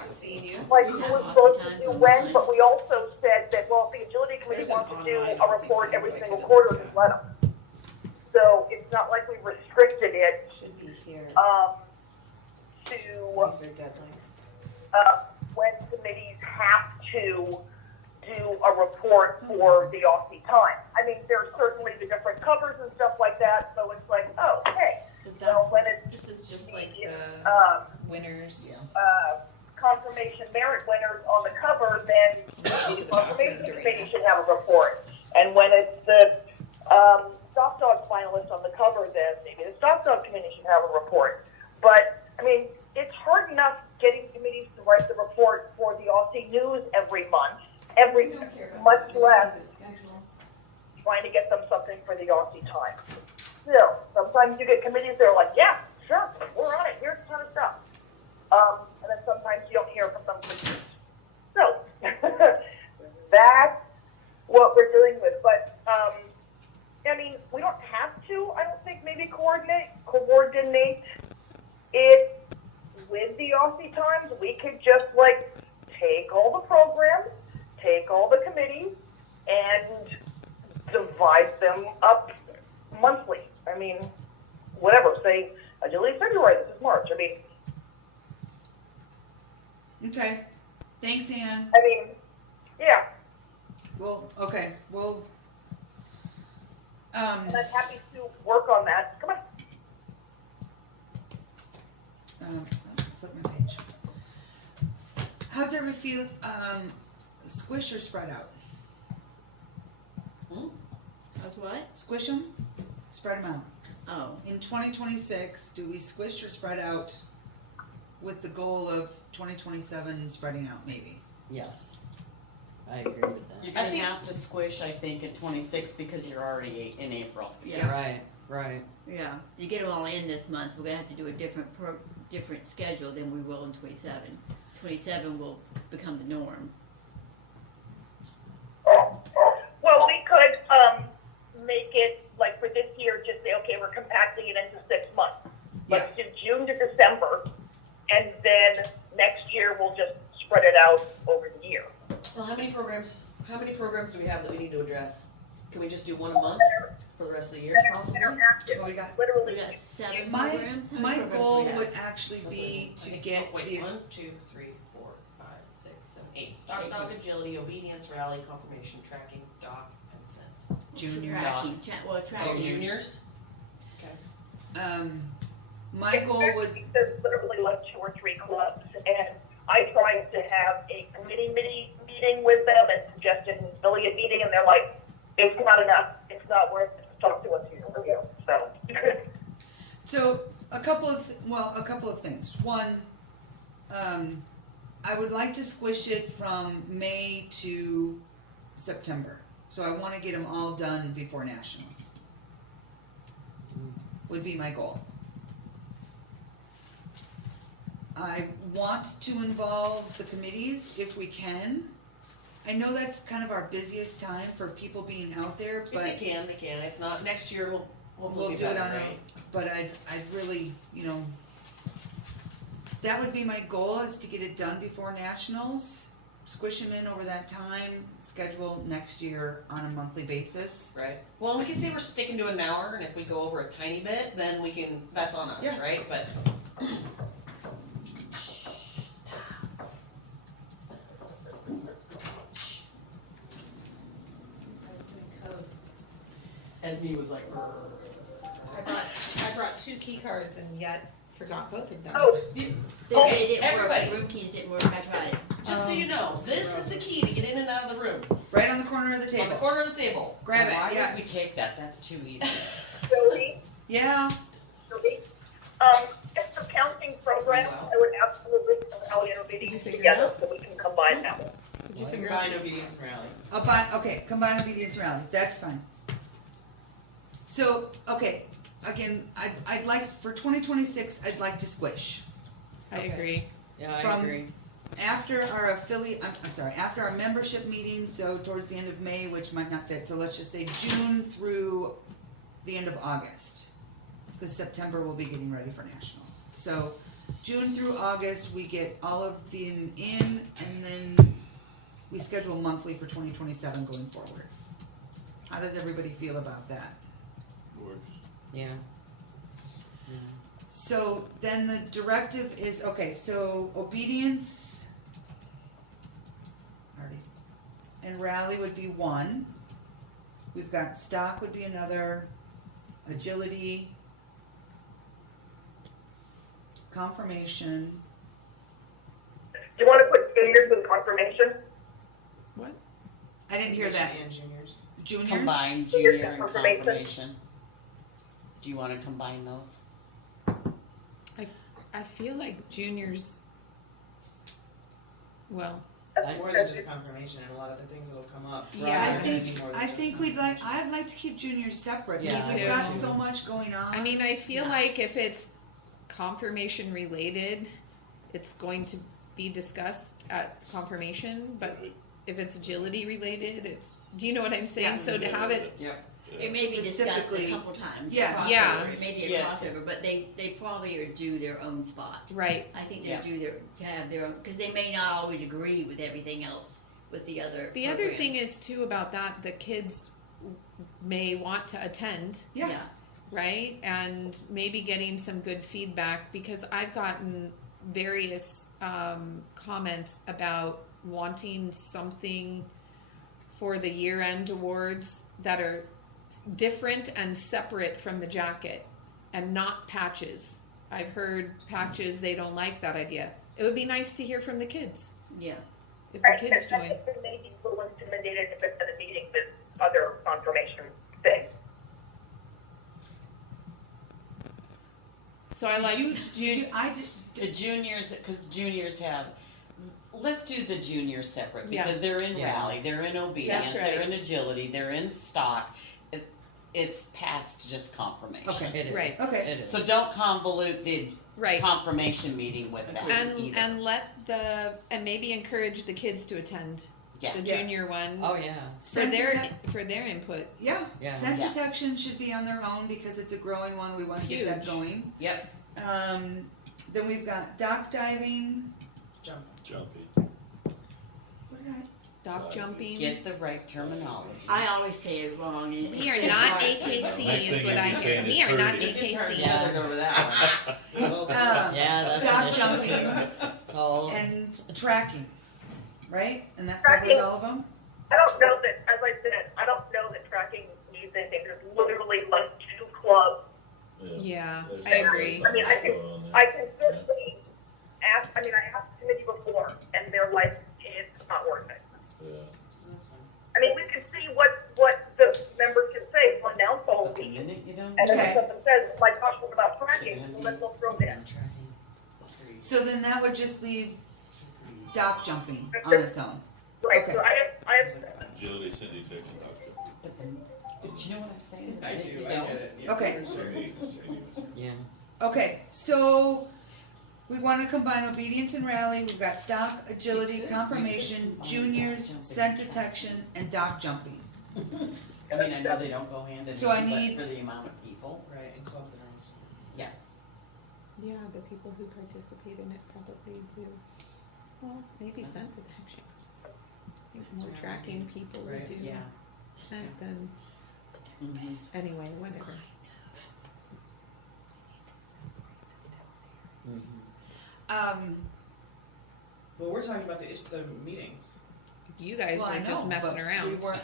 I'm seeing you. like We who have was lots supposed of to times do online. when, but we also said that, well, if the agility committee There's an wants to do online a report Aussie every Times I single could quarter, look just at. let them. So it's not like we restricted it, Should be here. to, These are deadlines. when committees have to do a report for the Aussie Times. I mean, there's certainly the different covers and stuff like that, so it's like, oh, hey, But well, when it's this is just like the, the winners. confirmation merit winners on the cover, then To the the confirmation bathroom during committee this. should have a report. And when it's the Stop Dog finalist on the cover, then maybe the Stop Dog committee should have a report. But, I mean, it's hard enough getting committees to write the report for the Aussie News every month, much less trying to get them something for the Aussie Times. Still, sometimes you get committees that are like, yeah, sure, we're on it, here's a ton of stuff. And then sometimes you don't hear from them for years. So, that's what we're dealing with. But, I mean, we don't have to, I don't think, maybe coordinate it with the Aussie Times. We could just, like, take all the programs, take all the committees, and divide them up monthly. I mean, whatever, say, agility February, this is March. I mean, Okay, thanks, Ann. yeah, Well, okay, well, and I'm happy to work on that. Come on. flip my page. How's everybody feel, squish or spread out? That's what? Squish them, spread them out. Oh, In 2026, do we squish or spread out with the goal of 2027 spreading out maybe? Yes. I agree with that. You're I gonna think- have to squish, I think, at 26 because you're already in April. yeah, Right, right. yeah. You get them all in this month, we're gonna have to do a different schedule than we will in 27. 27 will become the norm. Well, we could make it, like, for this year, just say, okay, we're compacting it into 6 months. Let's do June to December, and then next year we'll just spread it out over the year. Well, how many programs do we have that we need to address? Can we just do one a month for the rest of the year, possibly? Well, we got, We Literally, got 7 my, programs? How many my programs do goal we have? would actually be to get the, 1, 2, 3, 4, 5, 6, 7, 8. Stop, dog, agility, obedience, rally, confirmation, tracking, doc, and send. juniors. Tracking. Juniors? My goal would, There's literally like 2 or 3 clubs, and I tried to have a committee meeting with them and suggested an affiliate meeting, and they're like, it's not enough, it's not worth it, talk to us here, so. so a couple of things. One, I would like to squish it from May to September. So I want to get them all done before nationals. Would be my goal. I want to involve the committees if we can. I know that's kind of our busiest time for people being out there, but If they can, they can. If not, next year we'll we'll be do it better, on right? But I'd really, that would be my goal, is to get it done before nationals. Squish them in over that time, schedule next year on a monthly basis. Right. Well, we can say we're sticking to an hour, and if we go over a tiny bit, then we can, that's on us, Yeah. right? But Esme was like, I brought 2 key cards and yet forgot both of them. Oh, They didn't work, everybody. room keys didn't work, I tried. just so you know, this is the key to get in and out of the room. Right on the corner of the On the table. corner of the table. Grab why it, would yes. we take that? That's too easy. Jody, Yeah, it's a counting program, I would absolutely allow Did you meetings figure it together, out? so we can combine them. Did you figure out? Combine obedience and rally. combine obedience rally, that's fine. So, okay, again, I'd like, for 2026, I'd like to squish. I agree. Yeah, I From- agree. After our after our membership meeting, so towards the end of May, which might not fit, so let's just say June through the end of August. Because September we'll be getting ready for nationals. So June through August, we get all of them in, and then we schedule monthly for 2027 going forward. How does everybody feel about that? Works. Yeah. So then the directive is, okay, so obedience and rally would be 1. We've got stock would be another, agility, confirmation. Do you wanna put juniors in confirmation? What? I didn't hear that. And juniors. Juniors? Combine Junior junior and confirmation. confirmation. Do you wanna combine those? I feel like juniors, well, It's more than just confirmation and a lot of the things that'll come up. Yeah. I are gonna be more than I just think I'd like to keep juniors separate. Yeah, because Me we've too. got so much going on. I mean, I feel Yeah. like if it's confirmation related, it's going to be discussed at confirmation, but if it's agility related, it's, do you know what I'm saying? Yeah. So to have it, Yep. It may be discussed a Specifically- couple times. Yeah. crossover. Yeah. It may be a Yeah. crossover, but they probably are due their own spot. right, I think Yeah. they're due to have their own, because they may not always agree with everything else with the other the other thing programs. is too about that, the kids may want to attend, Yeah. right? And maybe getting some good feedback, because I've gotten various comments about wanting something for the year-end awards that are different and separate from the jacket and not patches. I've heard patches, they don't like that idea. It would be nice to hear from the kids, Yeah. if the Right, kids and I join. think they may be a little intimidated if it's at a meeting with other confirmation things. So I like, The juniors, because juniors have, let's do the juniors separate, Yeah. because they're in Yeah. rally, they're in obedience, That's right. they're in agility, they're in stock. It's past just confirmation. Okay. It is. Right. Okay. It is. So don't convolute the right. confirmation meeting with that either. And let and maybe encourage the kids to attend Yeah. the Yeah. junior one Oh, yeah. Scent for their input. Yeah, Yeah. scent Yeah. detection should be on their own because it's a growing one. We want to It's get that huge. going. Yep. Then we've got dock diving. Jump. Jumpy. What did I? Dock jumping. Get the right terminology. I always say it wrong. And We are it's not hard. AKC Next is thing what you'll I be hear. saying We is are not hurting. AKC. Yeah. Over that one. Yeah, that's Dock an issue. jumping So, and tracking, right? And that Tracking. covers all of them. I don't know that, as I said, I don't know that tracking same thing. There's literally like 2 clubs. Yeah, There's I something agree. I mean, I can, going on there. I can certainly ask, I mean, I asked the committee before, and they're like, it's not worth it. Yeah. That's fine. I mean, we can see what the members can say, one down for a The week, minute you don't. and then Okay. if something says, oh my gosh, what about tracking, well, then we'll throw that. So then that would just leave dock jumping on its own. Right, Okay. so I have, Agility, Cindy, Jackson, Doctor. Did you know what I'm saying? I If do, you I don't- get it. Yeah. Okay. Chinese. Yeah. Okay, so we want to combine obedience and rally. We've got stock, agility, confirmation, juniors, scent detection, and dock jumping. I mean, I know they don't go hand in So I hand, need- but for the amount of people. Right, and clubs that are also. Yeah, the people who participate in it probably do. Well, maybe scent detection. I think more tracking people would Right. do Yeah. scent than, Mhm. anyway, whatever. Well, we're talking about the meetings. You guys Well, I are just know, messing but around. we weren't-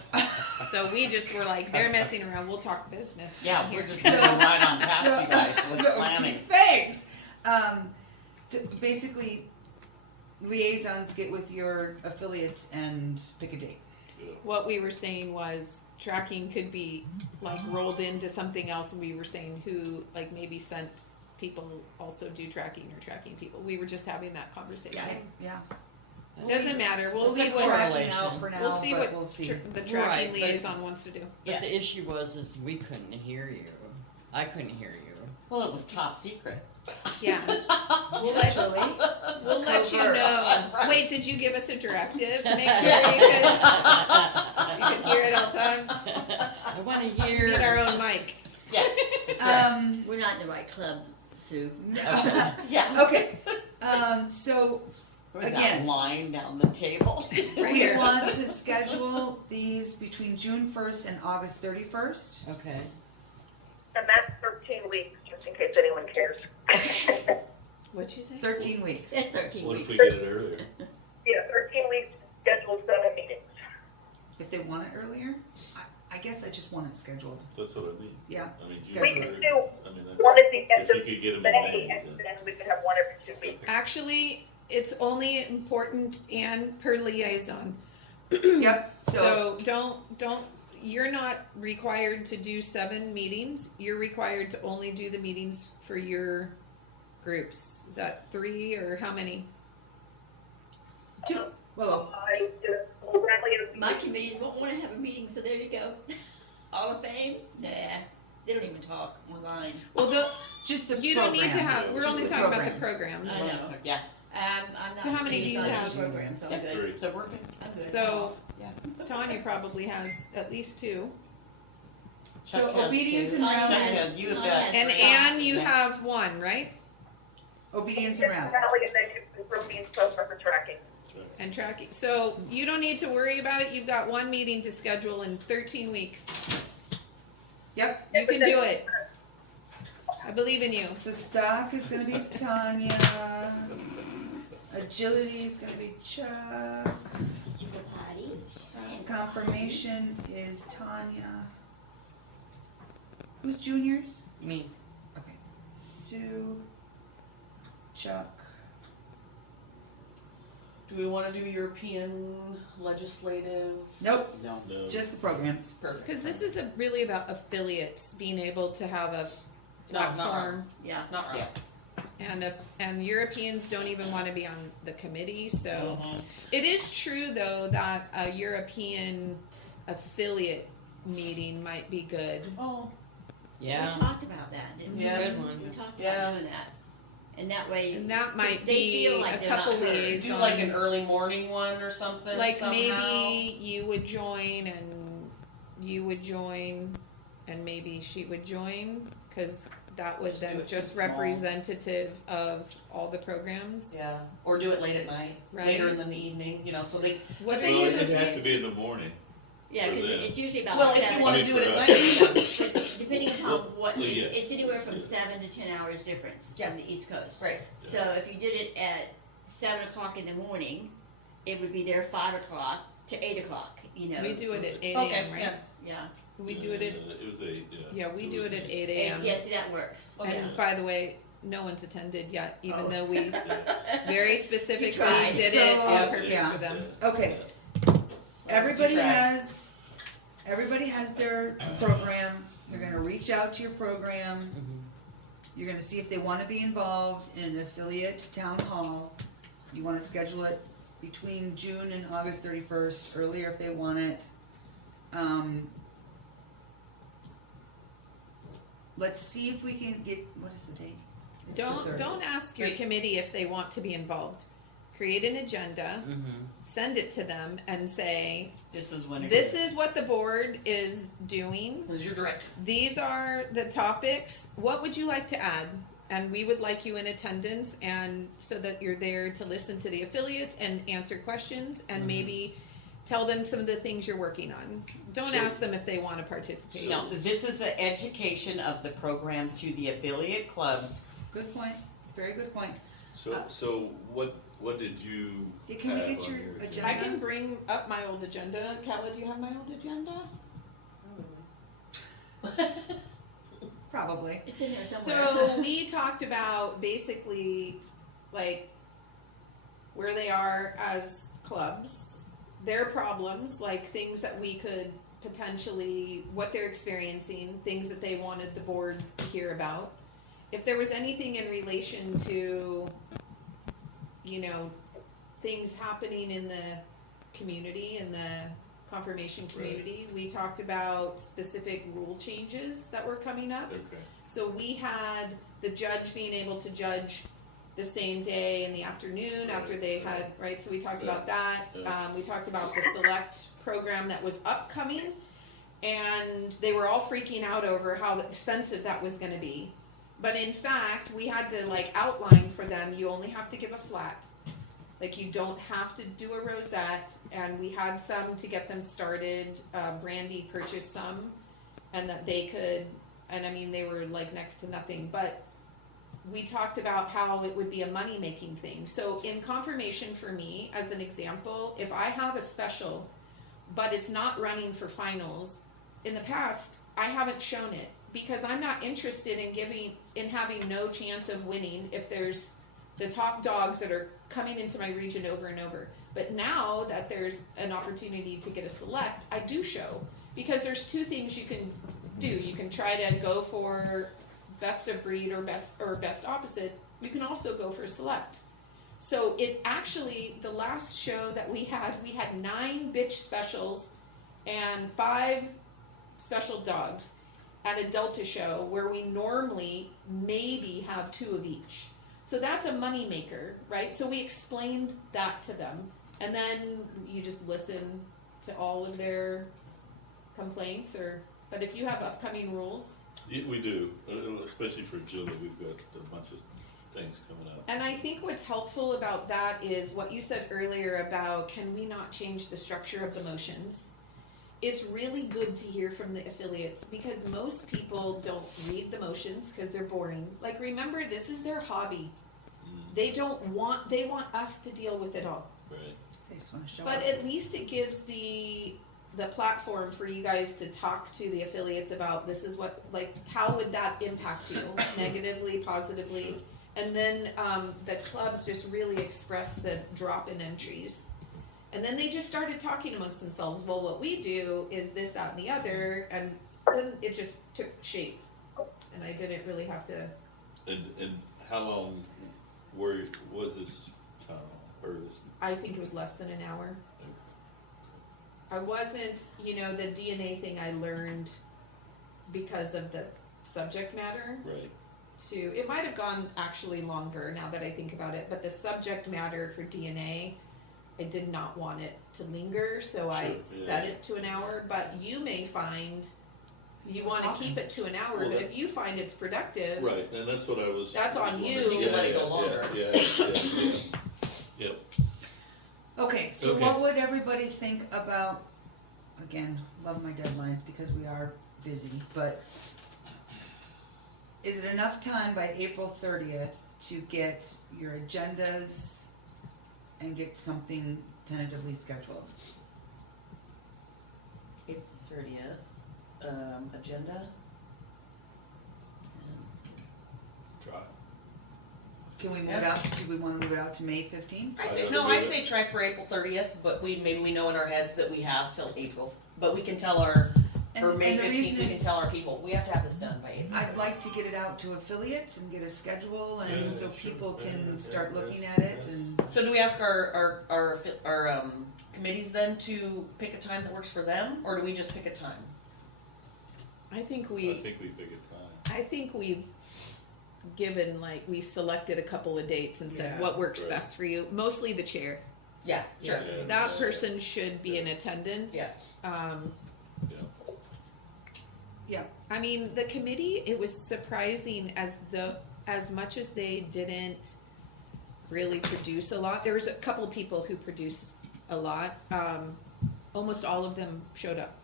So we just were like, they're messing around, we'll talk business. Yeah, here. we're just moving right on past you guys with So- planning. Thanks. Basically, liaisons get with your affiliates and pick a date. What we were saying was tracking could be like rolled into something else. We were saying who, like maybe sent people also do tracking or tracking people. We were just having that conversation. Yeah. Doesn't matter, we'll We'll see leave what, tracking out for now, we'll see but what we'll see. the tracking Right, but- liaison wants to do. But the issue was we couldn't hear you. I couldn't hear you. Well, it was top secret. Yeah. We'll let you Covert. know. Wait, did you give us a directive to make sure you could hear at all times? I want to Need our hear. own mic. Yeah. that's right. We're not in the right club, Sue. Yeah. Okay, so There was Again. that line down the table. Right we here. want to schedule these between June 1st and August 31st. Okay. and that's 13 weeks, just in case anyone cares. What'd you say? 13 weeks. That's 13 What if weeks. we get it earlier? Yeah, 13 weeks, schedule 7 meetings. If they want it earlier, I guess I just want it scheduled. That's what I mean. Yeah. I mean, Schedule We it. could do I mean, one that's, at the end if of you could get them May, in May, and then we could have one every 2 weeks. Actually, it's only important and per liaison. Yep, so, So don't, you're not required to do 7 meetings. You're required to only do the meetings for your groups. Is that 3 or how many? well, I just, well, Bradley is. My committees won't want to have a meeting, so there you go. Hall of Fame? Nah, they don't even talk online. Well, just the you don't need to program. have, we're Just only the talking about the programs. programs. I know. Yeah. I'm not. So how many do you liaison to have? the program, so I'm Yeah, good. 3. So we're good. I'm good. So, Tanya probably has at least 2. So Chuck has obedience two. and Tanya rally has- You have Tanya got- has And stock. Anne, you Yeah. have 1, right? Obedience and rally. Rally, and then you can me and stuff for the tracking. And tracking. So you don't need to worry about it. You've got 1 meeting to schedule in 13 weeks. Yep, You can do it. I believe in you. so stock is gonna be Tanya. Agility is gonna be Chuck. Confirmation is Tanya. Who's juniors? Me. Okay. Sue, Chuck. Do we wanna do European legislative? Nope, No. No. just the programs. Perfect. Because this is really about affiliates being able to have a Not platform. Yeah. Not right. Yeah. And Europeans don't even want to be on the committee. So Mhm. it is true though that a European affiliate meeting might be good. Oh, Yeah. We talked about that, didn't we? Yeah. Good one. We talked Yeah. about doing that. And that way. And that might they be feel like a they're not couple heard. liaisons. do like an early morning one or something Like somehow. maybe you would join and you would join and maybe she would join because that was Just do then it just small. representative of all the programs. Yeah, or do it late at night, Right. later in the evening, you know, so they, What they Well, use it'd is have to be in the morning. Yeah, For because them. it's usually about well, if 7. you wanna I mean, do it for at us. night, But depending upon what, well, yes. it's anywhere from 7 to 10 hours difference Yeah. from the East Coast. right, So if you did it at 7 o'clock in the morning, it would be there 5 o'clock to 8 o'clock, you know. we do it at 8 okay, a.m. right? yeah. Yeah. We do it at, It was 8, yeah. yeah, we It do was it at 8. 8 a.m. Yeah, see, that works. Okay. And by the way, no one's attended yet, even Oh. though we Yes. very specifically tried. did it So, on purpose yeah. for them. Okay, You everybody tried. has their program. You're gonna reach out to your program. You're gonna see if they wanna be involved in an affiliate town hall. You wanna schedule it between June and August 31st, earlier if they want it. Let's see if we can get, what is the date? It's the 30th. Don't ask your Wait. committee if they want to be involved. Create an agenda, send it to them and say, This is when it this is what the board is doing. Who's your director? These are the topics. What would you like to add? And we would like you in attendance, and so that you're there to listen to the affiliates and answer questions and maybe tell them some of the things you're working on. Don't So- ask them if they want to participate. No, this is the education of the program to the affiliate clubs. Good point, very good point. So what did you Yeah, can we have get on your agenda? agenda? I can bring up my old agenda. Kala, do you have my old agenda? Probably. It's in there somewhere. So we talked about basically like where they are as clubs, their problems, like things that we could potentially, what they're experiencing, things that they wanted the board to hear about. If there was anything in relation to, you know, things happening in the community, in the confirmation community, we talked about specific rule changes that were coming up. Okay. So we had the judge being able to judge the same day in the afternoon after they had, right, so we talked about that. We talked about the select program that was upcoming, and they were all freaking out over how expensive that was gonna be. But in fact, we had to like outline for them, you only have to give a flat. Like you don't have to do a rosette, and we had some to get them started. Brandy purchased some, and that they could, and I mean, they were like next to nothing, but we talked about how it would be a money-making thing. So in confirmation for me, as an example, if I have a special, but it's not running for finals, in the past, I haven't shown it because I'm not interested in having no chance of winning if there's the top dogs that are coming into my region over and over. But now that there's an opportunity to get a select, I do show, because there's two things you can do. You can try to go for best of breed or best opposite. You can also go for select. So it actually, the last show that we had 9 bitch specials and 5 special dogs at a Delta show, where we normally maybe have 2 of each. So that's a money maker, right? So we explained that to them, and then you just listen to all of their complaints. But if you have upcoming rules, Yeah, we do, especially for Julie, we've got a bunch of things coming up. and I think what's helpful about that is what you said earlier about, can we not change the structure of the motions? It's really good to hear from the affiliates, because most people don't read the motions because they're boring. Like, remember, this is their hobby. They want us to deal with it all. Right. They just wanna show But up. at least it gives the platform for you guys to talk to the affiliates about, this is what, like, how would that impact you, negatively, positively? And then the clubs just really express the drop in entries. And then they just started talking amongst themselves, well, what we do is this, that, and the other, and then it just took shape. And I didn't really have to, And how long was this town hall, or this? I think it was less than an hour. I wasn't, the DNA thing I learned because of the subject matter. Right. It might have gone actually longer now that I think about it, but the subject matter for DNA, I did not want it to linger, so I Sure, set yeah. it to an hour. But you may find you want to keep it to an hour, Well, but that- if you find it's productive, Right, and that's what I was. That's was on wondering. you. You can let it go longer. Yep. Okay, so Okay. what would everybody think about, again, love my deadlines because we are busy, but is it enough time by April 30th to get your agendas and get something tentatively scheduled? April 30th. agenda. Try. Can we move it out, do we wanna move it out to May 15th? I say try for April 30th, but maybe we know in our heads that we have till April, but we can tell or May And the 15th, reason we can is- tell our people, we have to have this done by April. I'd like to get it out to affiliates and get a schedule, and so people can start looking at it, and So do we ask our committees then to pick a time that works for them, or do we just pick a time? I think I we, think we pick a time. I think we've given, like, we selected a couple of dates and said Yeah. what works Right. best for you, mostly the chair. Yeah, sure. Yeah. That person should be in attendance. Yeah. Yeah. yeah. I mean, the committee, it was surprising as much as they didn't really produce a lot. There was a couple of people who produced a lot. Almost all of them showed up.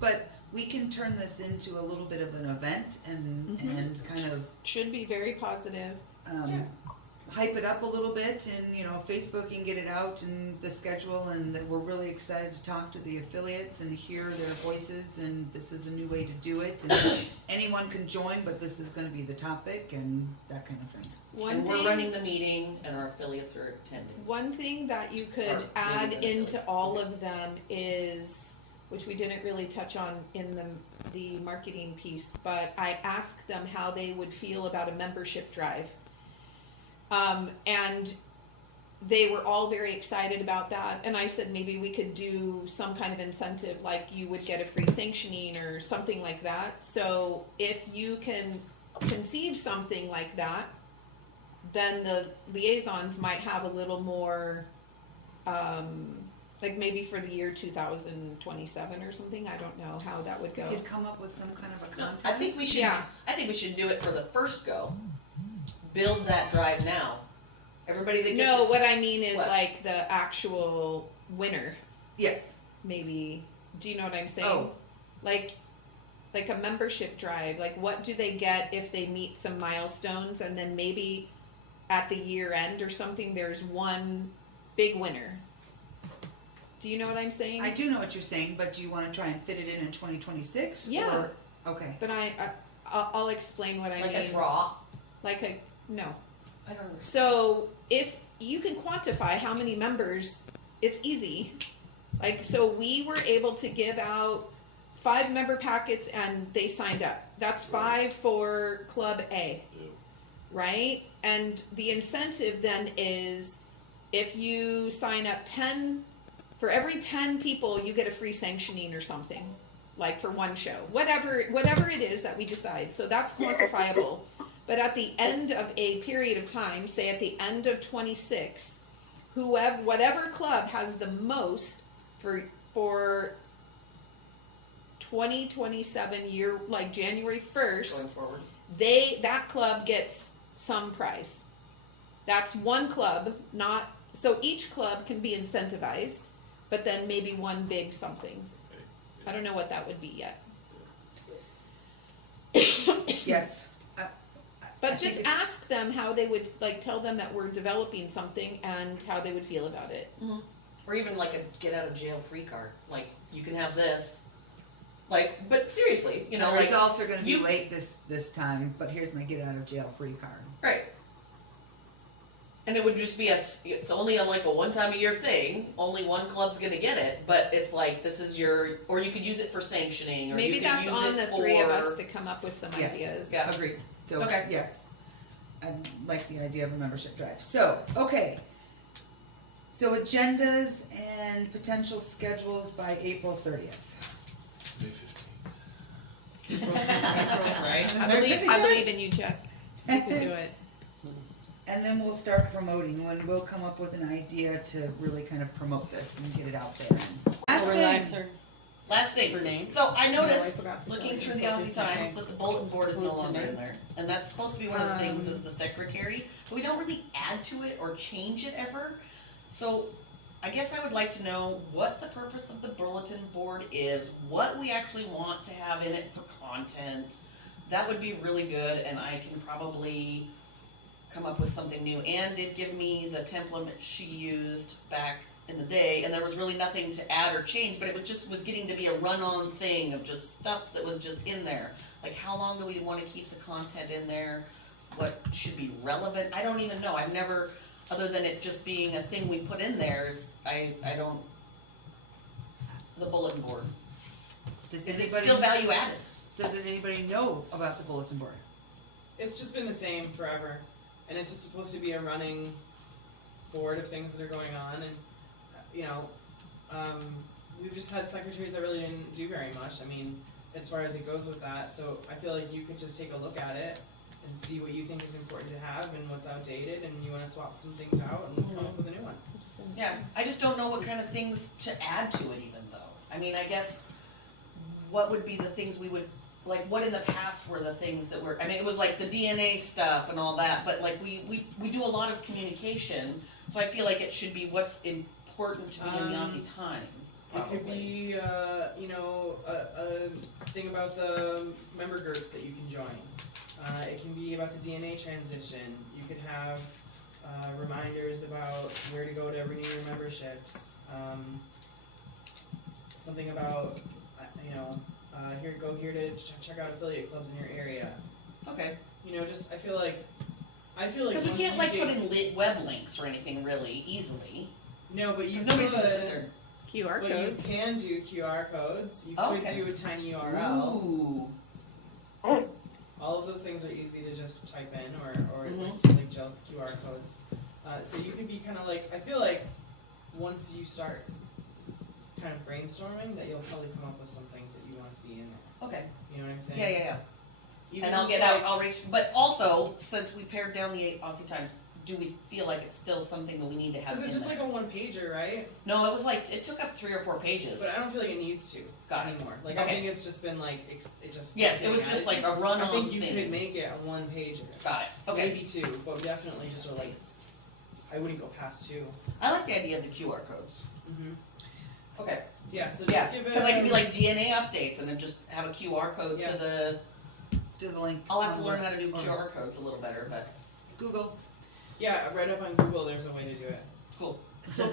But we can turn this into a little bit of an event and, Mhm. and kind of, Should be very positive. hype it up a little bit, and, you know, Facebook can get it out and the schedule, and that we're really excited to talk to the affiliates and hear their voices, and this is a new way to do it, and anyone can join, but this is gonna be the topic and that kind of thing. And we're running the meeting and our affiliates are attending. One thing that you could Or add ladies and into affiliates. all of them is, which we didn't really touch on in the marketing piece, but I asked them how they would feel about a membership drive. And they were all very excited about that, and I said maybe we could do some kind of incentive, like you would get a free sanctioning or something like that. So if you can conceive something like that, then the liaisons might have a little more, like maybe for the year 2027 or something. I don't know how that would We go. could come up with some kind of a No, contest. I think we should. Yeah. I think we should do it for the first go. Build that drive now. Everybody that gets No, it. what I mean is What? like the actual winner, Yes. maybe. Do you know what I'm saying? Oh. Like a membership drive. Like what do they get if they meet some milestones, and then maybe at the year end or something there's one big winner. Do you know what I'm saying? I do know what you're saying, but do you wanna try and fit it in 2026? Yeah. Or, okay. But I'll explain what I like mean. a draw. No. I don't know. So if you can quantify how many members, it's easy. Like, so we were able to give out 5 member packets and they signed up. That's 5 for Club A, Yeah. right? And the incentive then is if you sign up 10, for every 10 people, you get a free sanctioning or something, like for one show. Whatever it is that we decide. So that's quantifiable. But at the end of a period of time, say at the end of 26, whatever club has the most for 2027 year, like January Going 1st, forward. that club gets some prize. That's one club, not, so each club can be incentivized, but then maybe one big something. I don't know what that would be yet. Yes. I But think just it's- ask them how they would, like, tell them that we're developing something and how they would feel about it. Or even like a get out of jail free card. Like you can have this. Like, but seriously, you know, The like results are gonna be you- late this time, but here's my get out of jail free card. right. And it would just be it's only like a one time a year thing. Only one club's gonna get it, but it's like this is your, or you could use it for sanctioning, or Maybe you could that's use on it the 3 of for- us to come up with some Yes. ideas. Yeah. Agreed. So, Okay. yes. I like the idea of a membership drive. So, okay. So agendas and potential schedules by April 30th. May 15th. Right. I believe in you, Jack. You can do it. And then we'll start promoting, when we'll come up with an idea to really kind of promote this and get it out there. Last thing, Relaxer. Last thing, so I No, I noticed, forgot to looking tell through you. the Aussie Okay. Times, that the bulletin board is no What's your longer in name? there. And that's supposed to be one of the things as the secretary, but we don't really add to it or change it ever. So I guess I would like to know what the purpose of the bulletin board is, what we actually want to have in it for content. That would be really good, and I can probably come up with something new. Anne did give me the template she used back in the day, and there was really nothing to add or change, but it was getting to be a run-on thing of just stuff that was just in there. Like, how long do we wanna keep the content in there? What should be relevant? I don't even know. I've never, other than it just being a thing we put in there, I don't, the bulletin board. Does Is it anybody, still value added? does anybody know about the bulletin board? It's just been the same forever, and it's just supposed to be a running board of things that are going on, and, you know, we've just had secretaries that really didn't do very much, I mean, as far as it goes with that, so I feel like you could just take a look at it and see what you think is important to have and what's outdated, and you wanna swap some things out and come up with a new one. Yeah, I just don't know what kind of things to add to it even though. I mean, I guess, what would be the things we would, like, what in the past were the things that were, I mean, it was like the DNA stuff and all that, but like, we do a lot of communication, so I feel like it should be what's important to be in the Aussie Times, It could probably. be, you know, a thing about the member groups that you can join. It can be about the DNA transition. You could have reminders about where to go to renew your memberships. Something about, you know, go here to check out affiliate clubs in your area. Okay, You know, just I feel like cause we once can't you like get- put in web links or anything really easily, no, but you cause nobody's gonna could- sit there. QR But codes. you can do QR codes. You Oh, could okay. do a tiny URL. Ooh, All of those things are easy to just type in or Mhm. like gel QR codes. So you could be kind of like, I feel like once you start kind of brainstorming, that you'll probably come up with some things that you want to see in there. okay, You know what I'm saying? yeah. Even And I'll just get out, like- I'll reach, but also, since we pared down the Aussie Times, do we feel like it's still something that we need to have in Cause it's just there? like a one pager, right? No, it was like, it took up 3 or 4 pages. But I don't feel like it needs to Got it. anymore. Like Okay. I think it's just been like, it just. Yes, keeps it was getting just added like to. a run-on I think you thing. could make it a one pager. Got it, okay. Maybe 2, but definitely just a like, I wouldn't go past 2. I like the idea of the QR codes. Mm-hmm. Okay, Yeah, so just yeah, give it. cause I could be like DNA updates and then just have a QR code Yeah. to the, Do the link. I'll have to on learn the- how to do on QR codes a little better, but Google. Yeah, right up on Google, there's a way to do it. cool. So